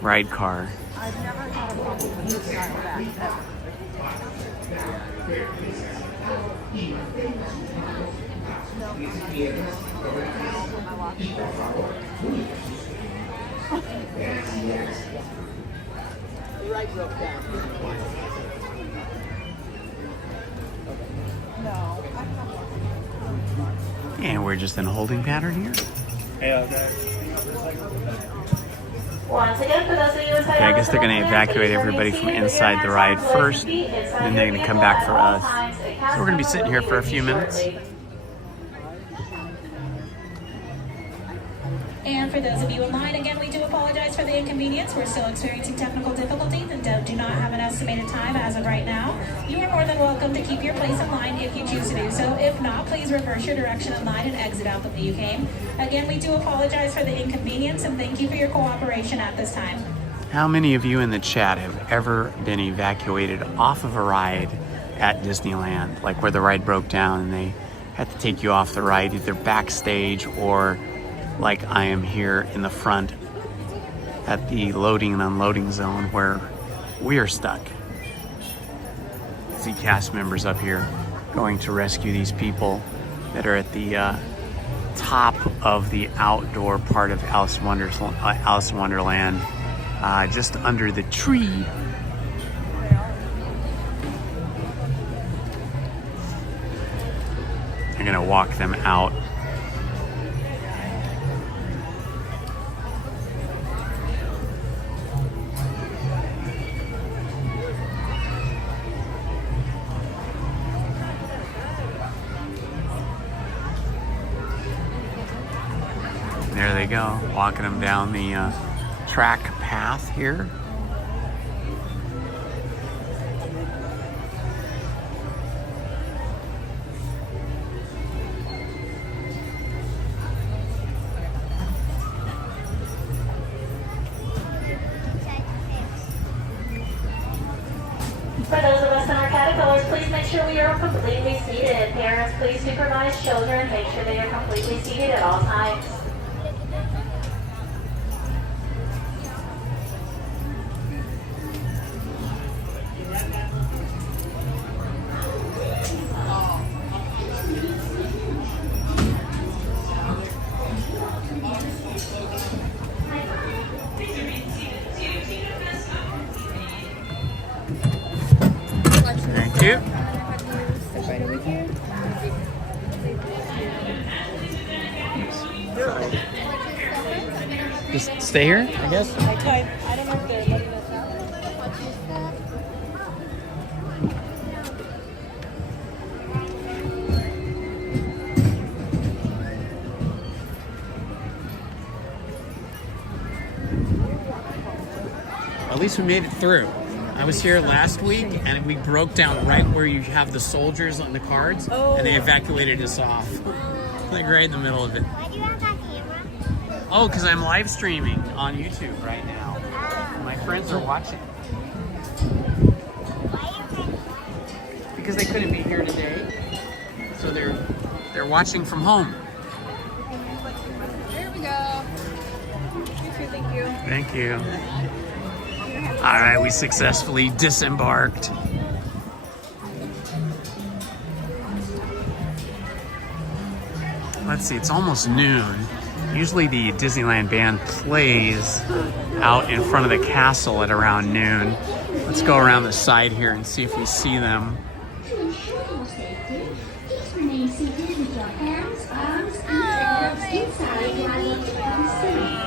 ride car. I've never had a problem with this back. The right broke down. No. And we're just in a holding pattern here. Once again, for those of you inside, Okay, I guess they're going to evacuate everybody from inside the ride first, and then they're going to come back for us. So we're going to be sitting here for a few minutes. And for those of you in line, again, we do apologize for the inconvenience. We're still experiencing technical difficulties and do not have an estimated time as of right now. You are more than welcome to keep your place in line if you choose to do so. If not, please reverse your direction in line and exit out the way you came. Again, we do apologize for the inconvenience and thank you for your cooperation at this time. How many of you in the chat have ever been evacuated off of a ride at Disneyland, like where the ride broke down and they had to take you off the ride, either backstage or like I am here in the front at the loading and unloading zone where we are stuck? See cast members up here going to rescue these people that are at the top of the outdoor part of Alice in Wonderland, just under the tree. They're gonna walk them out. There they go, walking them down the track path here. For those of us in our caterpillars, please make sure we are completely seated. Parents, please supervise children. Make sure they are completely seated at all times. Thank you. Right over here. Just stay here, I guess. I don't know if they're letting us out. At least we made it through. I was here last week, and we broke down right where you have the soldiers on the cards, and they evacuated us off. Like right in the middle of it. Why do you have that camera? Oh, because I'm live streaming on YouTube right now. My friends are watching. Because they couldn't be here today, so they're watching from home. There we go. Thank you. Thank you. All right, we successfully disembarked. Let's see, it's almost noon. Usually the Disneyland band plays out in front of the castle at around noon. Let's go around the side here and see if we see them. To ensure your safety, please remain seated with your hands, arms, feet, and legs inside while you're keeping safe.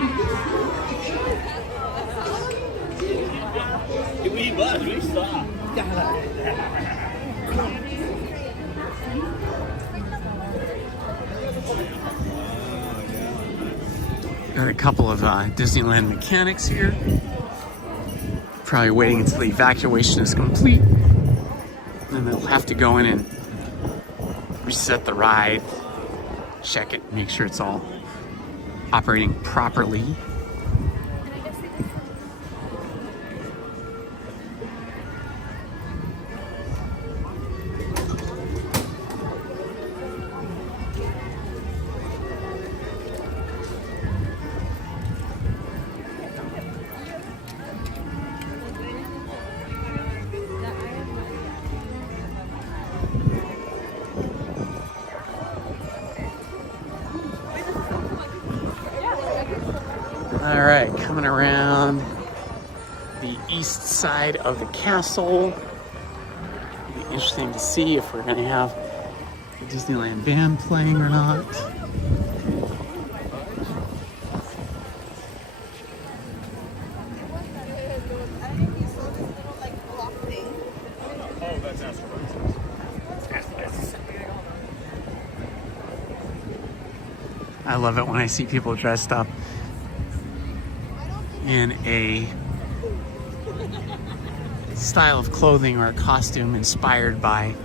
And please note to try We saw. Got a couple of Disneyland mechanics here. Probably waiting until the evacuation is complete. Then they'll have to go in and reset the ride, check it, make sure it's all operating properly. All right, coming around the east side of the castle. It'll be interesting to see if we're gonna have the Disneyland band playing or not. I love it when I see people dressed up in a style of clothing or a costume inspired by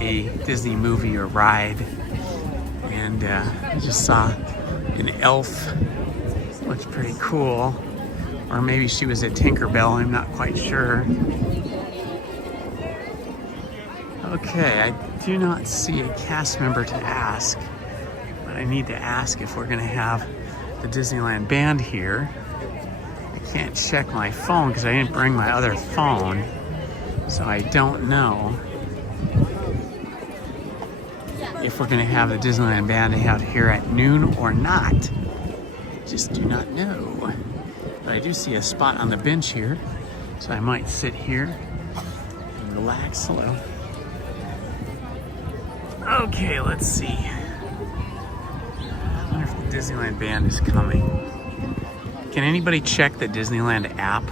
a Disney movie or ride. And I just saw an elf, looked pretty cool. Or maybe she was a Tinkerbell, I'm not quite sure. Okay, I do not see a cast member to ask, but I need to ask if we're gonna have the Disneyland band here. I can't check my phone because I didn't bring my other phone, so I don't know if we're gonna have the Disneyland band out here at noon or not. Just do not know. But I do see a spot on the bench here, so I might sit here and relax. Hello. Okay, let's see. I wonder if the Disneyland band is coming. Can anybody check the Disneyland app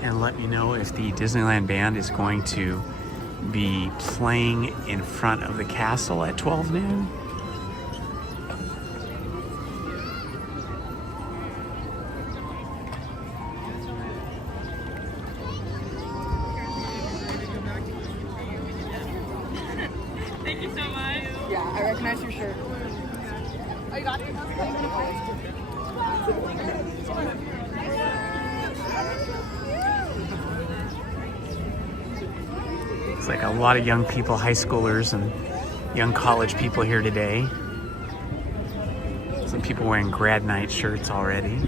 and let me know if the Disneyland band is going to be playing in front of the castle at 12 noon? Thank you so much. Yeah, I recognize your shirt. Oh, you got it? It's like a lot of young people, high schoolers and young college people here today. Some people wearing grad night shirts already.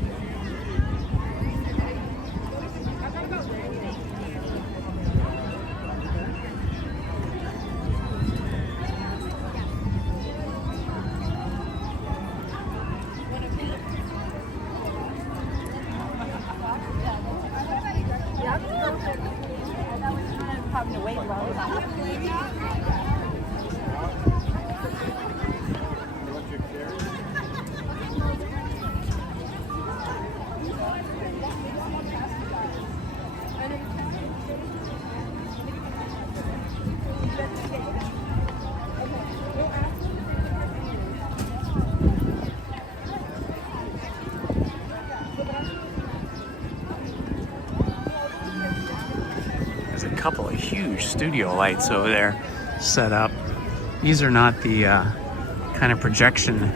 There's a couple of huge studio lights over there set up. These are not the kind of projection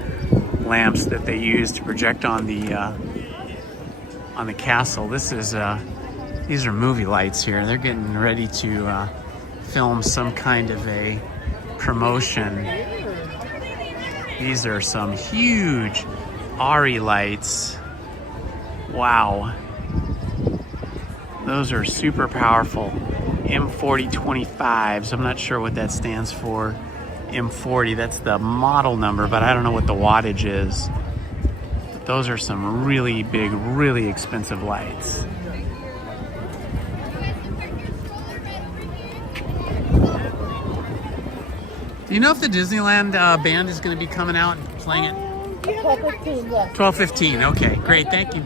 lamps that they use to project on the castle. This is these are movie lights here. They're getting ready to film some kind of a promotion. These are some huge Ari lights. Wow. Those are super powerful M4025s. I'm not sure what that stands for. M40, that's the model number, but I don't know what the wattage is. But those are some really big, really expensive lights. Do you know if the Disneyland band is going to be coming out and playing it? 12:15, yes. 12:15, okay, great, thank you.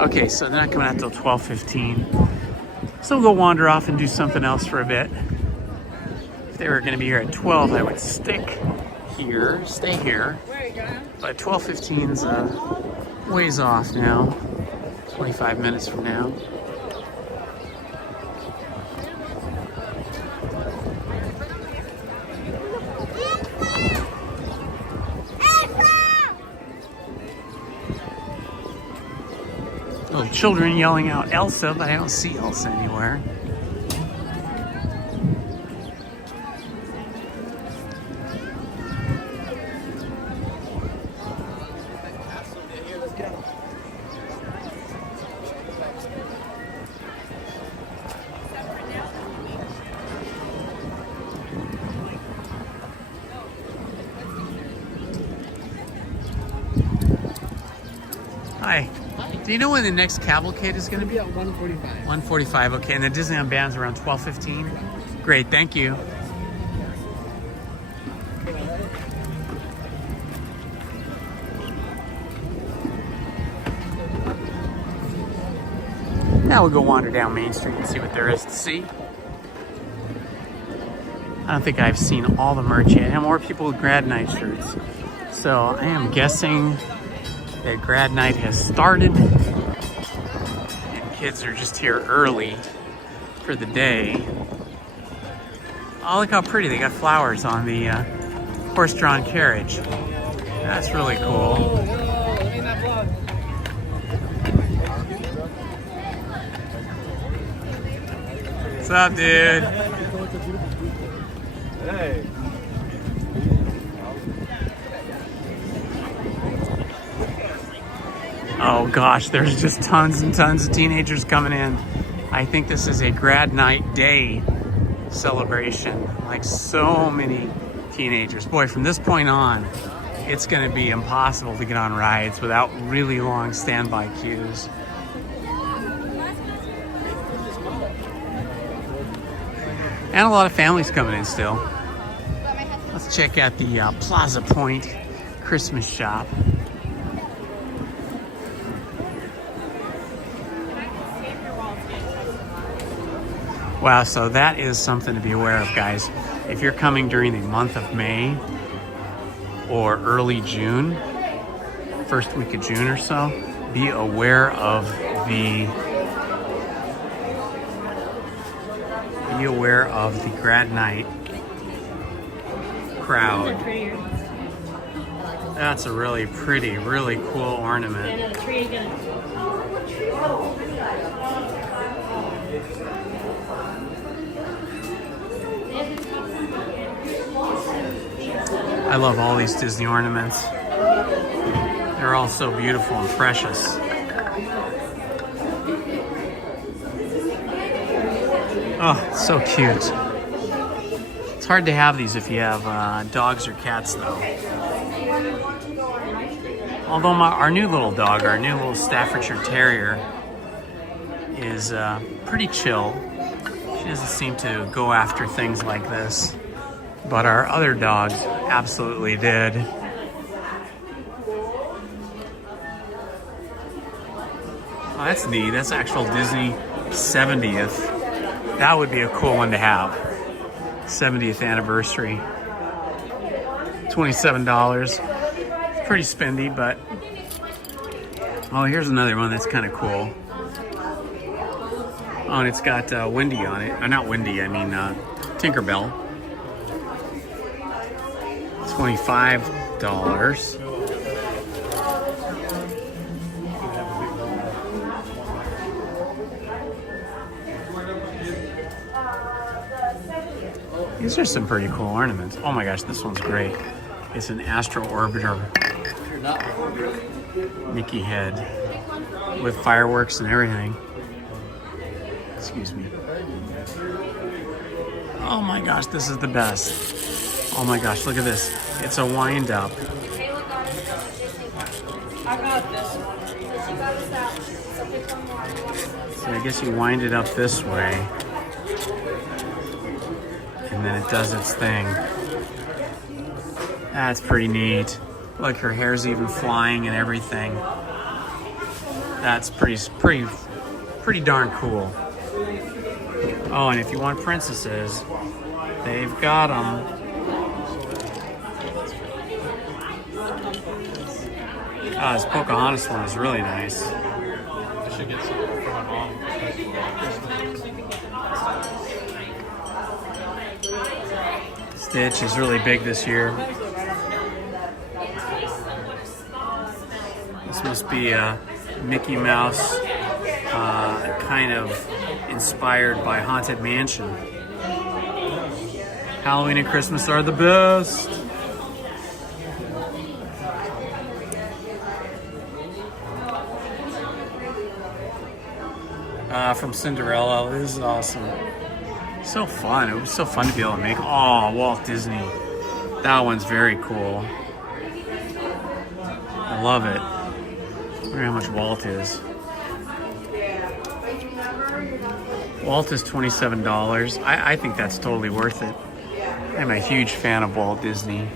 Okay, so they're not coming out till 12:15. So we'll wander off and do something else for a bit. If they were going to be here at 12, I would stay here. But 12:15's ways off now, 25 minutes from now. Little children yelling out Elsa, but I don't see Elsa anywhere. Hi. Do you know when the next cavalcade is going to be? At 1:45. 1:45, okay. And the Disneyland band's around 12:15? Great, thank you. Now we'll go wander down Main Street and see what there is to see. I don't think I've seen all the merch yet. I have more people with grad night shirts. So I am guessing that grad night has started. Kids are just here early for the day. Oh, look how pretty. They got flowers on the horse-drawn carriage. That's really cool. What's up, dude? Hey. Oh gosh, there's just tons and tons of teenagers coming in. I think this is a grad night day celebration. Like so many teenagers. Boy, from this point on, it's gonna be impossible to get on rides without really long standby queues. And a lot of families coming in still. Let's check out the Plaza Point Christmas shop. Wow, so that is something to be aware of, guys. If you're coming during the month of May or early June, first week of June or so, be aware of the grad night crowd. That's a really pretty, really cool ornament. I love all these Disney ornaments. They're all so beautiful and precious. Oh, it's so cute. It's hard to have these if you have dogs or cats, though. Although our new little dog, our new little Staffordshire Terrier, is pretty chill. She doesn't seem to go after things like this. But our other dogs absolutely did. Oh, that's neat. That's actual Disney 70th. That would be a cool one to have. 70th anniversary. $27. Pretty spendy, but... Oh, here's another one that's kind of cool. Oh, and it's got Wendy on it. Not Wendy, I mean Tinkerbell. $25. These are some pretty cool ornaments. Oh my gosh, this one's great. It's an Astro Orbiter Mickey head with fireworks and everything. Excuse me. Oh my gosh, this is the best. Oh my gosh, look at this. It's a wind up. I got this one. So I guess you wind it up this way. And then it does its thing. That's pretty neat. Look, her hair's even flying and everything. That's pretty darn cool. Oh, and if you want princesses, they've got them. This Pocahontas one is really nice. I should get some for my mom. Stitch is really big this year. This must be a Mickey Mouse kind of inspired by Haunted Mansion. Halloween and Christmas are the best. From Cinderella. This is awesome. So fun. It was so fun to be able to make. Oh, Walt Disney. That one's very cool. I love it. I wonder how much Walt is. Walt is $27. I think that's totally worth it. I'm a huge fan of Walt Disney.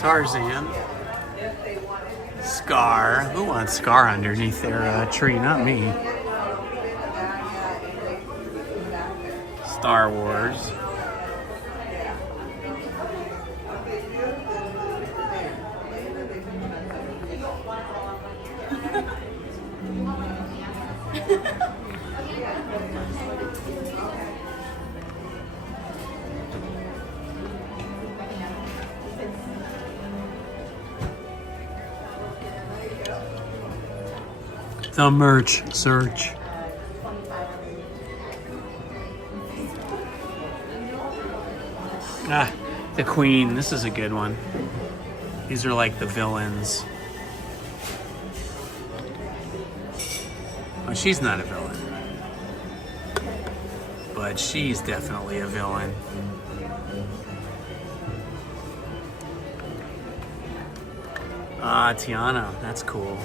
Tarzan. Scar. Who wants Scar underneath their tree? Not me. Star Wars. The merch search. The Queen. This is a good one. These are like the villains. Oh, she's not a villain. But she's definitely a villain. Tiana. That's cool.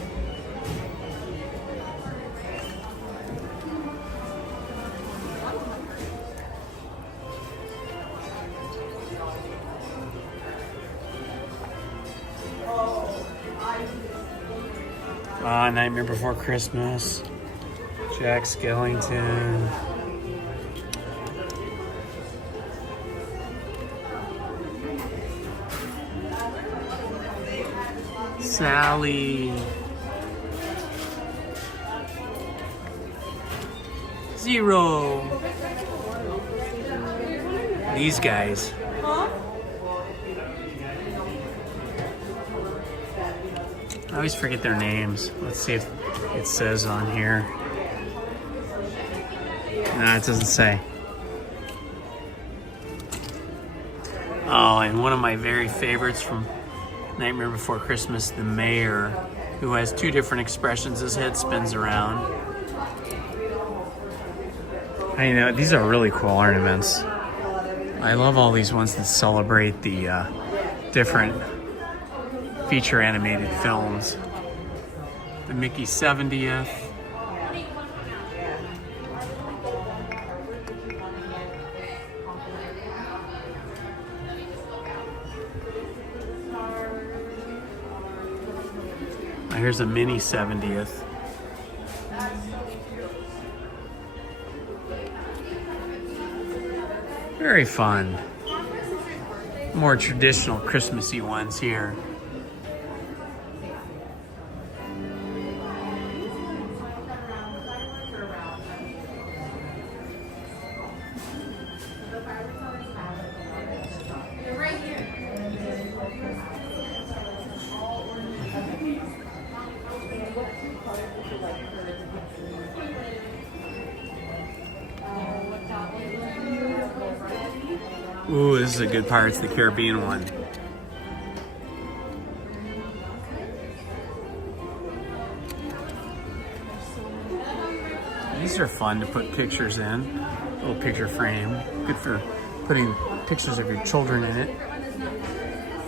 Nightmare Before Christmas, Jack Skellington. Sally. Zero. These guys. I always forget their names. Let's see if it says on here. No, it doesn't say. Oh, and one of my very favorites from Nightmare Before Christmas, the mayor, who has two different expressions. His head spins around. I know, these are really cool ornaments. I love all these ones that celebrate the different feature animated films. The Mickey 70th. Here's a mini 70th. Very fun. more traditional Christmassy ones here. Ooh, this is a good Pirates of the Caribbean one. These are fun to put pictures in. Little picture frame. Good for putting pictures of your children in it.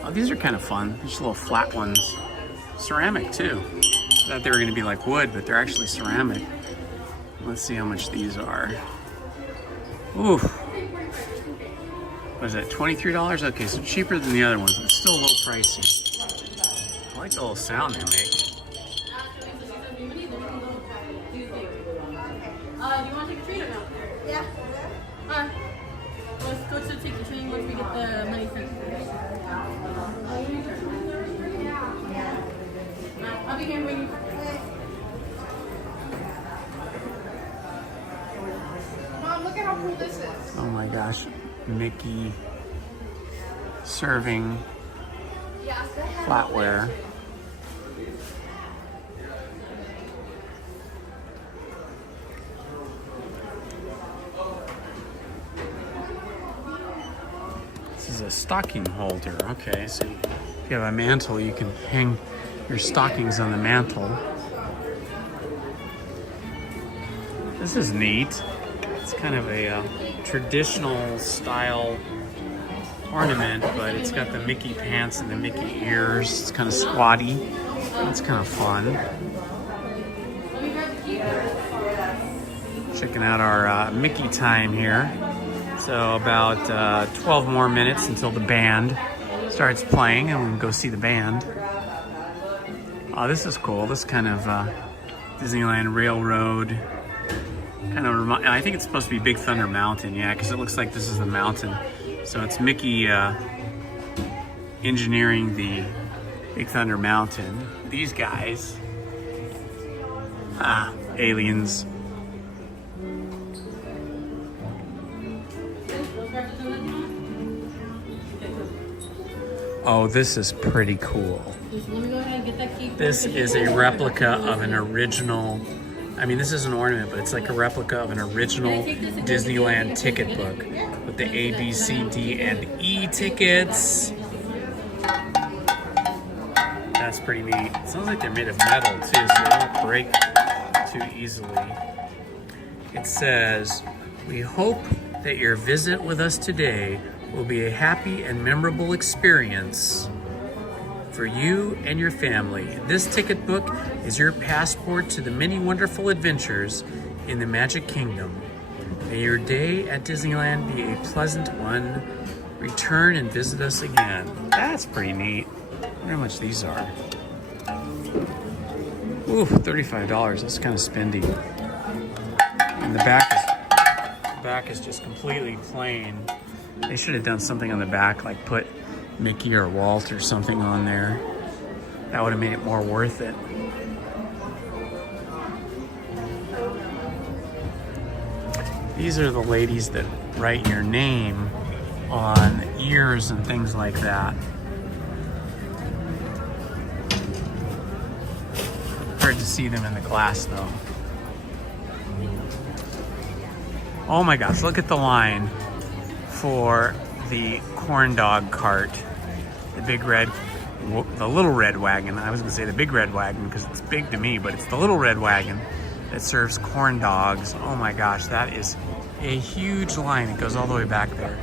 Oh, these are kind of fun. These little flat ones. Ceramic too. I thought they were going to be like wood, but they're actually ceramic. Let's see how much these are. Ooh. What is that, $23? Okay, so cheaper than the other ones, but still a little pricey. I like the little sound they make. Do you want to take a train or no? Yeah. Let's go to take the train once we get the money sent. I'll be here waiting. Mom, look at how cool this is. Oh my gosh. Mickey serving flatware. This is a stocking holder. Okay, so if you have a mantle, you can hang your stockings on the mantle. This is neat. It's kind of a traditional style ornament, but it's got the Mickey pants and the Mickey ears. It's kind of squatty. It's kind of fun. Checking out our Mickey time here. So about 12 more minutes until the band starts playing and we can go see the band. Oh, this is cool. This kind of Disneyland Railroad. Kind of I think it's supposed to be Big Thunder Mountain, yeah, because it looks like this is the mountain. So it's Mickey engineering the Big Thunder Mountain. These guys, aliens. Oh, this is pretty cool. This is a replica of an original. I mean, this is an ornament, but it's like a replica of an original Disneyland ticket book with the A, B, C, D, and E tickets. That's pretty neat. It sounds like they're made of metal too, so they don't break too easily. It says, "We hope that your visit with us today will be a happy and memorable experience for you and your family. This ticket book is your passport to the many wonderful adventures in the Magic Kingdom. May your day at Disneyland be a pleasant one. Return and visit us again." That's pretty neat. I wonder how much these are. Ooh, $35. That's kind of spendy. And the back is just completely plain. They should have done something on the back, like put Mickey or Walt or something on there. That would have made it more worth it. These are the ladies that write your name on ears and things like that. Hard to see them in the glass though. Oh my gosh, look at the line for the corn dog cart. The little red wagon. I was gonna say the big red wagon because it's big to me, but it's the little red wagon that serves corn dogs. Oh my gosh, that is a huge line. It goes all the way back there.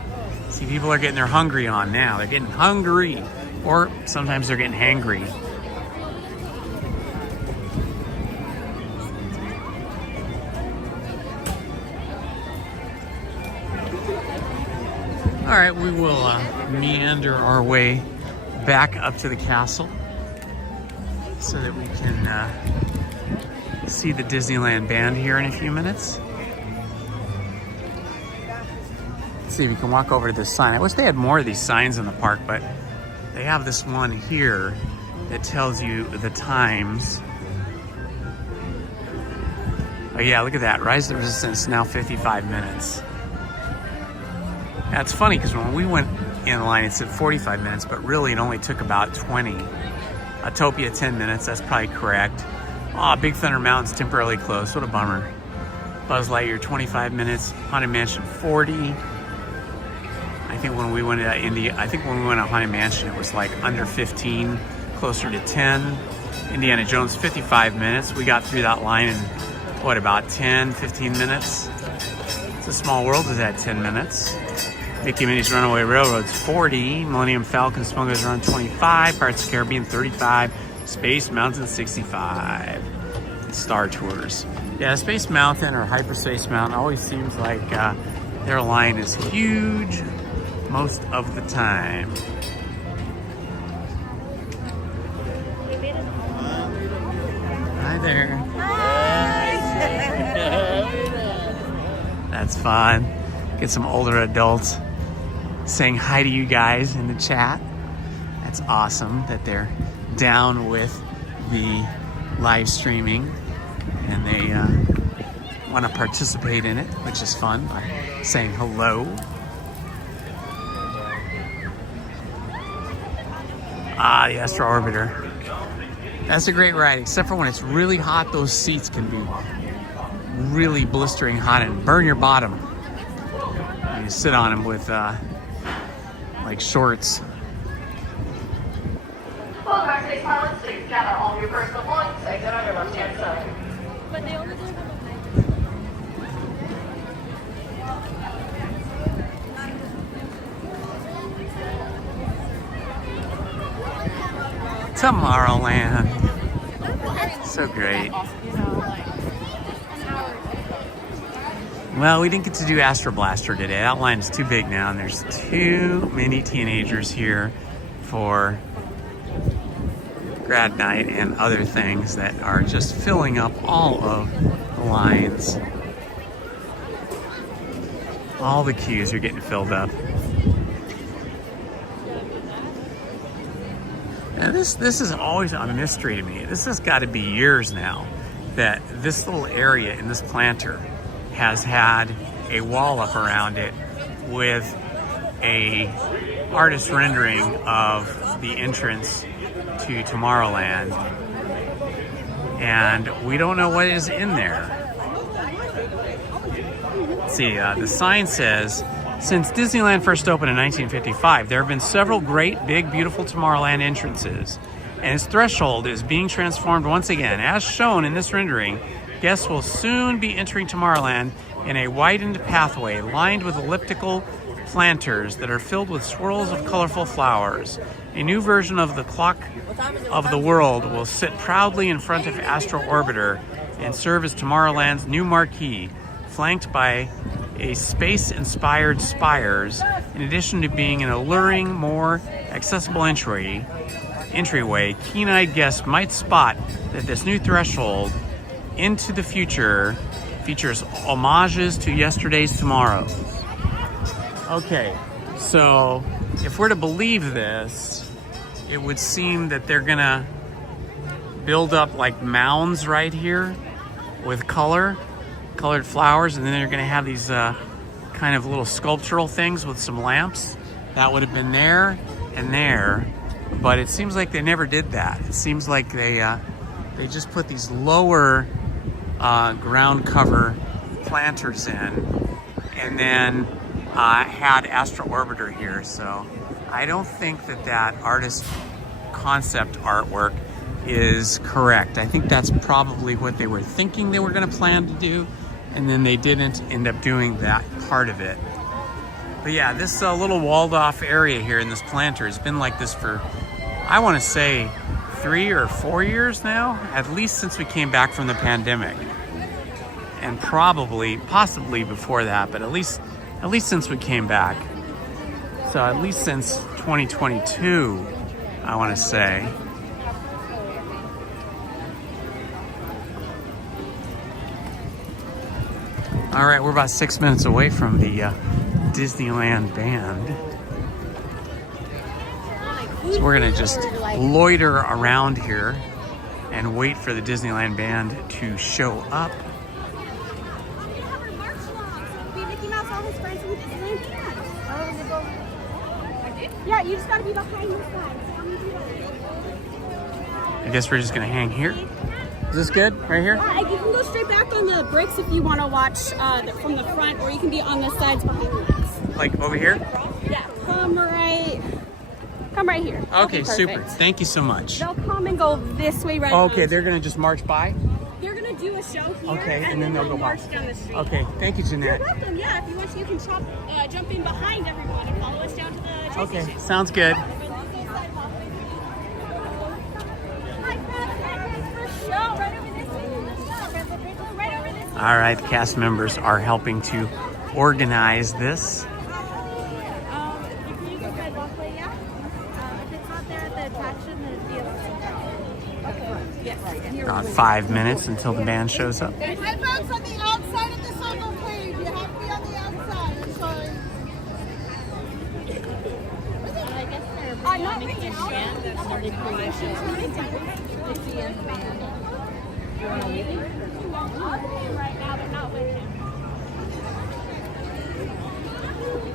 See, people are getting their hungry on now. They're getting hungry, or sometimes they're getting hangry. All right, we will meander our way back up to the castle so that we can see the Disneyland band here in a few minutes. Let's see if we can walk over to this sign. I wish they had more of these signs in the park, but they have this one here that tells you the times. Oh yeah, look at that. Rise of the Resistance, now 55 minutes. That's funny because when we went in line, it said 45 minutes, but really it only took about 20. Autopia, 10 minutes, that's probably correct. Aw, Big Thunder Mountain's temporarily closed, what a bummer. Buzz Lightyear, 25 minutes. Haunted Mansion, 40. I think when we went to Haunted Mansion, it was like under 15, closer to 10. Indiana Jones, 55 minutes. We got through that line in, what, about 10, 15 minutes? It's a Small World is at 10 minutes. Mickey Minnie's Runaway Railroad's 40. Millennium Falcon Smuggler's Run, 25. Pirates of the Caribbean, 35. Space Mountain, 65. Star Tours. Yeah, Space Mountain or Hyperspace Mountain always seems like their line is huge most of the time. Hi there. That's fun. Get some older adults saying hi to you guys in the chat. That's awesome that they're down with the live streaming and they want to participate in it, which is fun by saying hello. Ah, the Astro Orbiter. That's a great ride, except for when it's really hot. Those seats can be really blistering hot and burn your bottom. You sit on them with like shorts. Well, backspace pilots, please gather all of your personal belongings. Exit on your left-hand side. But they only do them Tomorrowland. So great. Well, we didn't get to do Astro Blaster today. That line is too big now, and there's too many teenagers here for grad night and other things that are just filling up all of the lines. All the queues are getting filled up. Now this is always a mystery to me. This has got to be years now that this little area in this planter has had a wall up around it with a artist rendering of the entrance to Tomorrowland, and we don't know what is in there. Let's see, the sign says, since Disneyland first opened in 1955, there have been several great, big, beautiful Tomorrowland entrances, and its threshold is being transformed once again. As shown in this rendering, guests will soon be entering Tomorrowland in a widened pathway lined with elliptical planters that are filled with swirls of colorful flowers. A new version of the Clock of the World will sit proudly in front of Astro Orbiter and serve as Tomorrowland's new marquee, flanked by a space-inspired spires, in addition to being an alluring, more accessible entryway. Keen-eyed guests might spot that this new threshold into the future features homages to yesterday's tomorrows. Okay, so if we're to believe this, it would seem that they're gonna build up like mounds right here with colored flowers, and then they're gonna have these kind of little sculptural things with some lamps. That would have been there and there, but it seems like they never did that. It seems like they just put these lower ground cover planters in, and then had Astro Orbiter here. So I don't think that artist concept artwork is correct. I think that's probably what they were thinking they were going to plan to do, and then they didn't end up doing that part of it. But yeah, this little walled off area here in this planter has been like this for, I want to say, 3 or 4 years now, at least since we came back from the pandemic. And possibly before that, but at least since we came back. So at least since 2022, I want to say. All right, we're about 6 minutes away from the Disneyland band. So we're gonna just loiter around here and wait for the Disneyland band to show up. Yeah, you just gotta be behind this guy. I guess we're just gonna hang here. Is this good, right here? Yeah, you can go straight back on the bricks if you want to watch from the front, or you can be on the sides behind us. Like over here? Yeah, come right here. Okay, super. Thank you so much. They'll come and go this way right Okay, they're gonna just march by? They're gonna do a show here, Okay, and then they'll go march by. down the street. Okay, thank you, Jeanette. You're welcome. Yeah, if you want, you can jump in behind everyone and follow us down to the train Okay, station. sounds good. All right, the cast members are helping to organize this. About 5 minutes until the band shows up. Headphones on the outside of the circle, please. You have to be on the outside. I'm sorry. I guess they're not making right a now. band that started creation. It's the end band. Right now, they're not with him.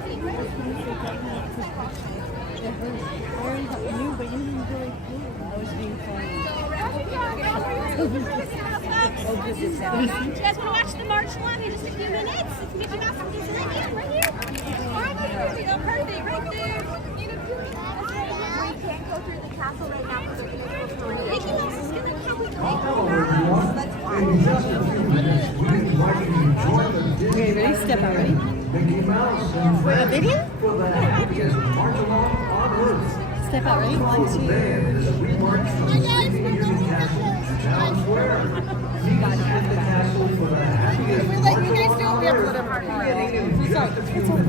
You guys want to watch the march along in just a few minutes? It's Mickey Mouse from Disneyland right here. Perfect, right there. We can't go through the castle right now because they're going to go through. Mickey Mouse is going to come with the Let's watch. In just a few minutes, we're inviting you to join the Okay, ready? Step out, ready? Mickey Mouse and friends for the happiest march along on Earth. Step out, ready? 1, 2. As we march from the Union Castle to Town Square, meet us at the castle for the happiest We let you guys do it. We have to let everyone.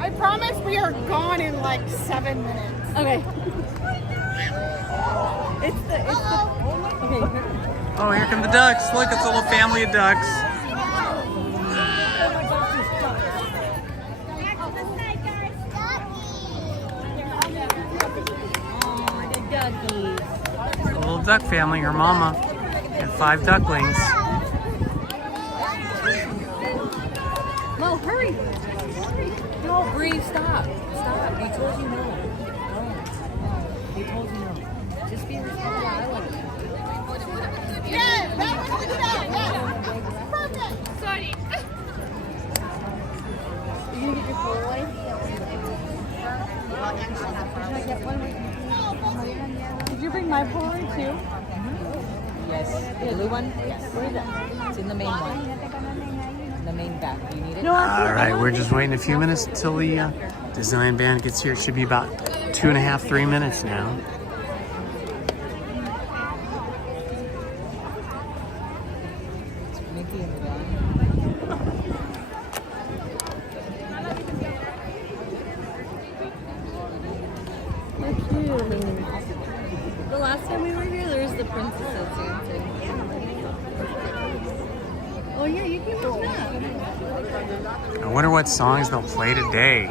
I promise we are gone in like 7 minutes. Okay. Okay. Oh, here come the ducks. Look, it's a little family of ducks. A little duck family, her mama, and 5 ducklings. Mo, hurry. No, Bree, stop. Stop. He told you no. Don't. He told you no. Just be respectful. I love it. Yeah, that was good. Yeah. Perfect. Sorry. You gonna get your full away? Did you bring my Polaroid too? Yes. The blue one? Yes. Where is it? It's in the main one. The main back. Do you need it? All right, we're just waiting a few minutes until the Disneyland band gets here. It should be about 2.5, 3 minutes now. Mickey and the dog. They're cute. The last time we were here, there was the princesses dancing. Oh yeah, you can watch that. I wonder what songs they'll play today.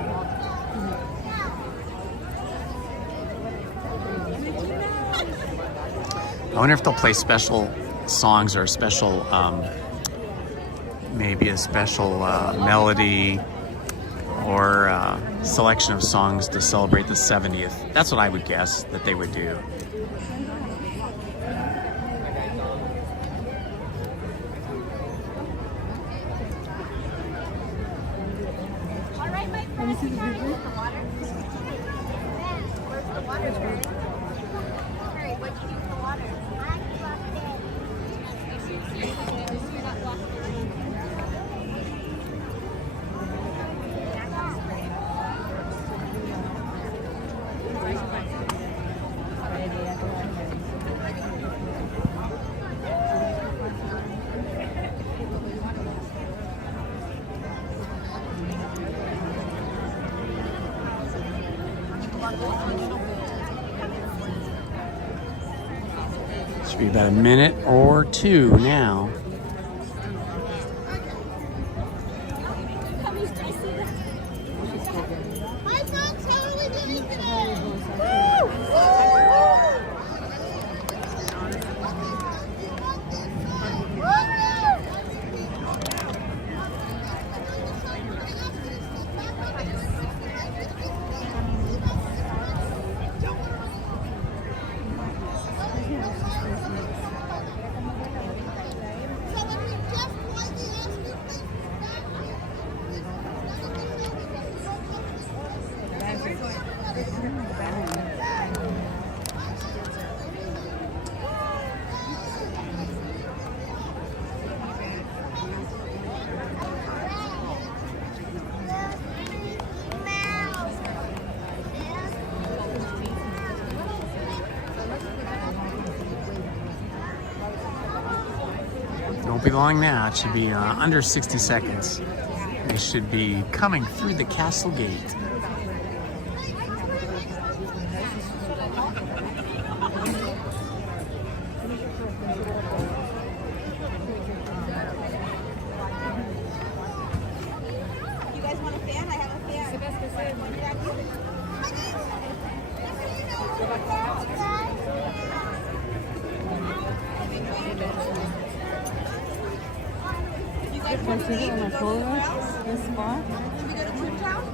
I wonder if they'll play special songs or a special, maybe a special melody or selection of songs to celebrate the 70th. That's what I would guess that they would do. Should be about a minute or two now. be long now. It should be under 60 seconds. They should be coming through the castle gate.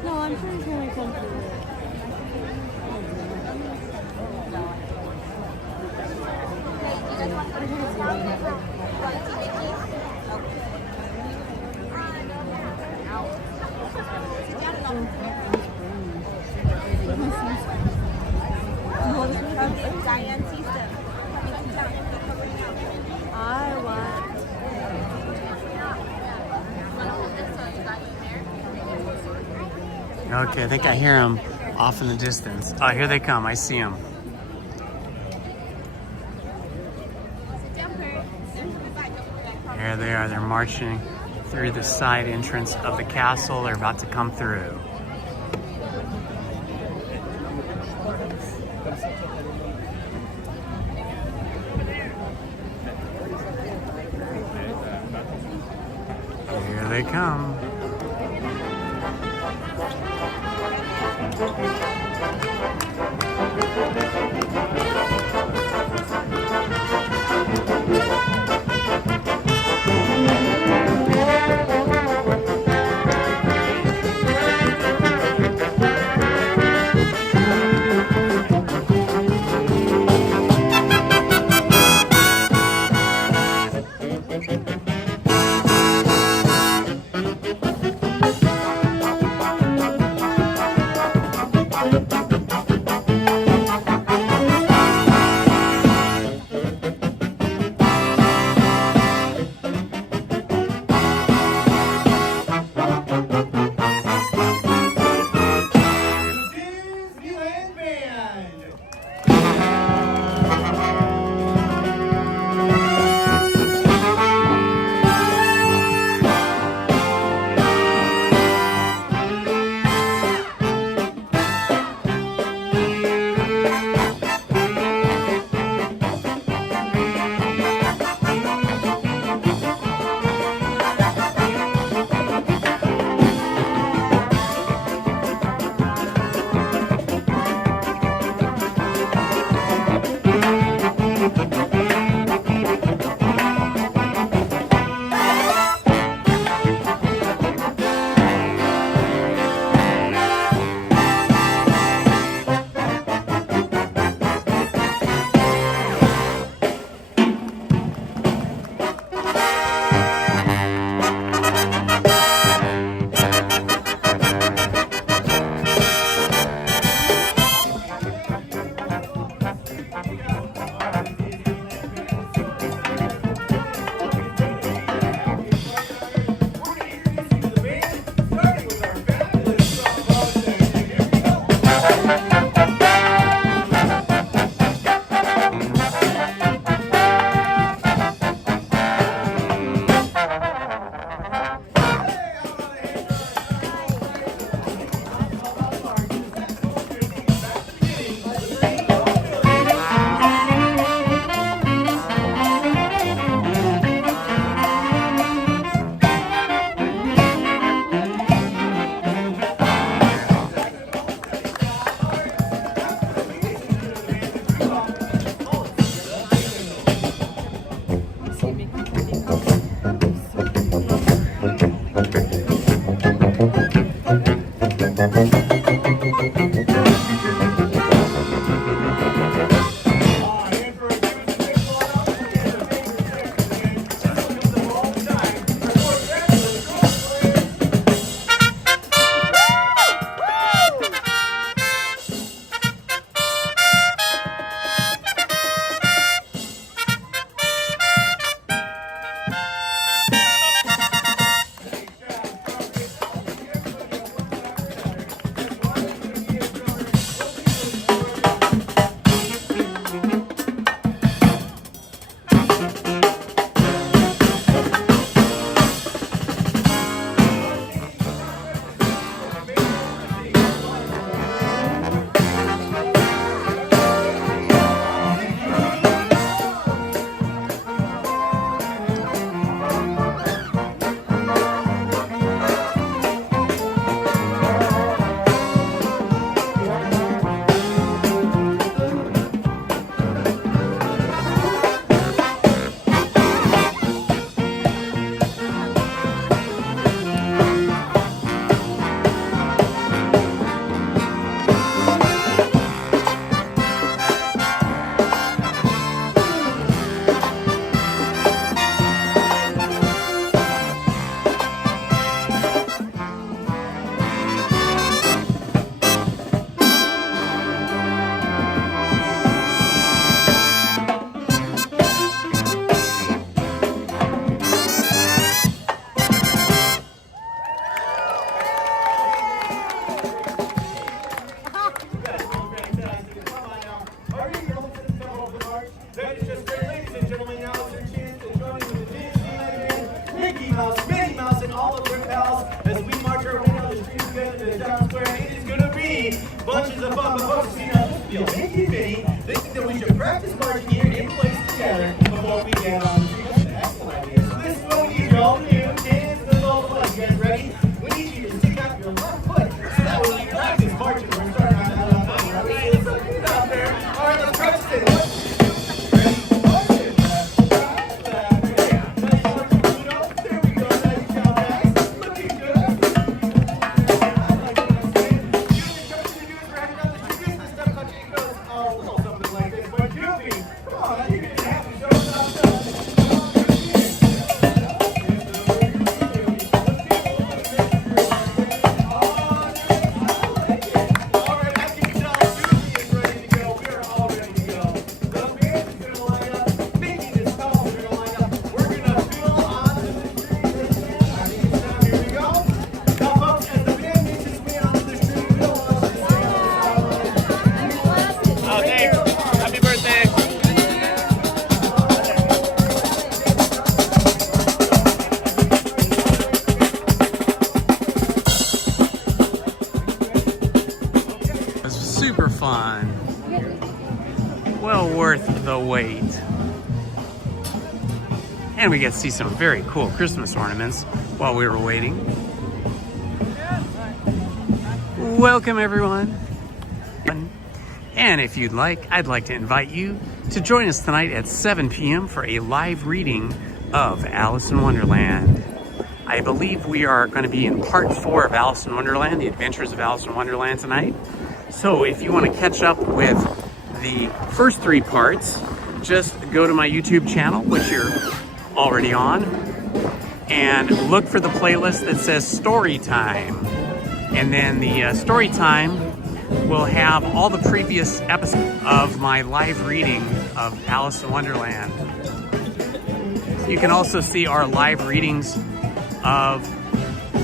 No, I'm sure he's gonna come through. Okay, I think I hear them off in the distance. Oh, here they come. I see them. There they are. They're marching through the side entrance of the castle. They're about to come through. Here they come. me. Bunches of fun, but folks, you know, this feels nitty-bitty. Think that we should practice marching here in place together before we get on the street. That's an excellent idea. So this is what we need you all to do. Dance the little fun. You guys ready? We need you to stick out your left foot. So that way we can practice marching. We're going to start on that. Ready? So get out there. All right, let's practice it. Super fun. Well worth the wait. And we get to see some very cool Christmas ornaments while we were waiting. Welcome everyone. And if you'd like, I'd like to invite you to join us tonight at 7 p.m. for a live reading of Alice in Wonderland. I believe we are going to be in part 4 of Alice in Wonderland, The Adventures of Alice in Wonderland tonight. So if you want to catch up with the first 3 parts, just go to my YouTube channel, which you're already on, and look for the playlist that says Story Time. And then the Story Time will have all the previous episodes of my live reading of Alice in Wonderland. You can also see our live readings of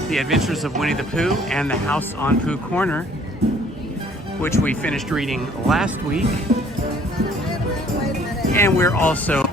The Adventures of Winnie the Pooh and The House on Pooh Corner, which we finished reading last week. And we're also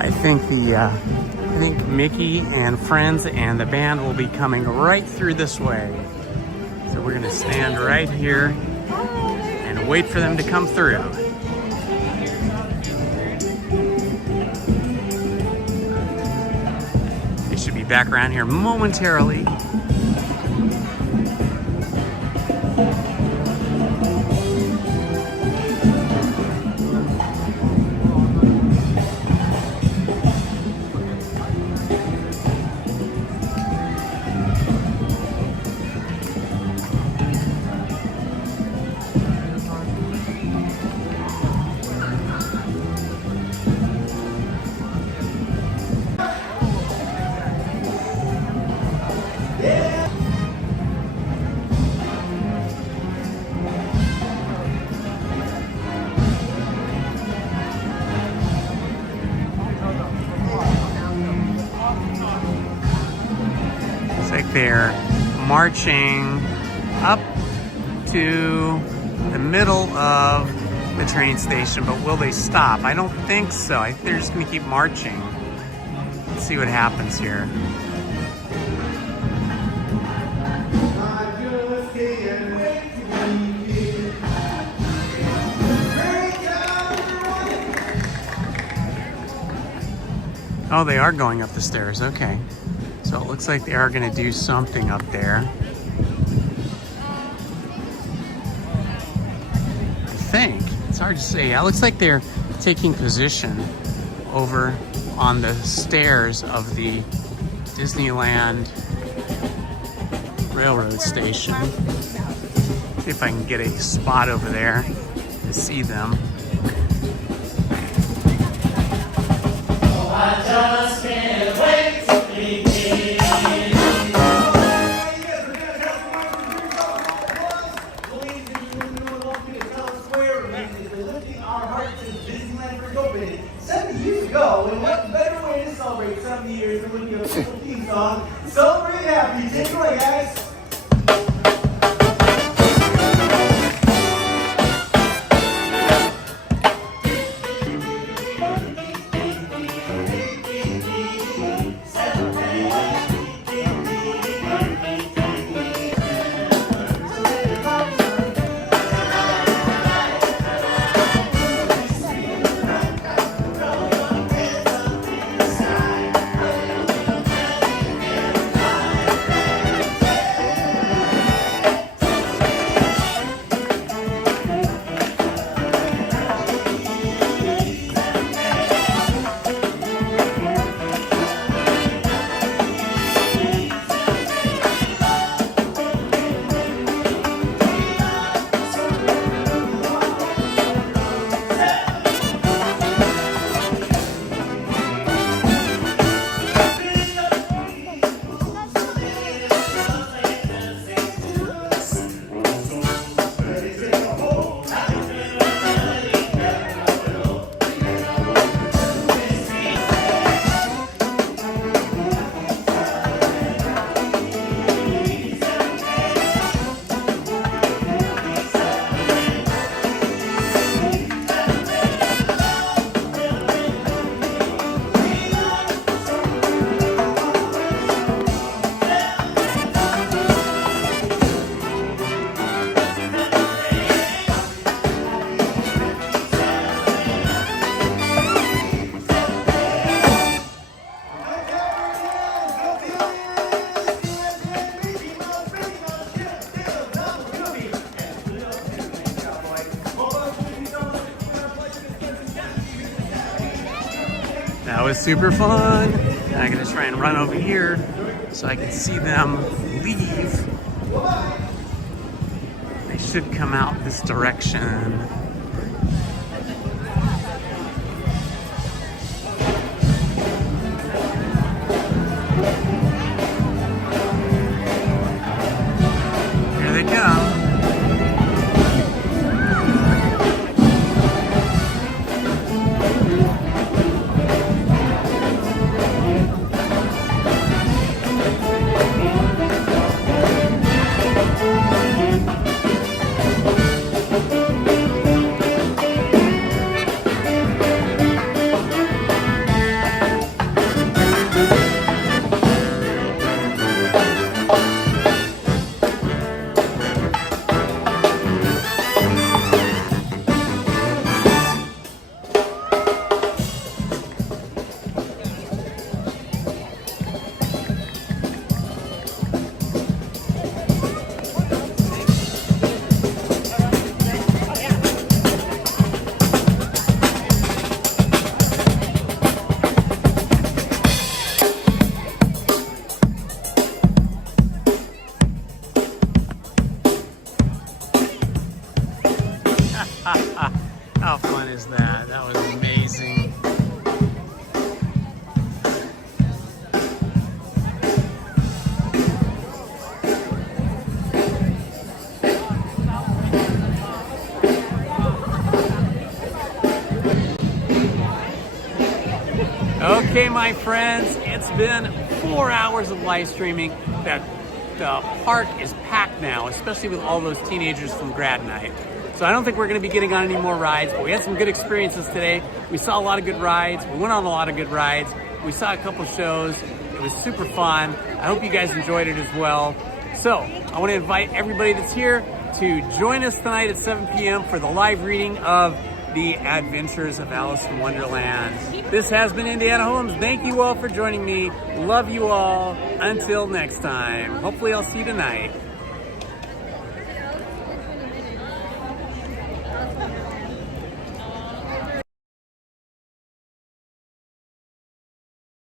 I think I think Mickey and friends and the band will be coming right through this way. So we're gonna stand right here and wait for them to come through. They should be back around here momentarily. They're marching up to the middle of the train station, but will they stop? I don't think so. I think they're just going to keep marching. Let's see what happens here. Oh, they are going up the stairs. Okay. So it looks like they are going to do something up there. I think. It's hard to say. It looks like they're taking position over on the stairs of the Disneyland Railroad Station. See if I can get a spot over there to see them. Oh, I just can't wait to begin. And what better way to celebrate 70 years than when you get a full theme song? Celebrate happy. Take it away, guys. That was super fun. And I'm gonna try and run over here so I can see them leave. They should come out this direction. Here they come. Okay, my friends, it's been 4 hours of live streaming. The park is packed now, especially with all those teenagers from grad night. So I don't think we're going to be getting on any more rides, but we had some good experiences today. We saw a lot of good rides. We went on a lot of good rides. We saw a couple shows. It was super fun. I hope you guys enjoyed it as well. So I want to invite everybody that's here to join us tonight at 7 p.m. for the live reading of The Adventures of Alice in Wonderland. This has been Indiana Holmes. Thank you all for joining me. Love you all. Until next time. Hopefully I'll see you tonight.